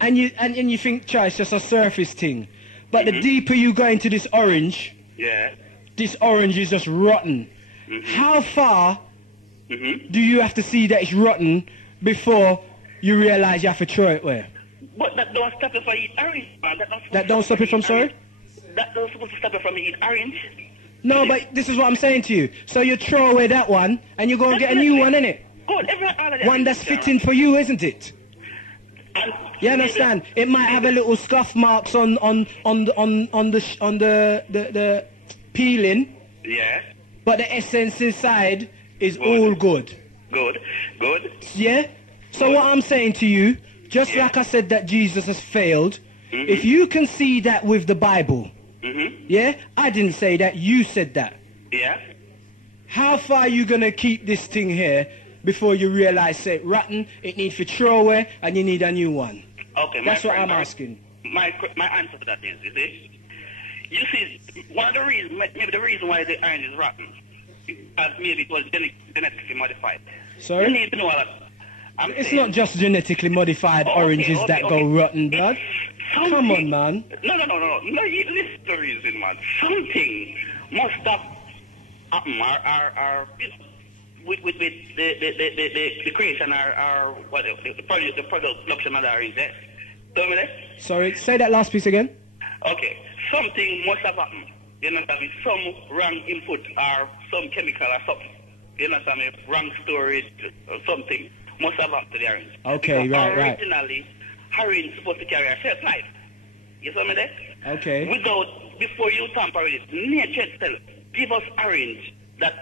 And you think, try, it's just a surface thing. But the deeper you go into this orange, this orange is just rotten. How far do you have to see that it's rotten before you realize you have to throw it away? But that don't stop you from eating orange, man. That don't stop you from, sorry? That don't supposed to stop you from eating orange. No, but this is what I'm saying to you. So you throw away that one, and you go and get a new one, innit? Good, one that's fitting for you, isn't it? You understand? It might have a little scuff marks on the peeling. Yeah. But the essence inside is all good. Good. Yeah? So what I'm saying to you, just like I said that Jesus has failed, if you can see that with the Bible, yeah? I didn't say that, you said that. Yeah. How far are you going to keep this thing here before you realize, say, rotten, it needs to throw away, and you need a new one? Okay, that's what I'm asking. My answer to that is, you see, You see, one of the reasons, maybe the reason why the orange is rotten, maybe it was genetically modified. Sorry? You need to know all that. It's not just genetically modified oranges that go rotten, blood. Come on, man. No. Listen to the reason, man. Something must have happened, with the creation, the production of the orange. Tell me that? Sorry, say that last piece again. Okay. Something must have happened. You understand me? Some wrong input or some chemical or something. You understand me? Wrong storage or something must have happened to the orange. Okay, because right. Originally, orange is supposed to carry a shelf life. You see me there? Okay. Before you tamper with it, nature itself give us orange that,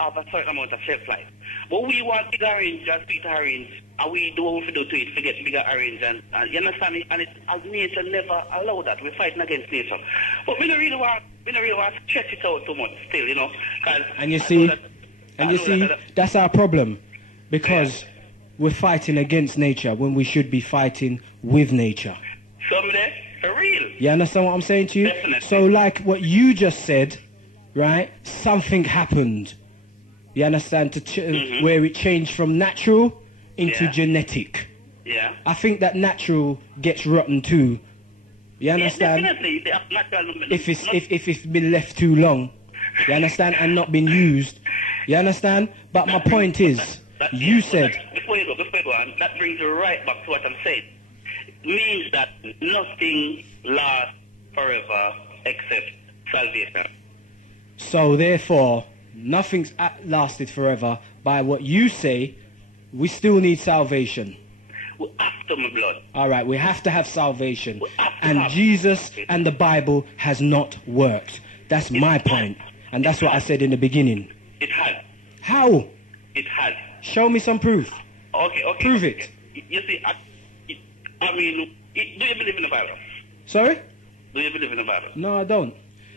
have a certain amount of shelf life. But we want big orange and sweet orange, and we do what we do to it to get bigger orange. And you understand me? And as nature never allow that. We're fighting against nature. But we don't really want to stretch it out too much still, And you see, that's our problem. Because we're fighting against nature when we should be fighting with nature. Someday, for real. You understand what I'm saying to you? Definitely. So like what you just said, right? Something happened. You understand? Where it changed from natural into genetic. Yeah. I think that natural gets rotten too. You understand? Yeah, definitely. If it's been left too long, you understand, and not been used. You understand? But my point is, you said. Before you go on, that brings you right back to what I'm saying. It means that nothing lasts forever except salvation. So therefore, nothing's lasted forever. By what you say, we still need salvation. We have to, my blood. All right, we have to have salvation. And Jesus and the Bible has not worked. That's my point. And that's what I said in the beginning. It has. How? It has. Show me some proof. Okay. Prove it. You see, do you believe in the Bible? Sorry? Do you believe in the Bible? No, I don't.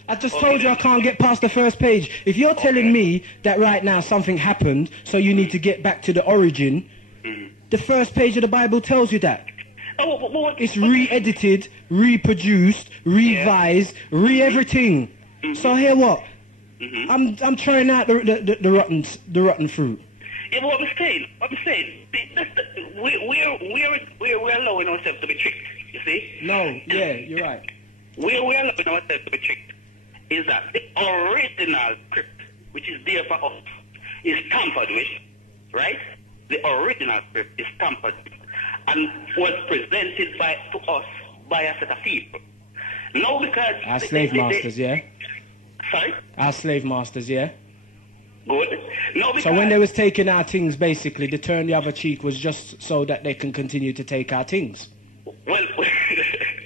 I just told you I can't get past the first page. If you're telling me that right now something happened, so you need to get back to the origin, the first page of the Bible tells you that. It's re-edited, reproduced, revised, re-everything. So here what? I'm trying out the rotten fruit. Yeah, but what I'm saying, we're allowing ourselves to be tricked, you see? No, yeah, you're right. We're allowing ourselves to be tricked. Is that the original script, which is there for us, is tampered with, right? The original script is tampered with and was presented to us by a set of people. No, because... Our slave masters, yeah? Sorry? Our slave masters, yeah? Good. No, because... So when they was taking our things, basically, the turn the other cheek was just so that they can continue to take our things. Well...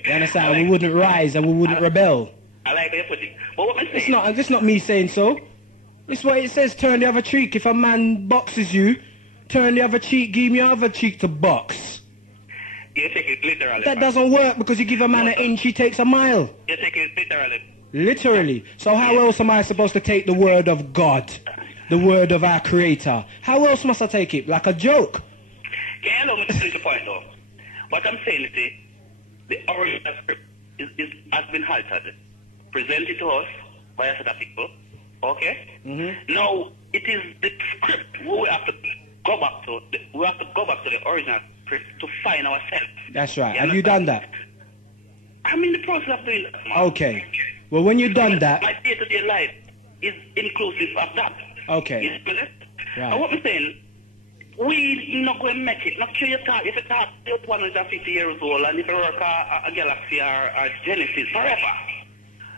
You understand? We wouldn't rise and we wouldn't rebel. I like how you put it. But what I'm saying... It's not me saying so. It's what it says, turn the other cheek. If a man boxes you, turn the other cheek, give me the other cheek to box. You take it literally. That doesn't work because you give a man an inch, he takes a mile. You take it literally. Literally. So how else am I supposed to take the word of God? The word of our Creator? How else must I take it? Like a joke? Can you allow me to finish the point though? What I'm saying is the original script has been altered. Presented to us by a set of people. Okay? Now, it is the script we have to go back to. We have to go back to the original script to find ourselves. That's right. Have you done that? I'm in the process of doing that, man. Okay. Well, when you've done that... My day-to-day life is inclusive of that. Okay. Right. Right. And what I'm saying, we not going to make it. Not sure you talk, if you talk, you're 150 years old, and if you work a galaxy or Genesis forever,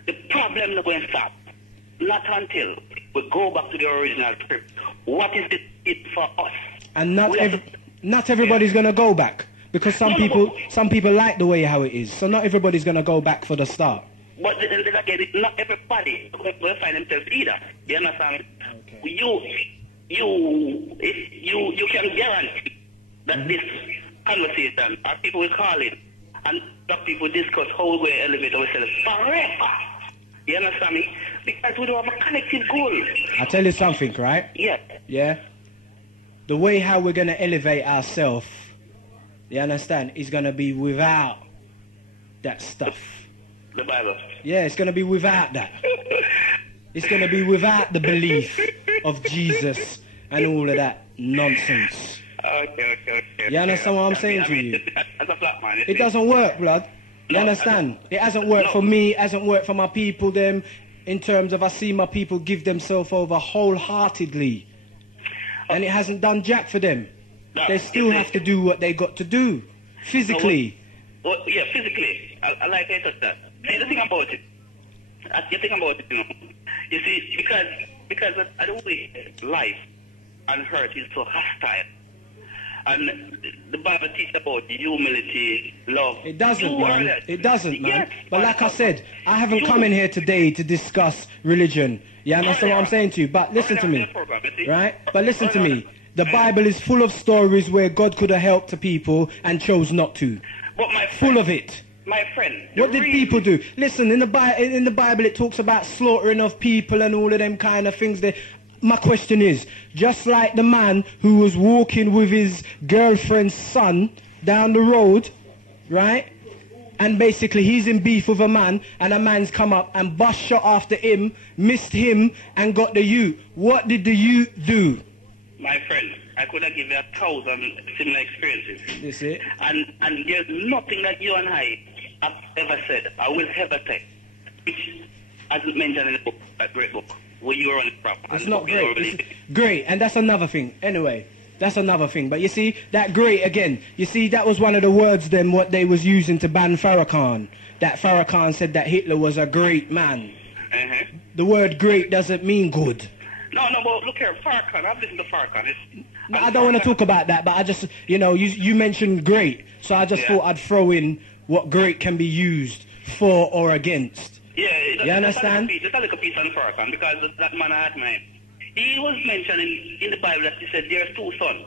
the problem is going to start. Not until we go back to the original script. What is it for us? And not everybody's going to go back. Because some people like the way how it is. So not everybody's going to go back for the start. But then again, not everybody will find themselves either. You understand? Okay. You can guarantee that this conversation, or people will call it, and people discuss how we're going to elevate ourselves forever. You understand me? Because we don't have a collective goal. I'll tell you something, right? Yeah. Yeah? The way how we're going to elevate ourselves, you understand, is going to be without that stuff. The Bible. Yeah, it's going to be without that. It's going to be without the belief of Jesus and all of that nonsense. Okay. You understand what I'm saying to you? As a black man, it doesn't work, blood. You understand? It hasn't worked for me, it hasn't worked for my people, them, in terms of I see my people give themselves over wholeheartedly. And it hasn't done jack for them. They still have to do what they got to do. Physically. Well, yeah, physically. I like to touch that. See, the thing about it, you know, you see, because of the way life and hurt is so hostile. And the Bible teaches about humility, love. It doesn't, man. It doesn't, man. Yes, but like I said, I haven't come in here today to discuss religion. You understand what I'm saying to you? But listen to me, right? But listen to me. The Bible is full of stories where God could have helped the people and chose not to. But my friend, full of it. My friend. What did people do? Listen, in the Bible it talks about slaughtering of people and all of them kind of things. My question is, just like the man who was walking with his girlfriend's son down the road, right? And basically he's in beef with a man, and a man's come up and bust shot after him, missed him, and got the youth. What did the youth do? My friend, I could have given you 1,000 similar experiences. That's it. And there's nothing that you and I have ever said, I will ever say, which hasn't mentioned in the book, that great book, where you were on the prop. It's not great. It's great, and that's another thing. Anyway, that's another thing. But you see, that great again, you see, that was one of the words then what they was using to ban Farrakhan. That Farrakhan said that Hitler was a great man. The word great doesn't mean good. No, but look here, Farrakhan, I've listened to Farrakhan. No, I don't want to talk about that, but I just, you know, you mentioned great, so I just thought I'd throw in what great can be used for or against. Yeah, you understand? Just a little piece on Farrakhan, because that man I admire. He was mentioning in the Bible that he said there's two sons.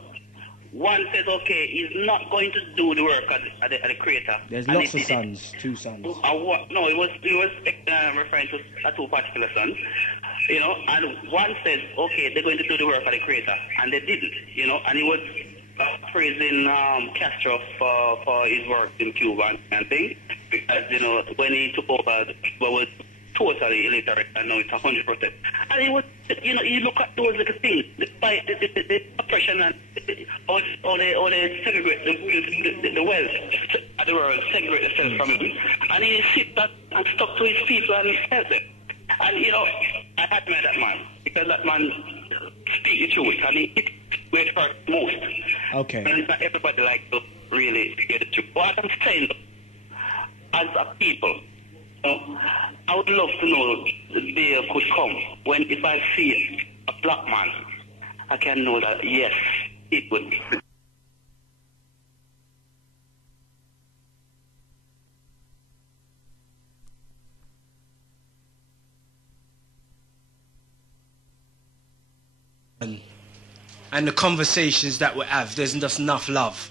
One says, okay, he's not going to do the work at the Creator. There's lots of sons, two sons. No, he was referring to two particular sons. You know, and one says, okay, they're going to do the work of the Creator, and they didn't, you know, and he was praising Castro for his work in Cuba and things, because, you know, when he took over, the people was totally illiterate, and now it's 100%. And he was, you know, you look at those little things, the oppression and all they segregate the wealth of the world, segregate themselves from him, and he sits back and stuck to his people and help them. And, you know, I admire that man, because that man speaks the truth, and he hits where it hurts most. Okay. And it's not everybody like to really get the truth. What I'm saying, as a people, you know, I would love to know the day could come when if I see a black man, I can know that, yes, it would be. And the conversations that we have, there's just enough love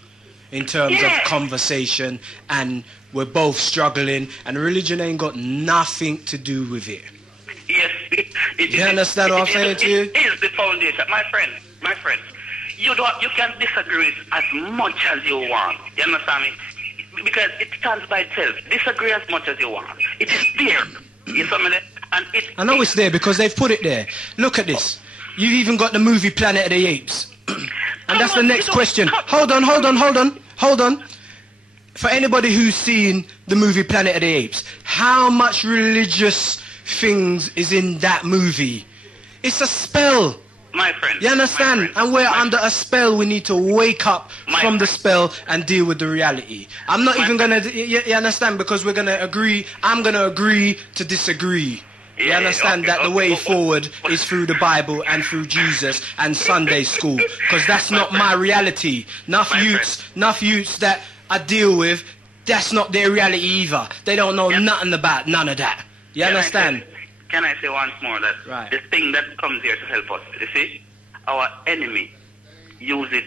in terms of conversation, and we're both struggling, and religion ain't got nothing to do with it. Yes. You understand what I'm saying to you? It is the foundation. My friend, you can disagree with as much as you want. You understand me? Because it stands by itself. Disagree as much as you want. It is there. You understand me? And I know it's there because they've put it there. Look at this. You've even got the movie Planet of the Apes. And that's the next question. Hold on. For anybody who's seen the movie Planet of the Apes, how much religious things is in that movie? It's a spell. My friend. You understand? And we're under a spell. We need to wake up from the spell and deal with the reality. I'm not even going to... You understand? Because we're going to agree... I'm going to agree to disagree. You understand that the way forward is through the Bible and through Jesus and Sunday school, because that's not my reality. Enough youths that I deal with, that's not their reality either. They don't know nothing about none of that. You understand? Can I say once more that the thing that comes here to help us, you see, our enemy use it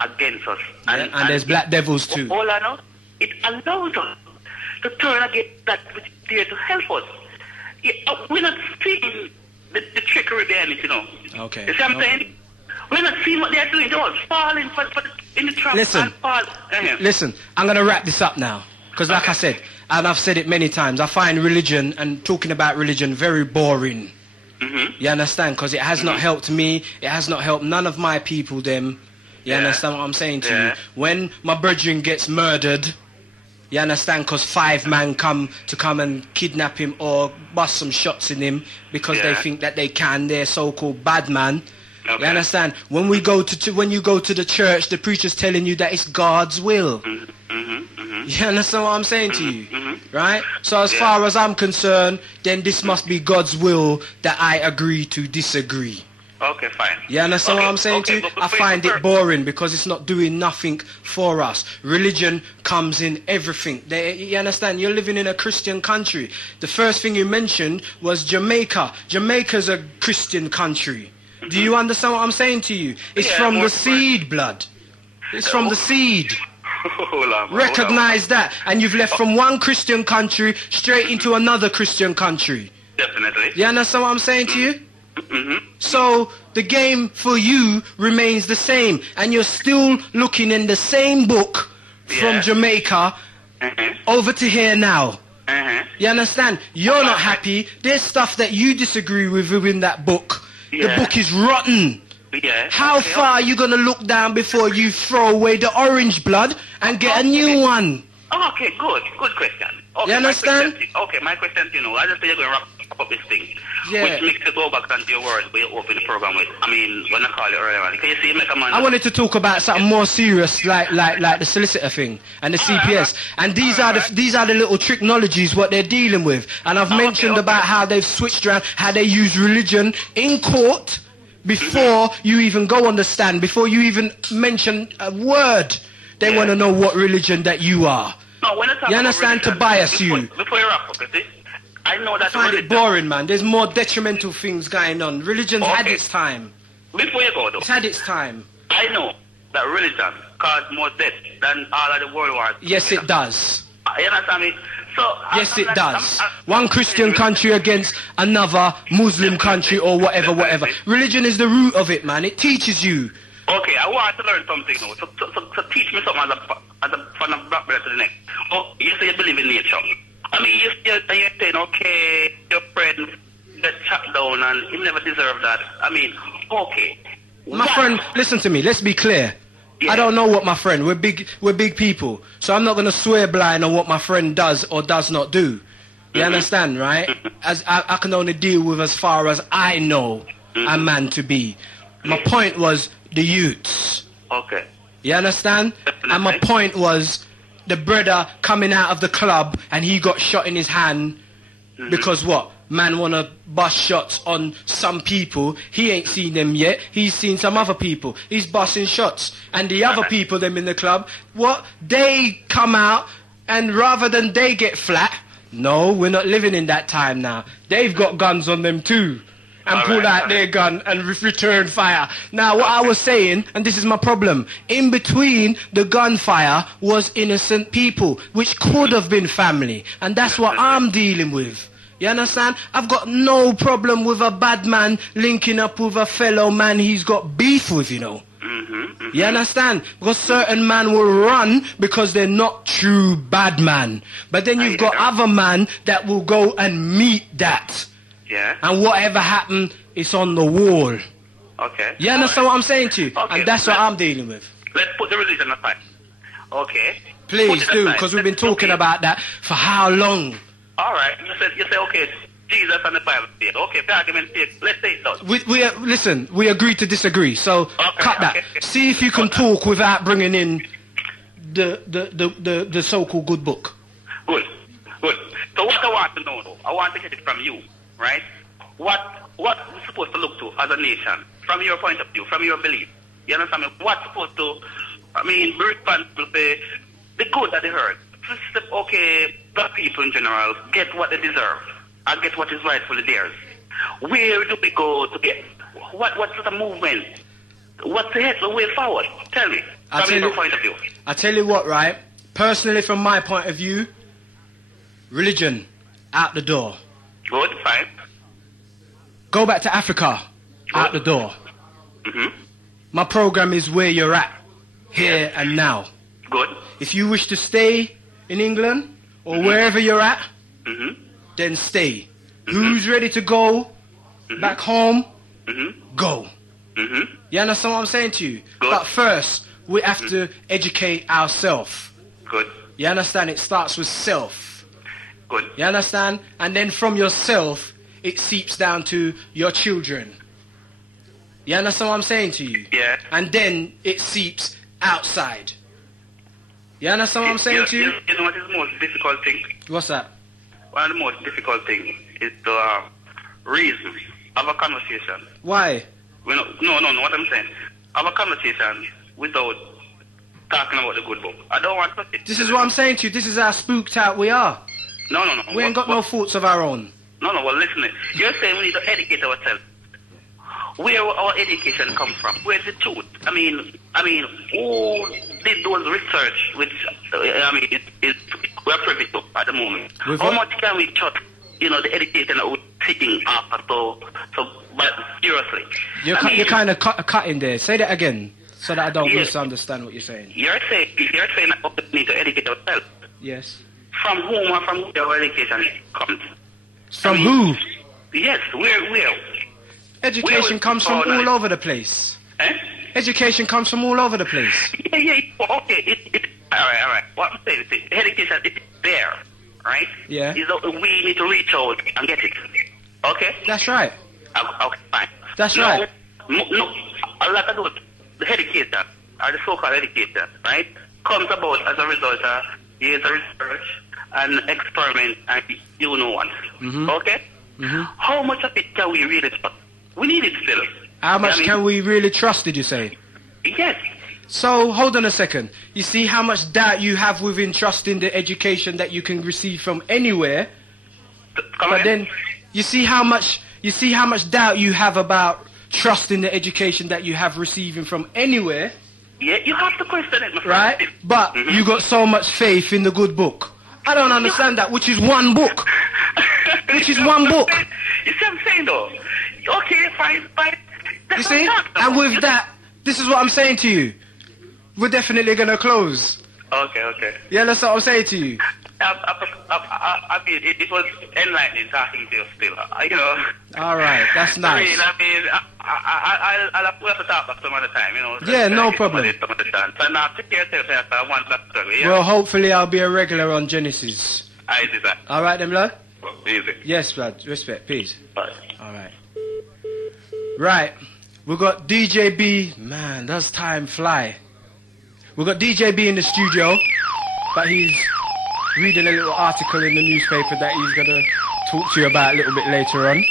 against us. And there's black devils too. All I know, it allows us to turn against that which is there to help us. We're not seeing the trickery behind it, you know. Okay. You see what I'm saying? We're not seeing what they're doing. They're all falling in the trap. Listen, I'm going to wrap this up now. Because like I said, and I've said it many times, I find religion and talking about religion very boring. You understand? Because it has not helped me. It has not helped none of my people, them. You understand what I'm saying to you? When my brethren gets murdered, you understand? Because 5 men come and kidnap him or bust some shots in him because they think that they can. They're so-called bad man. You understand? When we go when you go to the church, the preacher's telling you that it's God's will. You understand what I'm saying to you? Right? So as far as I'm concerned, then this must be God's will that I agree to disagree. Okay, fine. You understand what I'm saying to you? I find it boring because it's not doing nothing for us. Religion comes in everything. You understand? You're living in a Christian country. The first thing you mentioned was Jamaica. Jamaica's a Christian country. Do you understand what I'm saying to you? It's from the seed, blood. It's from the seed. Recognize that. And you've left from one Christian country straight into another Christian country. Definitely. You understand what I'm saying to you? So the game for you remains the same. And you're still looking in the same book from Jamaica over to here now. You understand? You're not happy. There's stuff that you disagree with within that book. The book is rotten. How far are you going to look down before you throw away the orange blood and get a new one? Okay, good question. Okay, you understand? My question to you, I just say you're going to wrap up this thing. Which makes you go back onto your words, but you open the program with. I mean, when I call you earlier, can you see make a man? I wanted to talk about something more serious, like the solicitor thing and the CPS. And these are the little technologies what they're dealing with. And I've mentioned about how they've switched around, how they use religion in court before you even go on the stand, before you even mention a word. They want to know what religion that you are. No, when you understand? Religion, to bias you. Before you wrap up, you see? I know that. I find it boring, man. There's more detrimental things going on. Religion's had its time. Before you go, though. It's had its time. I know that religion caused more death than all of the world wars. Yes, it does. You understand me? So, yes, it does. One Christian country against another Muslim country or whatever. Religion is the root of it, man. It teaches you. Okay, I want to learn something now. So teach me something from the black brother to the next. Oh, you say you believe in nature. I mean, you're saying, okay, your friend get chopped down and he never deserved that. I mean, okay. My friend, listen to me. Let's be clear. I don't know what my friend. We're big people. So I'm not going to swear blind on what my friend does or does not do. You understand, right? As I can only deal with as far as I know a man to be. My point was the youths. Okay. You understand? And my point was the brother coming out of the club and he got shot in his hand because what? Man wanna bust shots on some people. He ain't seen them yet. He's seen some other people. He's busting shots. And the other people them in the club, what? They come out and rather than they get flat, no, we're not living in that time now. They've got guns on them too. And pull out their gun and return fire. Now, what I was saying, and this is my problem, in between the gunfire was innocent people, which could have been family. And that's what I'm dealing with. You understand? I've got no problem with a bad man linking up with a fellow man he's got beef with, you know. You understand? Because certain man will run because they're not true bad man. But then you've got other man that will go and meet that. Yeah. And whatever happened, it's on the wall. Okay. You understand what I'm saying to you? Okay. And that's what I'm dealing with. Let's put the religion aside. Okay. Please do, because we've been talking about that for how long? All right. You say okay, Jesus and the Bible. Okay, for argument's sake, let's say it does. Listen, we agree to disagree, so cut that. Okay. See if you can talk without bringing in the so-called good book. Good. So what I want to know, though, I want to get it from you. Right? What we're supposed to look to as a nation, from your point of view, from your belief. You understand me? What's supposed to, be responsible for the good that they heard. Okay, black people in general get what they deserve and get what is rightfully theirs. Where do we go to get, what sort of movement? What's the way forward? Tell me, from your point of view. I tell you what, right? Personally, from my point of view, religion, out the door. Good, fine. Go back to Africa, out the door. My program is where you're at, here and now. Good. If you wish to stay in England or wherever you're at, Mm-hmm. then stay. Who's ready to go back home? Go. You understand what I'm saying to you? Good. But first, we have to educate ourselves. Good. You understand? It starts with self. Good. You understand? And then from yourself, it seeps down to your children. You understand what I'm saying to you? Yeah. And then it seeps outside. You understand what I'm saying to you? You know what is the most difficult thing? What's that? One of the most difficult things is to reason, have a conversation. Why? No, what I'm saying. Have a conversation without talking about the good book. I don't want to... This is what I'm saying to you. This is how spooked out we are. No. We ain't got no thoughts of our own. No, well, listen. You're saying we need to educate ourselves. Where our education come from? Where's the truth? I mean, who did those research, which, we're privy to at the moment? How much can we trust, the education that we're sitting after but seriously? You're kind of cutting there. Say that again, so that I don't misunderstand what you're saying. You're saying that we need to educate ourselves. Yes. From whom or from where our education comes? From who? Yes, where? Education comes from all over the place. Eh? Education comes from all over the place. Yeah. Okay. All right. What I'm saying is, education is there, right? Yeah. We need to reach out and get it. Okay. That's right. Okay, fine. That's right. No. Like I do, the education, or the so-called education, right, comes about as a result of years of research and experiment and you know what. Okay. How much of it can we really trust? We need it still. How much can we really trust, did you say? Yes. So, hold on a second. You see how much doubt you have within trusting the education that you can receive from anywhere? But then, you see how much doubt you have about trusting the education that you have receiving from anywhere? Yeah, you have to question it, my friend. Right? But you got so much faith in the good book. I don't understand that, which is one book. Which is one book. You see what I'm saying, though? Okay, fine. You see? And with that, this is what I'm saying to you. We're definitely going to close. Okay. Yeah, that's what I'm saying to you. I mean, it was enlightening talking to you still, All right, that's nice. I'll have to talk back some other time, Yeah, no problem. So now, take care of yourself. I want that struggle, yeah? Well, hopefully I'll be a regular on Genesis. I see that. All right, then, blood? Easy. Yes, blood. Respect. Peace. Bye. All right. Right. We got DJ B. Man, does time fly? We got DJ B in the studio, but he's reading a little article in the newspaper that he's going to talk to you about a little bit later on.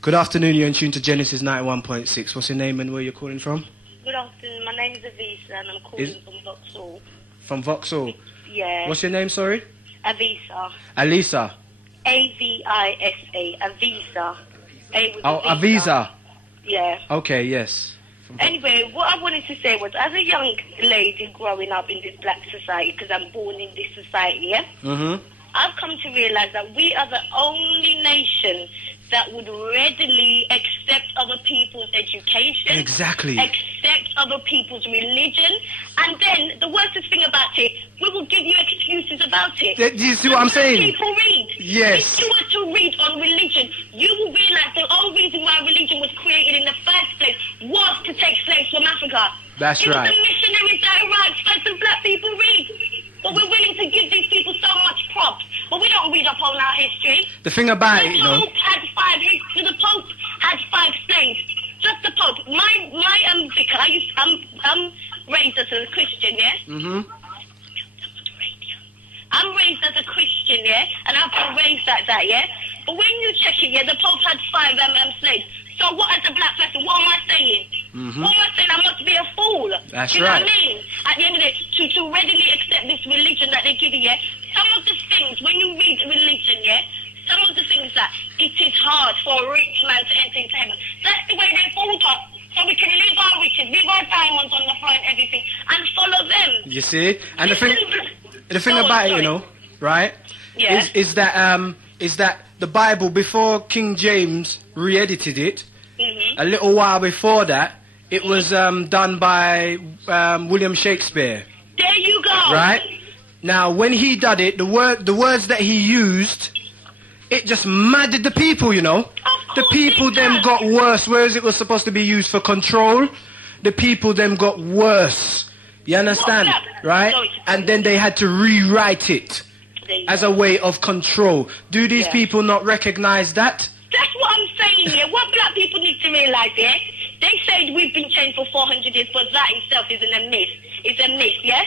Good afternoon, you're in tune to Genesis 91.6. What's your name and where you're calling from? Good afternoon, my name is Avisa and I'm calling from Vauxhall. From Vauxhall? Yeah. What's your name, sorry? Avisa. Alisa? A-V-I-S-A, Avisa. Avisa? Yeah. Okay, yes. Anyway, what I wanted to say was, as a young lady growing up in this black society, because I'm born in this society, yeah? I've come to realize that we are the only nation that would readily accept other people's education. Exactly. Accept other people's religion. And then, the worstest thing about it, we will give you excuses about it. Do you see what I'm saying? People read. Yes. If you were to read on religion, you will realize the only reason why religion was created in the first place was to take slaves from Africa. That's right. It was the missionaries that arrived first and black people read. But we're willing to give these people so much props. But we don't read up on our history. The thing about it, the Pope had the Pope had 5 slaves. Just the Pope. My vicar, I'm raised as a Christian, yeah? I'm raised as a Christian, yeah? And I've been raised like that, yeah? But when you check it, yeah, the Pope had 5 slaves. So what, as a black person, what am I saying? What am I saying? I must be a fool. That's you know right. what I mean? At the end of the day, to readily accept this religion that they give you, yeah? Some of the things, when you read religion, yeah? Some of the things that it is hard for a rich man to enter into heaven. That's the way they thought us. So we can live our riches, leave our diamonds on the floor and everything, and follow them. You see? And the thing about it, right? Yeah. Is that the Bible, before King James re-edited it, a little while before that, it was done by William Shakespeare. There you go. right? Now, when he did it, the words that he used, it just maddened the people, you know. The people then got worse, whereas it was supposed to be used for control. The people then got worse. You understand? Right? And then they had to rewrite it as a way of control. Do these people not recognize that? That's what I'm saying here. What black people need to realise here, they said we've been changed for 400 years, but that itself isn't a myth. It's a myth, yeah?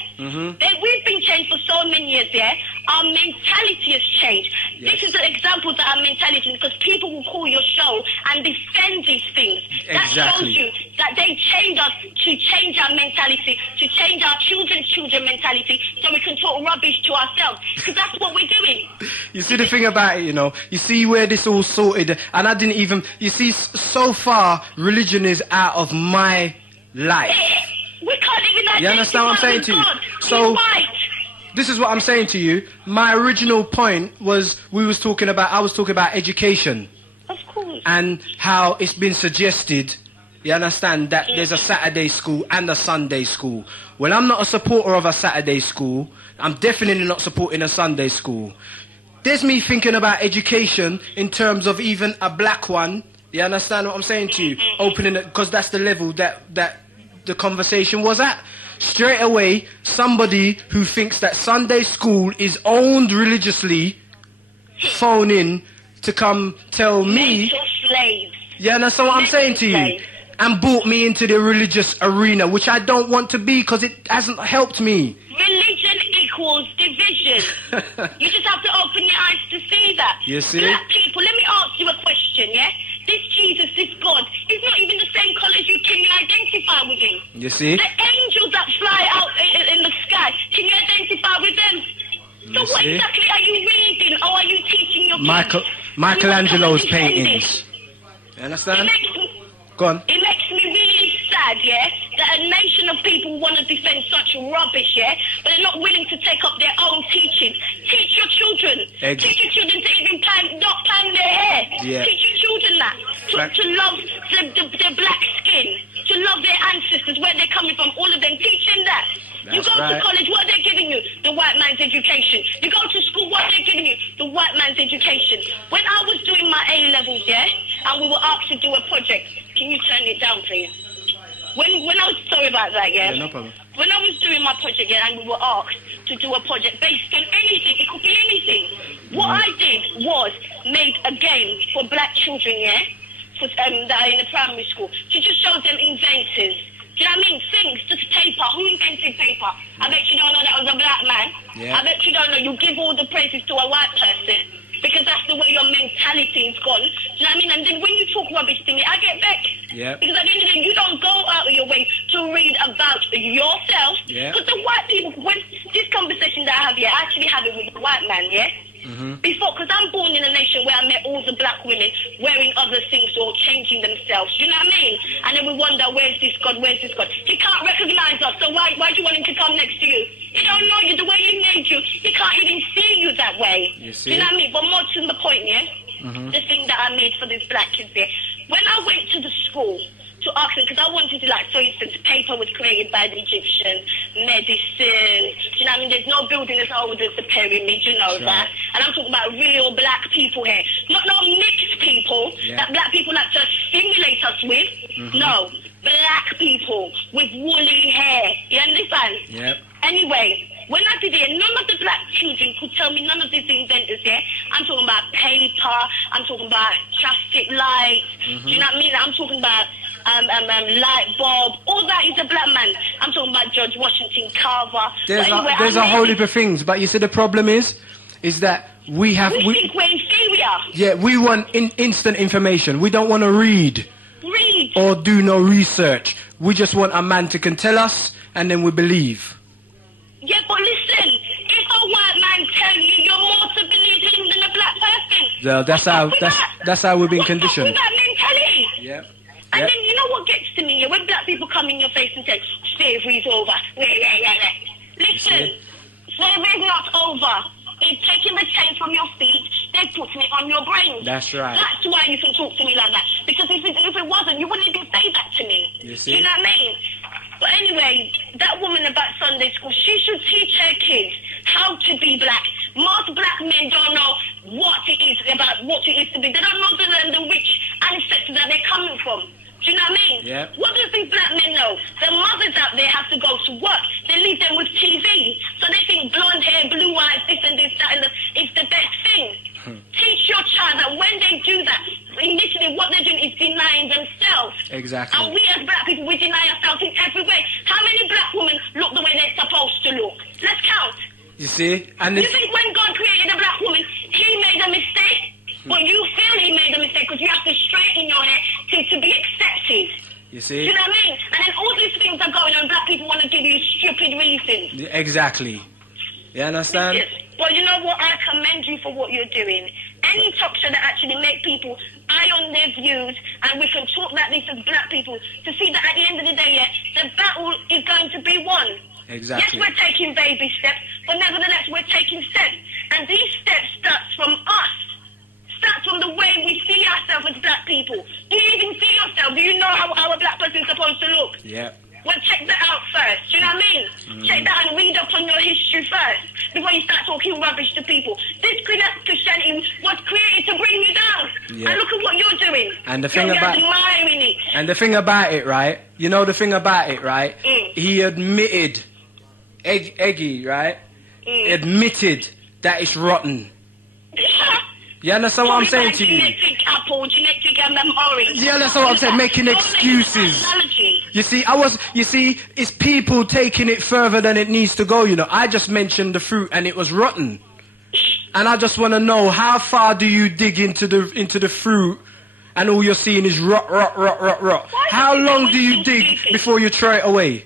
We've been changed for so many years, yeah? Our mentality has changed. Yes. This is an example of our mentality, because people will call your show and defend these things. That shows you that they changed us to change our mentality, to change our children's mentality, so we can talk rubbish to ourselves. Because that's what we're doing. You see the thing about it, you know, you see where this all sorted, and I didn't even, you see, so far, religion is out of my life. We can't even you understand what I'm saying to you? So, this is what I'm saying to you. My original point was, I was talking about education. Of course. And how it's been suggested, you understand, that there's a Saturday school and a Sunday school. Well, I'm not a supporter of a Saturday school. I'm definitely not supporting a Sunday school. There's me thinking about education in terms of even a black one. You understand what I'm saying to you? Opening it, because that's the level that the conversation was at. Straight away, somebody who thinks that Sunday school is owned religiously phone in to come tell me. Yeah, that's what I'm saying to you. And brought me into the religious arena, which I don't want to be, because it hasn't helped me. Religion equals division. You just have to open your eyes to see that. You see? Black people, let me ask you a question, yeah? This Jesus, this God, is not even the same colour as you. Can you identify with him? You see? The angels that fly out in the sky, can you identify with them? So what exactly are you reading, or are you teaching your kids? Michelangelo's paintings. You understand? Go on. It makes me really sad, yeah, that a nation of people want to defend such rubbish, yeah, but they're not willing to take up their own teachings. Teach your children. Teach your children to even not pan their hair. Yeah. Teach your children that. To love their black skin. To love their ancestors, where they're coming from. All of them. Teach them that. You go to college, what are they giving you? The white man's education. You go to school, what are they giving you? The white man's education. When I was doing my A-levels, yeah, and we were asked to do a project, can you turn it down, please? When I was, sorry about that, yeah? Yeah, no problem. When I was doing my project, yeah, and we were asked to do a project based on anything, it could be anything. What I did was made a game for black children, yeah, for, that are in the primary school, to just show them inventors. Do you know what I mean? Things, just paper. Who invented paper? I bet you don't know that was a black man. Yeah. I bet you don't know. You give all the praises to a white person, because that's the way your mentality is gone. Do you know what I mean? And then when you talk rubbish to me, I get back. Yeah. Because at the end of the day, you don't go out of your way to read about yourself. Yeah. Because the white people, when this conversation that I have here, I actually have it with the white man, yeah? Before, because I'm born in a nation where I met all the black women wearing other things or changing themselves, you know what I mean? And then we wonder, where's this God, where's this God? He can't recognize us, so why do you want him to come next to you? He don't know you, the way he made you, he can't even see you that way. You see? Do you know what I mean? But more to the point, yeah? The thing that I made for these black kids here. When I went to the school to ask them, because I wanted to, like, for instance, paper was created by the Egyptians, medicine, do you know what I mean? There's no building as old as the pyramid, you know that. And I'm talking about real black people here. Not no mixed people that black people like to stimulate us with. No, black people with woolly hair. You understand? Yep. Anyway, when I did it, none of the black children could tell me, none of these inventors, yeah? I'm talking about paper, I'm talking about traffic lights, do you know what I mean? I'm talking about light bulb, all that is a black man. I'm talking about George Washington Carver. There's a whole heap of things, but you see the problem is that we think we're inferior. Yeah, we want instant information. We don't want to read or do no research. We just want a man to can tell us, and then we believe. Yeah, but listen, if a white man tell you, you're more to believe him than a black person. Yeah, that's how we've been conditioned. With that mentality. Yeah. And then you know what gets to me? Yeah? When black people come in your face and say, slavery's over. Listen, slavery's not over. They've taken the chain from your feet, they're putting it on your brain. That's right. That's why you can talk to me like that. Because if it wasn't, you wouldn't even say that to me. You see? You know what I mean? But anyway, that woman about Sunday school, she should teach her kids how to be black. Most black men don't know what it is about what it is to be. They don't know the rich ancestors that they're coming from. Do you know what I mean? Yeah. What do these black men know? The mothers out there have to go to work. They leave them with TV. So they think blonde hair, blue eyes, this and this, that, and is the best thing. Teach your child that when they do that, initially what they're doing is denying themselves. Exactly. And we as black people, we deny ourselves in every way. How many black women look the way they're supposed to look? Let's count. You see? And You think when God created a black woman, he made a mistake? But you feel he made a mistake because you have to straighten your hair to be accepted. You Do see? you know what I mean? And then all these things are going on, black people want to give you stupid reasons. Exactly. You understand? But you know what? I commend you for what you're doing. Any talk show that actually make people eye on their views, and we can talk like this as black people to see that at the end of the day, the battle is going to be won. Exactly. Yes, we're taking baby steps, but nevertheless, we're taking steps. And these steps start from us. Starts from the way we see ourselves as black people. Do you even see yourself? Do you know how a black person is supposed to look? Yeah. Well, check that out first. Do you know what I mean? Check that and read up on your history first before you start talking rubbish to people. This Christianity was created to bring you down. Yeah. And look at what you're doing. And the thing you're about admiring it. And the thing about it, right? You know the thing about it, right? He admitted, Eggy, right? Admitted that it's rotten. You understand what I'm saying to you? Genetic apple, genetic orange. Yeah, that's what I'm saying. Making excuses. You see, it's people taking it further than it needs to go. You know, I just mentioned the fruit and it was rotten, and I just want to know how far do you dig into the fruit, and all you're seeing is rot. How long do you dig before you throw it away?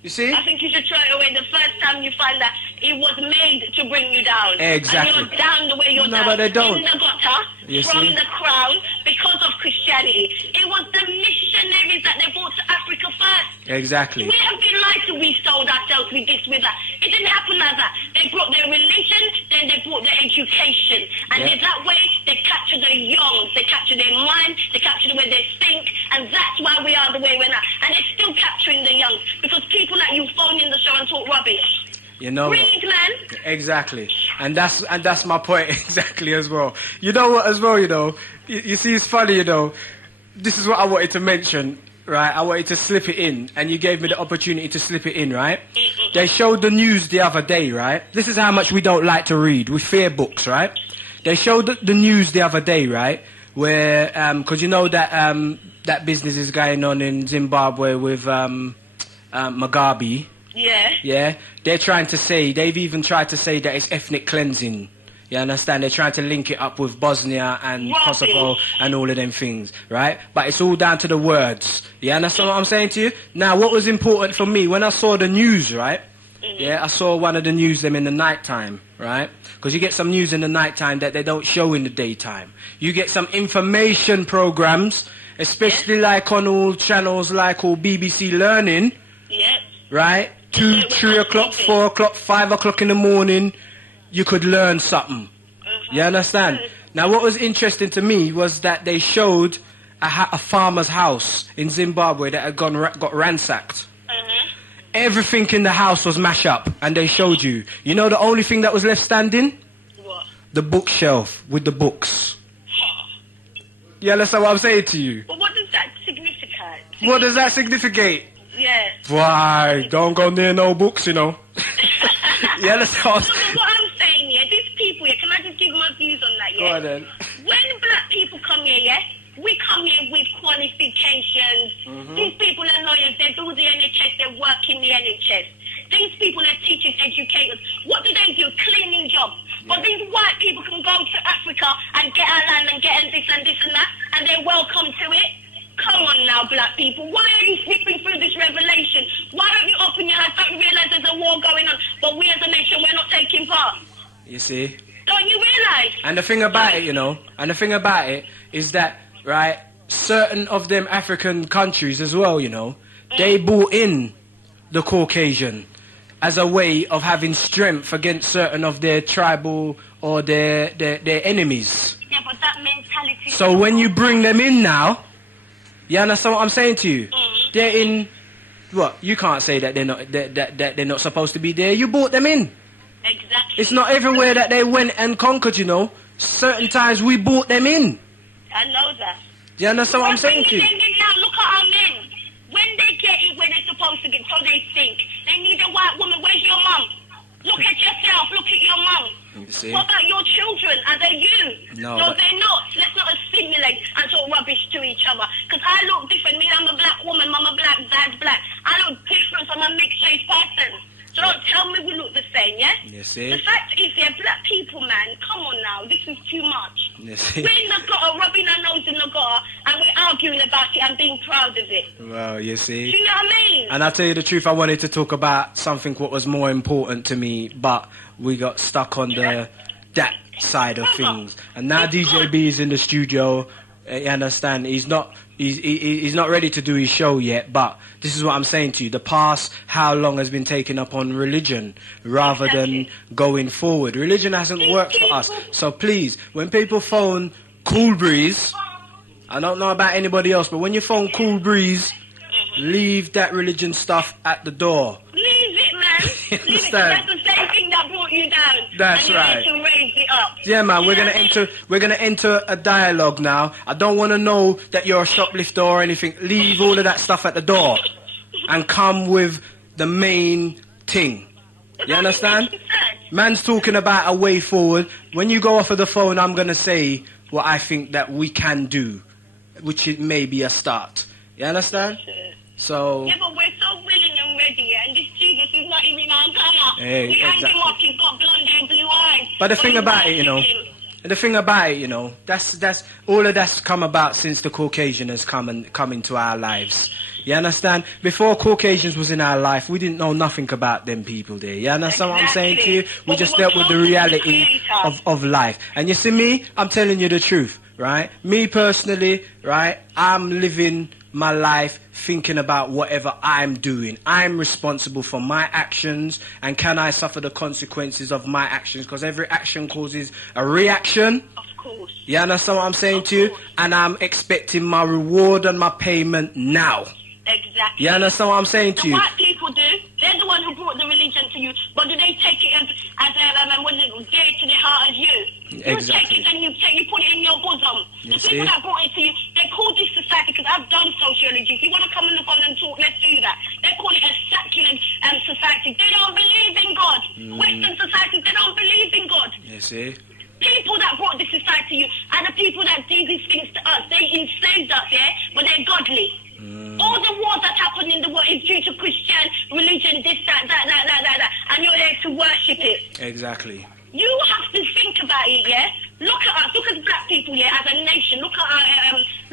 You see? I think you should throw it away the first time you find that it was made to bring you down. Exactly. And you're down the way you're No, down. but they don't. In the gutter, You from see? the crown, because of Christianity. It was the missionaries that they brought to Africa first. Exactly. We have been lied to. We sold ourselves with this, with that. It didn't happen like that. They brought their religion, then they brought their education. And in that way, they capture the young. They capture their mind. They capture the way they think. And that's why we are the way we're at. And they're still capturing the young. Because people like you phone in the show and talk rubbish. You know, Read, man. Exactly, and that's my point exactly as well. You know what, as well, you know, you see, it's funny, you know, this is what I wanted to mention, right? I wanted to slip it in, and you gave me the opportunity to slip it in, right? They showed the news the other day, right? This is how much we don't like to read. We fear books, right? They showed the news the other day, right? Where, because you know that that business is going on in Zimbabwe with Mugabe. Yeah. Yeah, they've even tried to say that it's ethnic cleansing. You understand? They're trying to link it up with Bosnia and Kosovo and all of them things, right? But it's all down to the words. You understand what I'm saying to you? Now, what was important for me, when I saw the news, right? Yeah, I saw one of the news them in the nighttime, right? Because you get some news in the nighttime that they don't show in the daytime. You get some information programs, especially like on all channels like all BBC Learning, right? 2, 3 o'clock, 4 o'clock, 5 o'clock in the morning, you could learn something. You understand? Now, what was interesting to me was that they showed a farmer's house in Zimbabwe that had got ransacked. Everything in the house was mashed up, and they showed you. You know the only thing that was left standing? What? The bookshelf with the books. You understand what I'm saying to you? But what does that signify? What does that signify? Yeah. Why? Don't go near no books, you know. You understand? So what I'm saying, yeah, these people, yeah, can I just give my views on that, yeah? Go on then. When black people come here, yeah, we come here with qualifications. These people are lawyers, they do the NHS, they work in the NHS. These people are teachers, educators. What do? Cleaning jobs. But these white people can go to Africa and get our land and get this and that, and they're welcome to it. Come on now, black people. Why are you slipping through this revelation? Why don't you open your eyes? Don't you realise there's a war going on? But we as a nation, we're not taking part. You see? Don't you realise? And the thing about it, you know, is that, right, certain of them African countries as well, you know, they brought in the Caucasian as a way of having strength against certain of their tribal or their enemies. Yeah, but that mentality... So when you bring them in now, you understand what I'm saying to you? They're in What? You can't say that that they're not supposed to be there. You brought them in. Exactly. It's not everywhere that they went and conquered, you know. Certain times we brought them in. I know that. Do you understand what I'm saying to you? Now, look at our men. When they get it where they're supposed to get, so they think. They need a white woman. Where's your mum? Look at yourself. Look at your mum. You see? What about your children? Are they you? No. No, they're not. Let's not assimilate and talk rubbish to each other. Because I look different. Me, I'm a black woman. Mama black, dad's black. I look different. I'm a mixed-race person. So don't tell me we look the same, yeah? You see? The fact is, they're black people, man. Come on now. This is too much. You see? We're in the gutter, rubbing our nose in the gutter, and we're arguing about it and being proud of it. Well, you see. Do you know what I mean? And I'll tell you the truth, I wanted to talk about something what was more important to me, but we got stuck on that side of things. And now DJ B is in the studio. You understand? He's not ready to do his show yet, but this is what I'm saying to you. The past, how long has been taken up on religion rather than going forward. Religion hasn't worked for us. So please, when people phone Kool Breeze, I don't know about anybody else, but when you phone Kool Breeze, leave that religion stuff at the door. Leave it, man. You Leave it. That's the same thing that brought you down. That's and right. You need to raise it up. Yeah, man, we're gonna enter a dialogue now. I don't want to know that you're a shoplifter or anything. Leave all of that stuff at the door and come with the main thing. You understand? Man's talking about a way forward. When you go off of the phone, I'm gonna say what I think that we can do, which it may be a start. You understand? So. Yeah, but we're so willing and ready, and this Jesus is not even our colour. Hey, we hang exactly. him up, he's got blonde hair, blue eyes. But the thing about it, you know, that's all of that's come about since the Caucasian has come into our lives. You understand? Before Caucasians was in our life, we didn't know nothing about them people there. You understand what I'm saying to you? We just dealt with the reality of life. And you see me, I'm telling you the truth, right? Me personally, right, I'm living my life thinking about whatever I'm doing. I'm responsible for my actions, and can I suffer the consequences of my actions? Because every action causes a reaction. Of course. You understand what I'm saying to you? And I'm expecting my reward and my payment now. Exactly. You understand what I'm saying to you? The white people do. They're the one who brought the religion to you. But do they take it as dear to their heart as you? Exactly. You take it and you put it in your bosom. You The see? people that brought it to you, they call this society, because I've done sociology. If you want to come on the phone and talk, let's do that. They call it a secular society. They don't believe in God. Western society, they don't believe in God. You see? People that brought this society to you are the people that did these things to us. They enslaved us, yeah? But they're godly. All the wars that happen in the world is due to Christian religion, this, that, and you're there to worship it. Exactly. You have to think about it, yeah? Look at us, look at black people, yeah, as a nation. Look at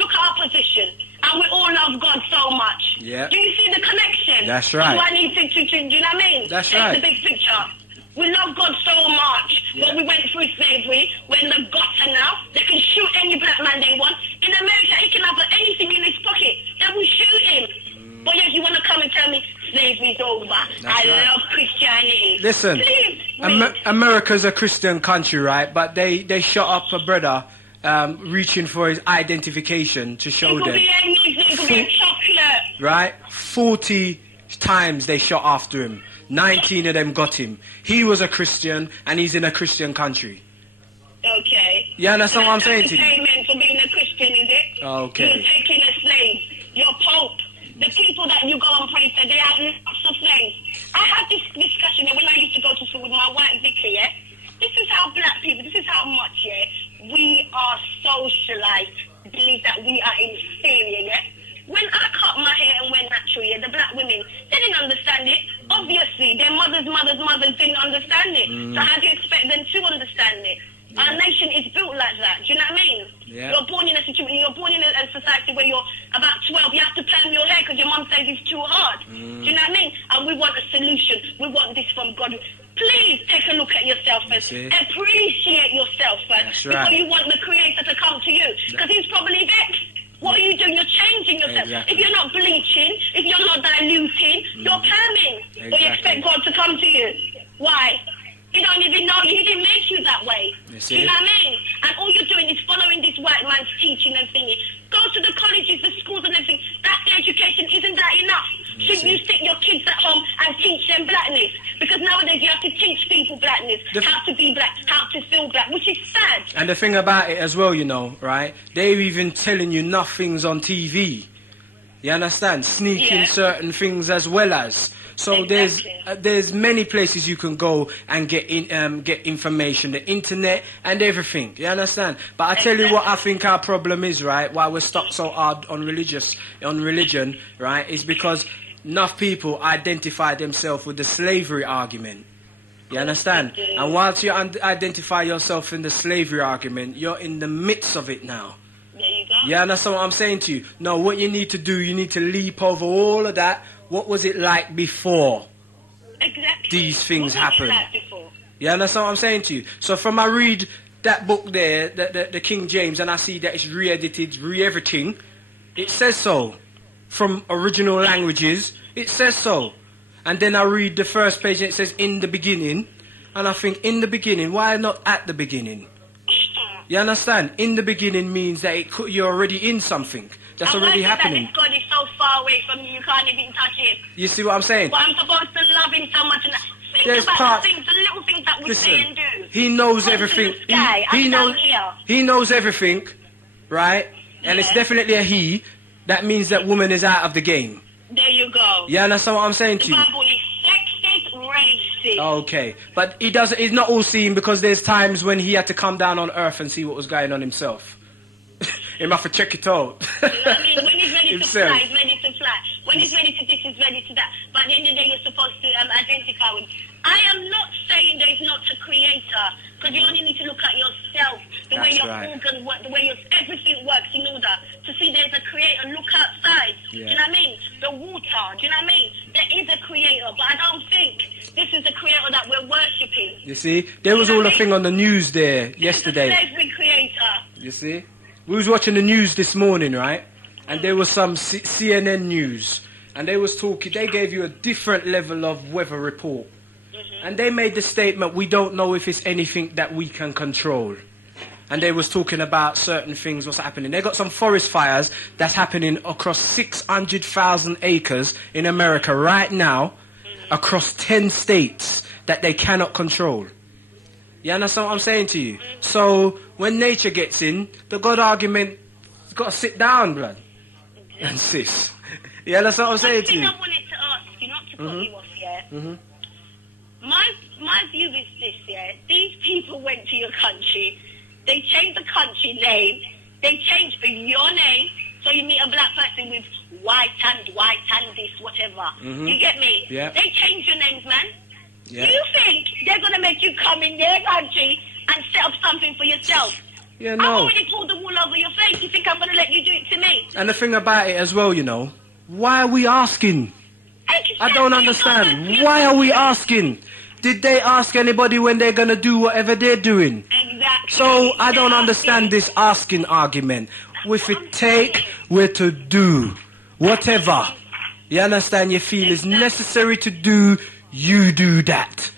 our position. And we all love God so much. Yeah. Do you see the connection? That's right. So I need to, do you know what I mean? That's Take right. the big picture. We love God so much, Yeah. but we went through slavery. We're in the gutter now. They can shoot any black man they want. In America, he can have anything in his pocket. They will shoot him. But yet you want to come and tell me slavery's over. I love Christianity. Listen, Please, America's a Christian country, right? But they shot up a brother reaching for his identification to show it could them. be anything. It could be a chocolate. Right? 40 times they shot after him. 19 of them got him. He was a Christian, and he's in a Christian country. Okay. You understand what I'm saying to you? Entertainment for being a Christian, is it? Okay. You're taking a slave. You're Pope. The people that you go and pray to, they have lots of slaves. I had this discussion when I used to go to school with my white vicar, yeah? This is how black people, this is how much, yeah? We are socialized, believe that we are inferior, yeah? When I cut my hair and went natural, yeah, the black women, they didn't understand it. Obviously, their mothers didn't understand it. So how do you expect them to understand it? Yeah. Our nation is built like that. Do you know what I mean? Yeah. You're born in a situation, you're born in a society where you're about 12, you have to perm your hair because your mum says it's too hard. Do you know what I mean? And we want a solution. We want this from God. Please take a look at yourself first. Appreciate yourself first. Before you want the Creator to come to you. Because He's probably vexed. What are you doing? You're changing yourself. Exactly. If you're not bleaching, if you're not diluting, you're perming. But you expect God to come to you. Why? You don't even know. He didn't make you that way. Do you know what I mean? And all you're doing is following this white man's teaching and thinking. Go to the colleges, the schools and everything. That's the education. Isn't that enough? Shouldn't you sit your kids at home and teach them blackness? Because nowadays you have to teach people blackness, how to be black, how to feel black, which is sad. And the thing about it as well, you know, right? They're even telling you nothing's on TV. You understand? Sneaking certain things as well as. So there's many places you can go and get information, the internet and everything. You understand? But I tell you what I think our problem is, right? Why we're stuck so hard on religion, right? Is because enough people identify themselves with the slavery argument. You understand? And once you identify yourself in the slavery argument, you're in the midst of it now. There you go. Yeah, and that's what I'm saying to you. No, what you need to do, you need to leap over all of that. What was it like before these things happened? Yeah, that's what I'm saying to you. So from I read that book there, the King James, and I see that it's re-edited, re-everything, it says so. From original languages, it says so. And then I read the first page and it says in the beginning, and I think in the beginning, why not at the beginning? You understand? In the beginning means that you're already in something that's already happening. God is so far away from you, you can't even touch it. You see what I'm saying? But I'm supposed to love him so much. And think about the things, the little things that we say and do. He knows everything. He knows everything, right? And it's definitely a he. That means that woman is out of the game. There you go. Yeah, that's what I'm saying to you. The Bible is sexist, racist. Okay, but he's not all seeing, because there's times when he had to come down on earth and see what was going on himself. He must have check it out. You know what I mean? When he's ready to fly, he's ready to fly. When he's ready to this, he's ready to that. But at the end of the day, you're supposed to identify with. I am not saying there is not a creator, because you only need to look at yourself, the way your organs work, the way everything works in order to see there's a creator. Look outside. Do you know what I mean? The water. Do you know what I mean? There is a creator, but I don't think this is the creator that we're worshipping. You see, there was all a thing on the news there yesterday. It's a slavery creator. You see, we was watching the news this morning, right? And there was some CNN news, and they was talking. They gave you a different level of weather report. And they made the statement, we don't know if it's anything that we can control. And they was talking about certain things, what's happening. They got some forest fires that's happening across 600,000 acres in America right now, across 10 states that they cannot control. You understand what I'm saying to you? So when nature gets in, the God argument has got to sit down, blood. And sis. Yeah, that's what I'm saying to you. I wanted to ask you, not to put you off, yeah? My view is this, yeah. These people went to your country. They changed the country name. They changed your name. So you meet a black person with white and this, whatever. You get me? Yeah. They changed your names, man. Yeah. Do you think they're going to make you come in their country and set up something for yourself? Yeah, no. I've already pulled the wool over your face. You think I'm going to let you do it to me? And the thing about it as well, you know, why are we asking? I don't understand. Why are we asking? Did they ask anybody when they're going to do whatever they're doing? Exactly. So I don't understand this asking argument. If it take, we're to do. Whatever. You understand? You feel is necessary to do, you do that.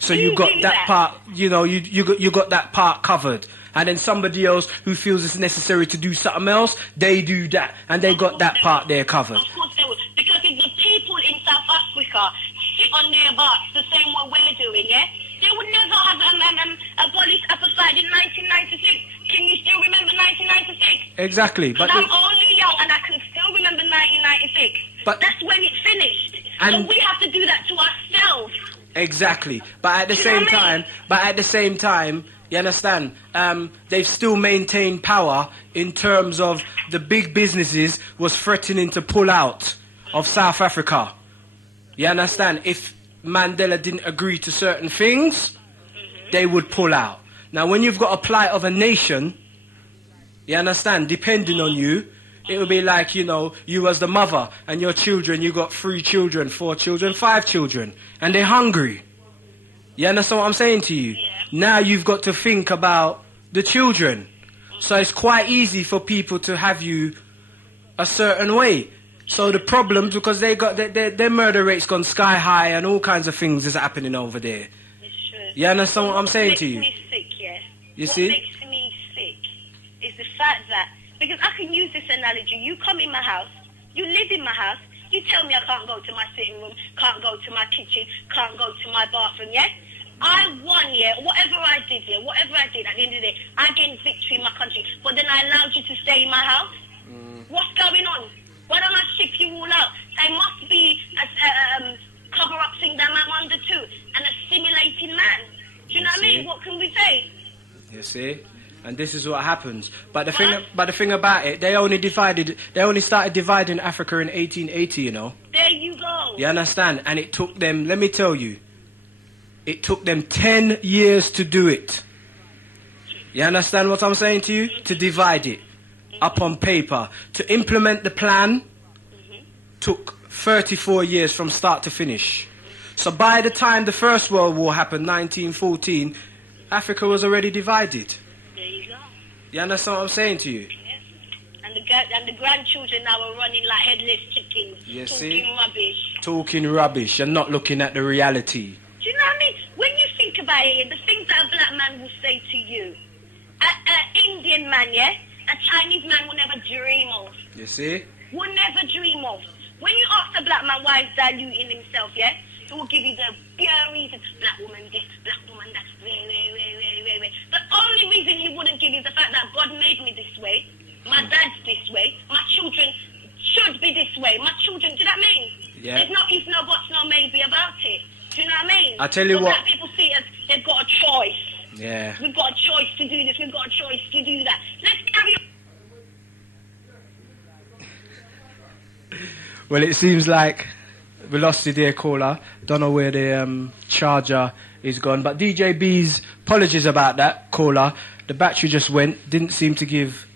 So you got that part, you know, you got that part covered. And then somebody else who feels it's necessary to do something else, they do that. And they got that part there covered. Of course they will. Because if the people in South Africa sit on their butts the same way we're doing, yeah, they would never have abolished apartheid in 1996. Can you still remember 1996? Exactly. But I'm only young and I can still remember 1996. But that's when it finished. And so we have to do that to ourselves. Exactly. But at the same time, you understand, they've still maintained power in terms of the big businesses was threatening to pull out of South Africa. You understand? If Mandela didn't agree to certain things, they would pull out. Now, when you've got a plight of a nation, you understand, depending on you, it would be like, you know, you as the mother and your children, you got 3 children, 4 children, 5 children, and they're hungry. You understand what I'm saying to you? Now you've got to think about the children. So it's quite easy for people to have you a certain way. So the problems, because they got their murder rate's gone sky high and all kinds of things is happening over there. You understand what I'm saying to you? What makes me sick, yeah? You see? What makes me sick is the fact that, because I can use this analogy, you come in my house, you live in my house, You tell me I can't go to my sitting room, can't go to my kitchen, can't go to my bathroom, yeah? I won, yeah, whatever I did, at the end of the day, I gained victory in my country, but then I allowed you to stay in my house? What's going on? Why don't I ship you all out? There must be a cover-up thing that I'm under too, and assimilating man. Do you know what I mean? What can we say? You see? And this is what happens. But the thing about it, they only started dividing Africa in 1880, you know. There you go. You understand? And it took them, let me tell you, it took them 10 years to do it. You understand what I'm saying to you? To divide it up on paper. To implement the plan took 34 years from start to finish. So by the time the First World War happened, 1914, Africa was already divided. There you go. You understand what I'm saying to you? Yes. And the grandchildren now are running like headless chickens. Talking rubbish. Talking rubbish and not looking at the reality. Do you know what I mean? When you think about it, the things that a black man will say to you, an Indian man, yeah? A Chinese man will never dream of. You see? Will never dream of. When you ask a black man why he's diluting himself, yeah? He will give you the bare reason. Black woman this, black woman that. The only reason he wouldn't give is the fact that God made me this way. My dad's this way. My children should be this way. My children, do you know what I mean? Yeah. There's no if, no buts, no maybe about it. Do you know what I mean? I tell you what. Black people see it as they've got a choice. Yeah. We've got a choice to do this. We've got a choice to do that. Let's carry on. Well, it seems like we lost the dear caller. Don't know where the charger is gone. But DJ B's, apologies about that, caller. The battery just went. Didn't seem to give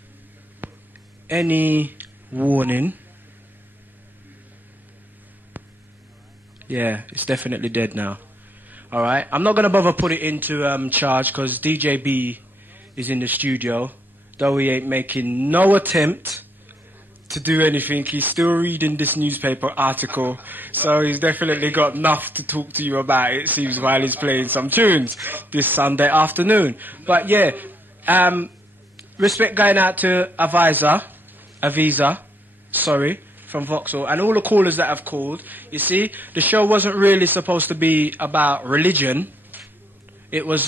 any warning. Yeah, it's definitely dead now. All right. I'm not going to bother put it into charge because DJ B is in the studio. Though he ain't making no attempt to do anything, he's still reading this newspaper article, so he's definitely got enough to talk to you about, it seems, while he's playing some tunes this Sunday afternoon. But yeah, respect going out to Aviza, from Vauxhall, and all the callers that have called. You see, the show wasn't really supposed to be about religion. It was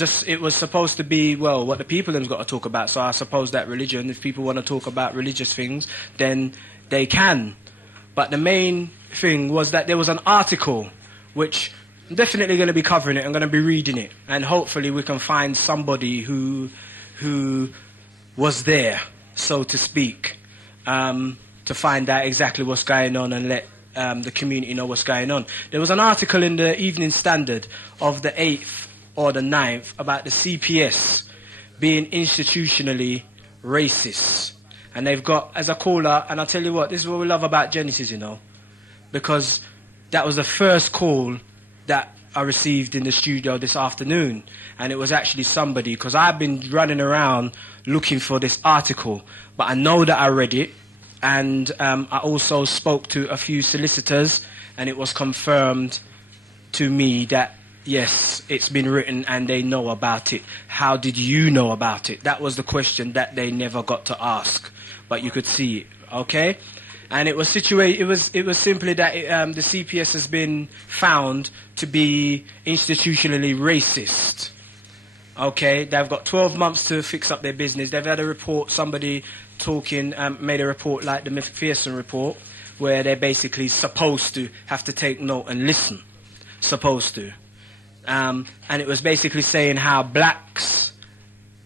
supposed to be, well, what the people have got to talk about. So I suppose that religion, if people want to talk about religious things, then they can. But the main thing was that there was an article, which I'm definitely going to be covering it. I'm going to be reading it. And hopefully we can find somebody who was there, so to speak, to find out exactly what's going on and let the community know what's going on. There was an article in the Evening Standard of the 8th or the 9th about the CPS being institutionally racist. And they've got, as a caller, and I'll tell you what, this is what we love about Genesis, you know, because that was the first call that I received in the studio this afternoon, and it was actually somebody, because I've been running around looking for this article, but I know that I read it, and I also spoke to a few solicitors, and it was confirmed to me that yes, it's been written and they know about it. How did you know about it? That was the question that they never got to ask, but you could see it, okay? And it was situated. It was simply that the CPS has been found to be institutionally racist. Okay, they've got 12 months to fix up their business. They've had a report. Somebody made a report like the McPherson report, where they're basically supposed to have to take note and listen. Supposed to. And it was basically saying how blacks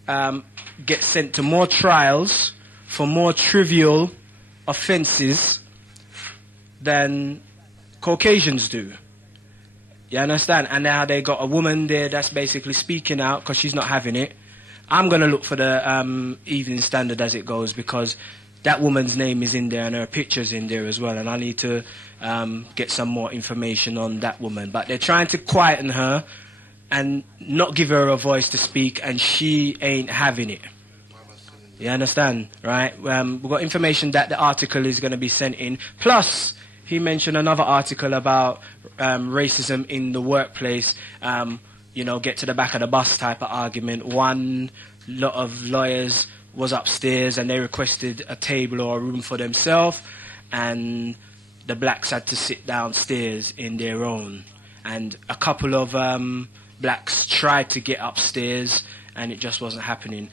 get sent to more trials for more trivial offences than Caucasians do. You understand? And now they got a woman there that's basically speaking out because she's not having it. I'm going to look for the Evening Standard as it goes, because that woman's name is in there and her picture's in there as well, and I need to get some more information on that woman. But they're trying to quieten her and not give her a voice to speak, and she ain't having it. You understand, right? We've got information that the article is going to be sent in. Plus, he mentioned another article about racism in the workplace, get to the back of the bus type of argument. One lot of lawyers was upstairs and they requested a table or a room for themselves, and the blacks had to sit downstairs in their own. And a couple of blacks tried to get upstairs, and it just wasn't happening.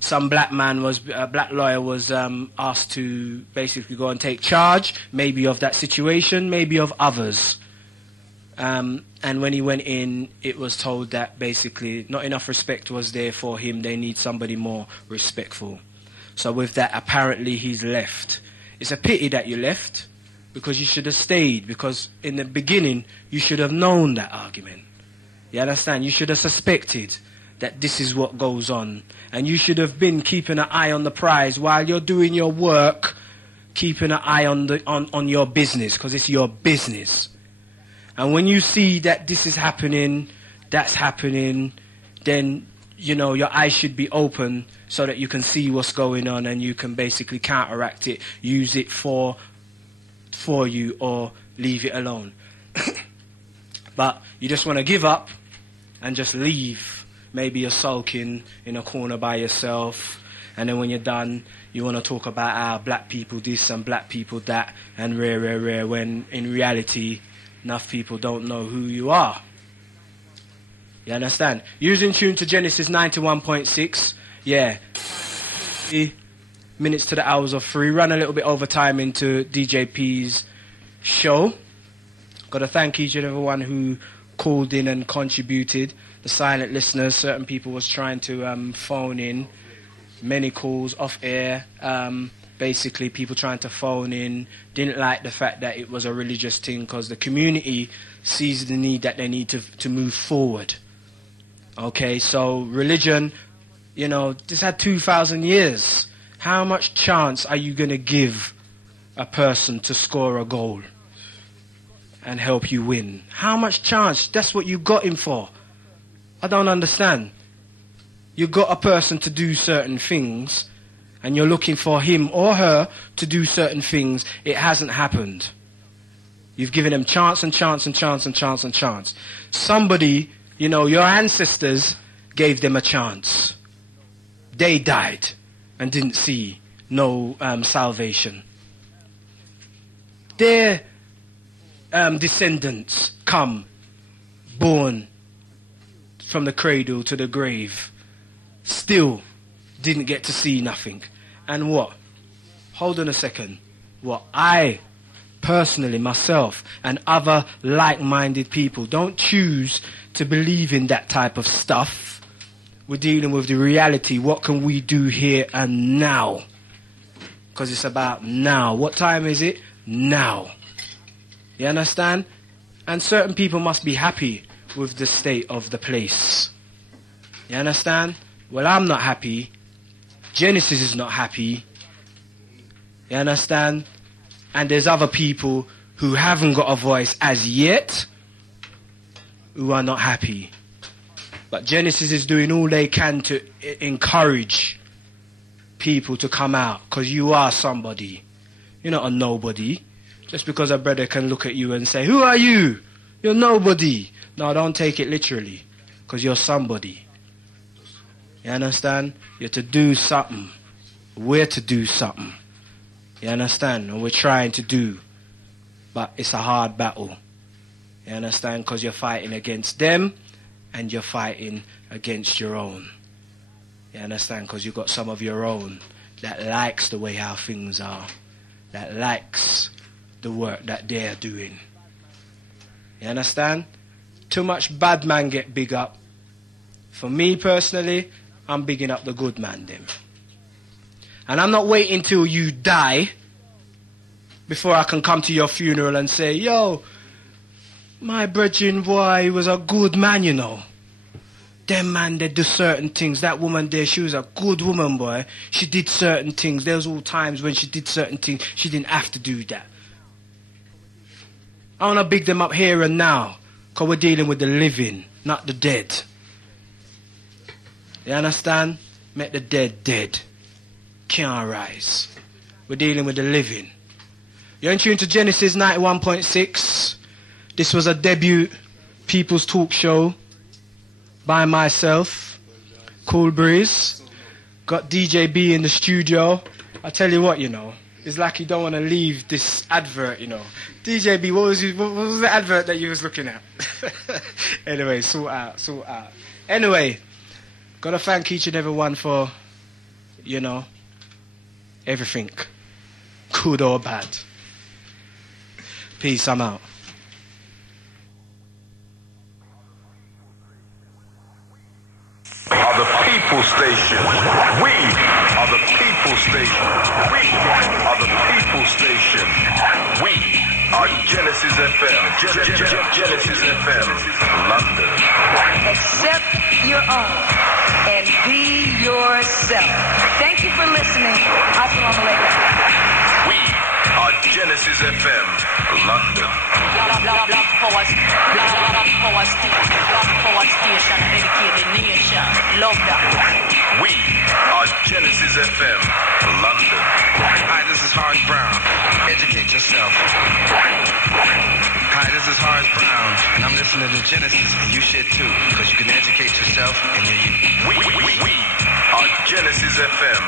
Some black lawyer was asked to basically go and take charge, maybe of that situation, maybe of others. And when he went in, it was told that basically not enough respect was there for him. They need somebody more respectful. So with that, apparently he's left. It's a pity that you left, because you should have stayed, because in the beginning you should have known that argument. You understand? You should have suspected that this is what goes on, and you should have been keeping an eye on the prize while you're doing your work, keeping an eye on your business, because it's your business. And when you see that this is happening, that's happening, then you know your eyes should be open so that you can see what's going on, and you can basically counteract it, use it for you, or leave it alone. But you just want to give up and just leave. Maybe you're sulking in a corner by yourself, and then when you're done, you want to talk about how black people this and black people that, and rare, when in reality, enough people don't know who you are. You understand? Using tune to Genesis 91.6. Yeah. Minutes to the hours of 3. Run a little bit over time into DJ P's show. Got to thank each and everyone who called in and contributed. The silent listeners, certain people was trying to phone in. Many calls off air. Basically, people trying to phone in. Didn't like the fact that it was a religious thing, because the community sees the need that they need to move forward. Okay, so religion, you know, this had 2,000 years. How much chance are you going to give a person to score a goal and help you win? How much chance? That's what you got him for. I don't understand. You got a person to do certain things, and you're looking for him or her to do certain things. It hasn't happened. You've given them chance and chance and chance and chance and chance. Somebody, you know, your ancestors gave them a chance. They died and didn't see no salvation. Their descendants come, born from the cradle to the grave, still didn't get to see nothing. And what? Hold on a second. What I personally, myself, and other like-minded people don't choose to believe in that type of stuff. We're dealing with the reality. What can we do here and now? Because it's about now. What time is it? Now. You understand? And certain people must be happy with the state of the place. You understand? Well, I'm not happy. Genesis is not happy. You understand? And there's other people who haven't got a voice as yet who are not happy. But Genesis is doing all they can to encourage people to come out, because you are somebody. You're not a nobody. Just because a brother can look at you and say, "Who are you? You're nobody." No, don't take it literally, because you're somebody. You understand? You're to do something. We're to do something. You understand? And we're trying to do. But it's a hard battle. You understand? Because you're fighting against them, and you're fighting against your own. You understand? Because you've got some of your own that likes the way how things are. That likes the work that they're doing. You understand? Too much bad man get big up. For me personally, I'm bigging up the good man them. And I'm not waiting till you die before I can come to your funeral and say, "Yo, my brethren, boy, he was a good man, you know. Them man, they do certain things. That woman there, she was a good woman, boy. She did certain things. There was all times when she did certain things, she didn't have to do that." I want to big them up here and now, because we're dealing with the living, not the dead. You understand? Make the dead dead. Can't rise. We're dealing with the living. You're in tune to Genesis 91.6. This was a debut People's Talk Show by myself, Kool Breeze. Got DJ B in the studio. I tell you what, you know, It's like you don't want to leave this advert, you know. DJ B, what was the advert that you was looking at? Anyway, sort out. Anyway, gotta thank each and every one for, you know, everything. Good or bad. Peace, I'm out. Are the people station. We are the people station. We are the people station. We are Genesis FM. Genesis FM. London. Accept your own and be yourself. Thank you for listening. Assalamu alaikum. We are Genesis FM. London. Black power station, educate the nation. Love that. We are Genesis FM. London. Hi, this is Horace Brown. Educate yourself. Hi, this is Horace Brown, and I'm listening to Genesis. You should too, because you can educate yourself and your youth. We are Genesis FM.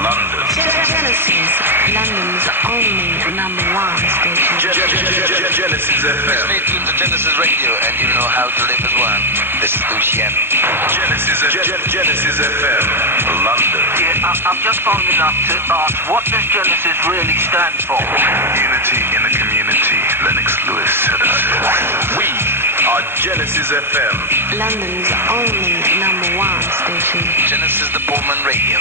London. Genesis, London's only number one station. Genesis FM. Stay tuned to Genesis Radio, and you'll know how to live as one. This is Luciano. Genesis FM. London. Yeah, I'm just phoning up to ask, what does Genesis really stand for? Unity in the community. Lennox Lewis said that. We are Genesis FM. London's only number one station. Genesis the Pullman Radio.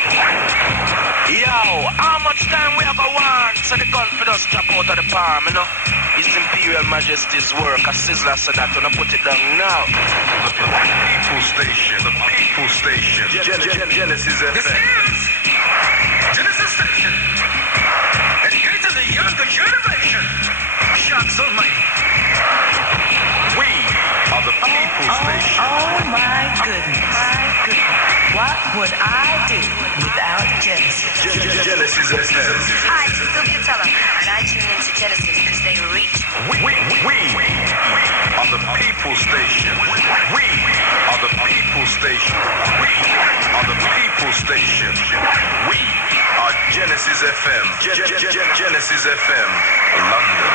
Yo, how much time we have a want? So the gun for us drop out of the palm, you know? His Imperial Majesty's work. A sizzler said that when I put it down now. The people station. The people station. Genesis FM. This is Genesis Station. Educating the younger generation. Shucks on me. We are the people station. Oh my goodness. What would I do without Genesis? Genesis FM. Hi, this is Sylvia Teller, and I tune into Genesis because they reach. We are the people station. We are the people station. We are the people station. We are Genesis FM. Genesis FM. London.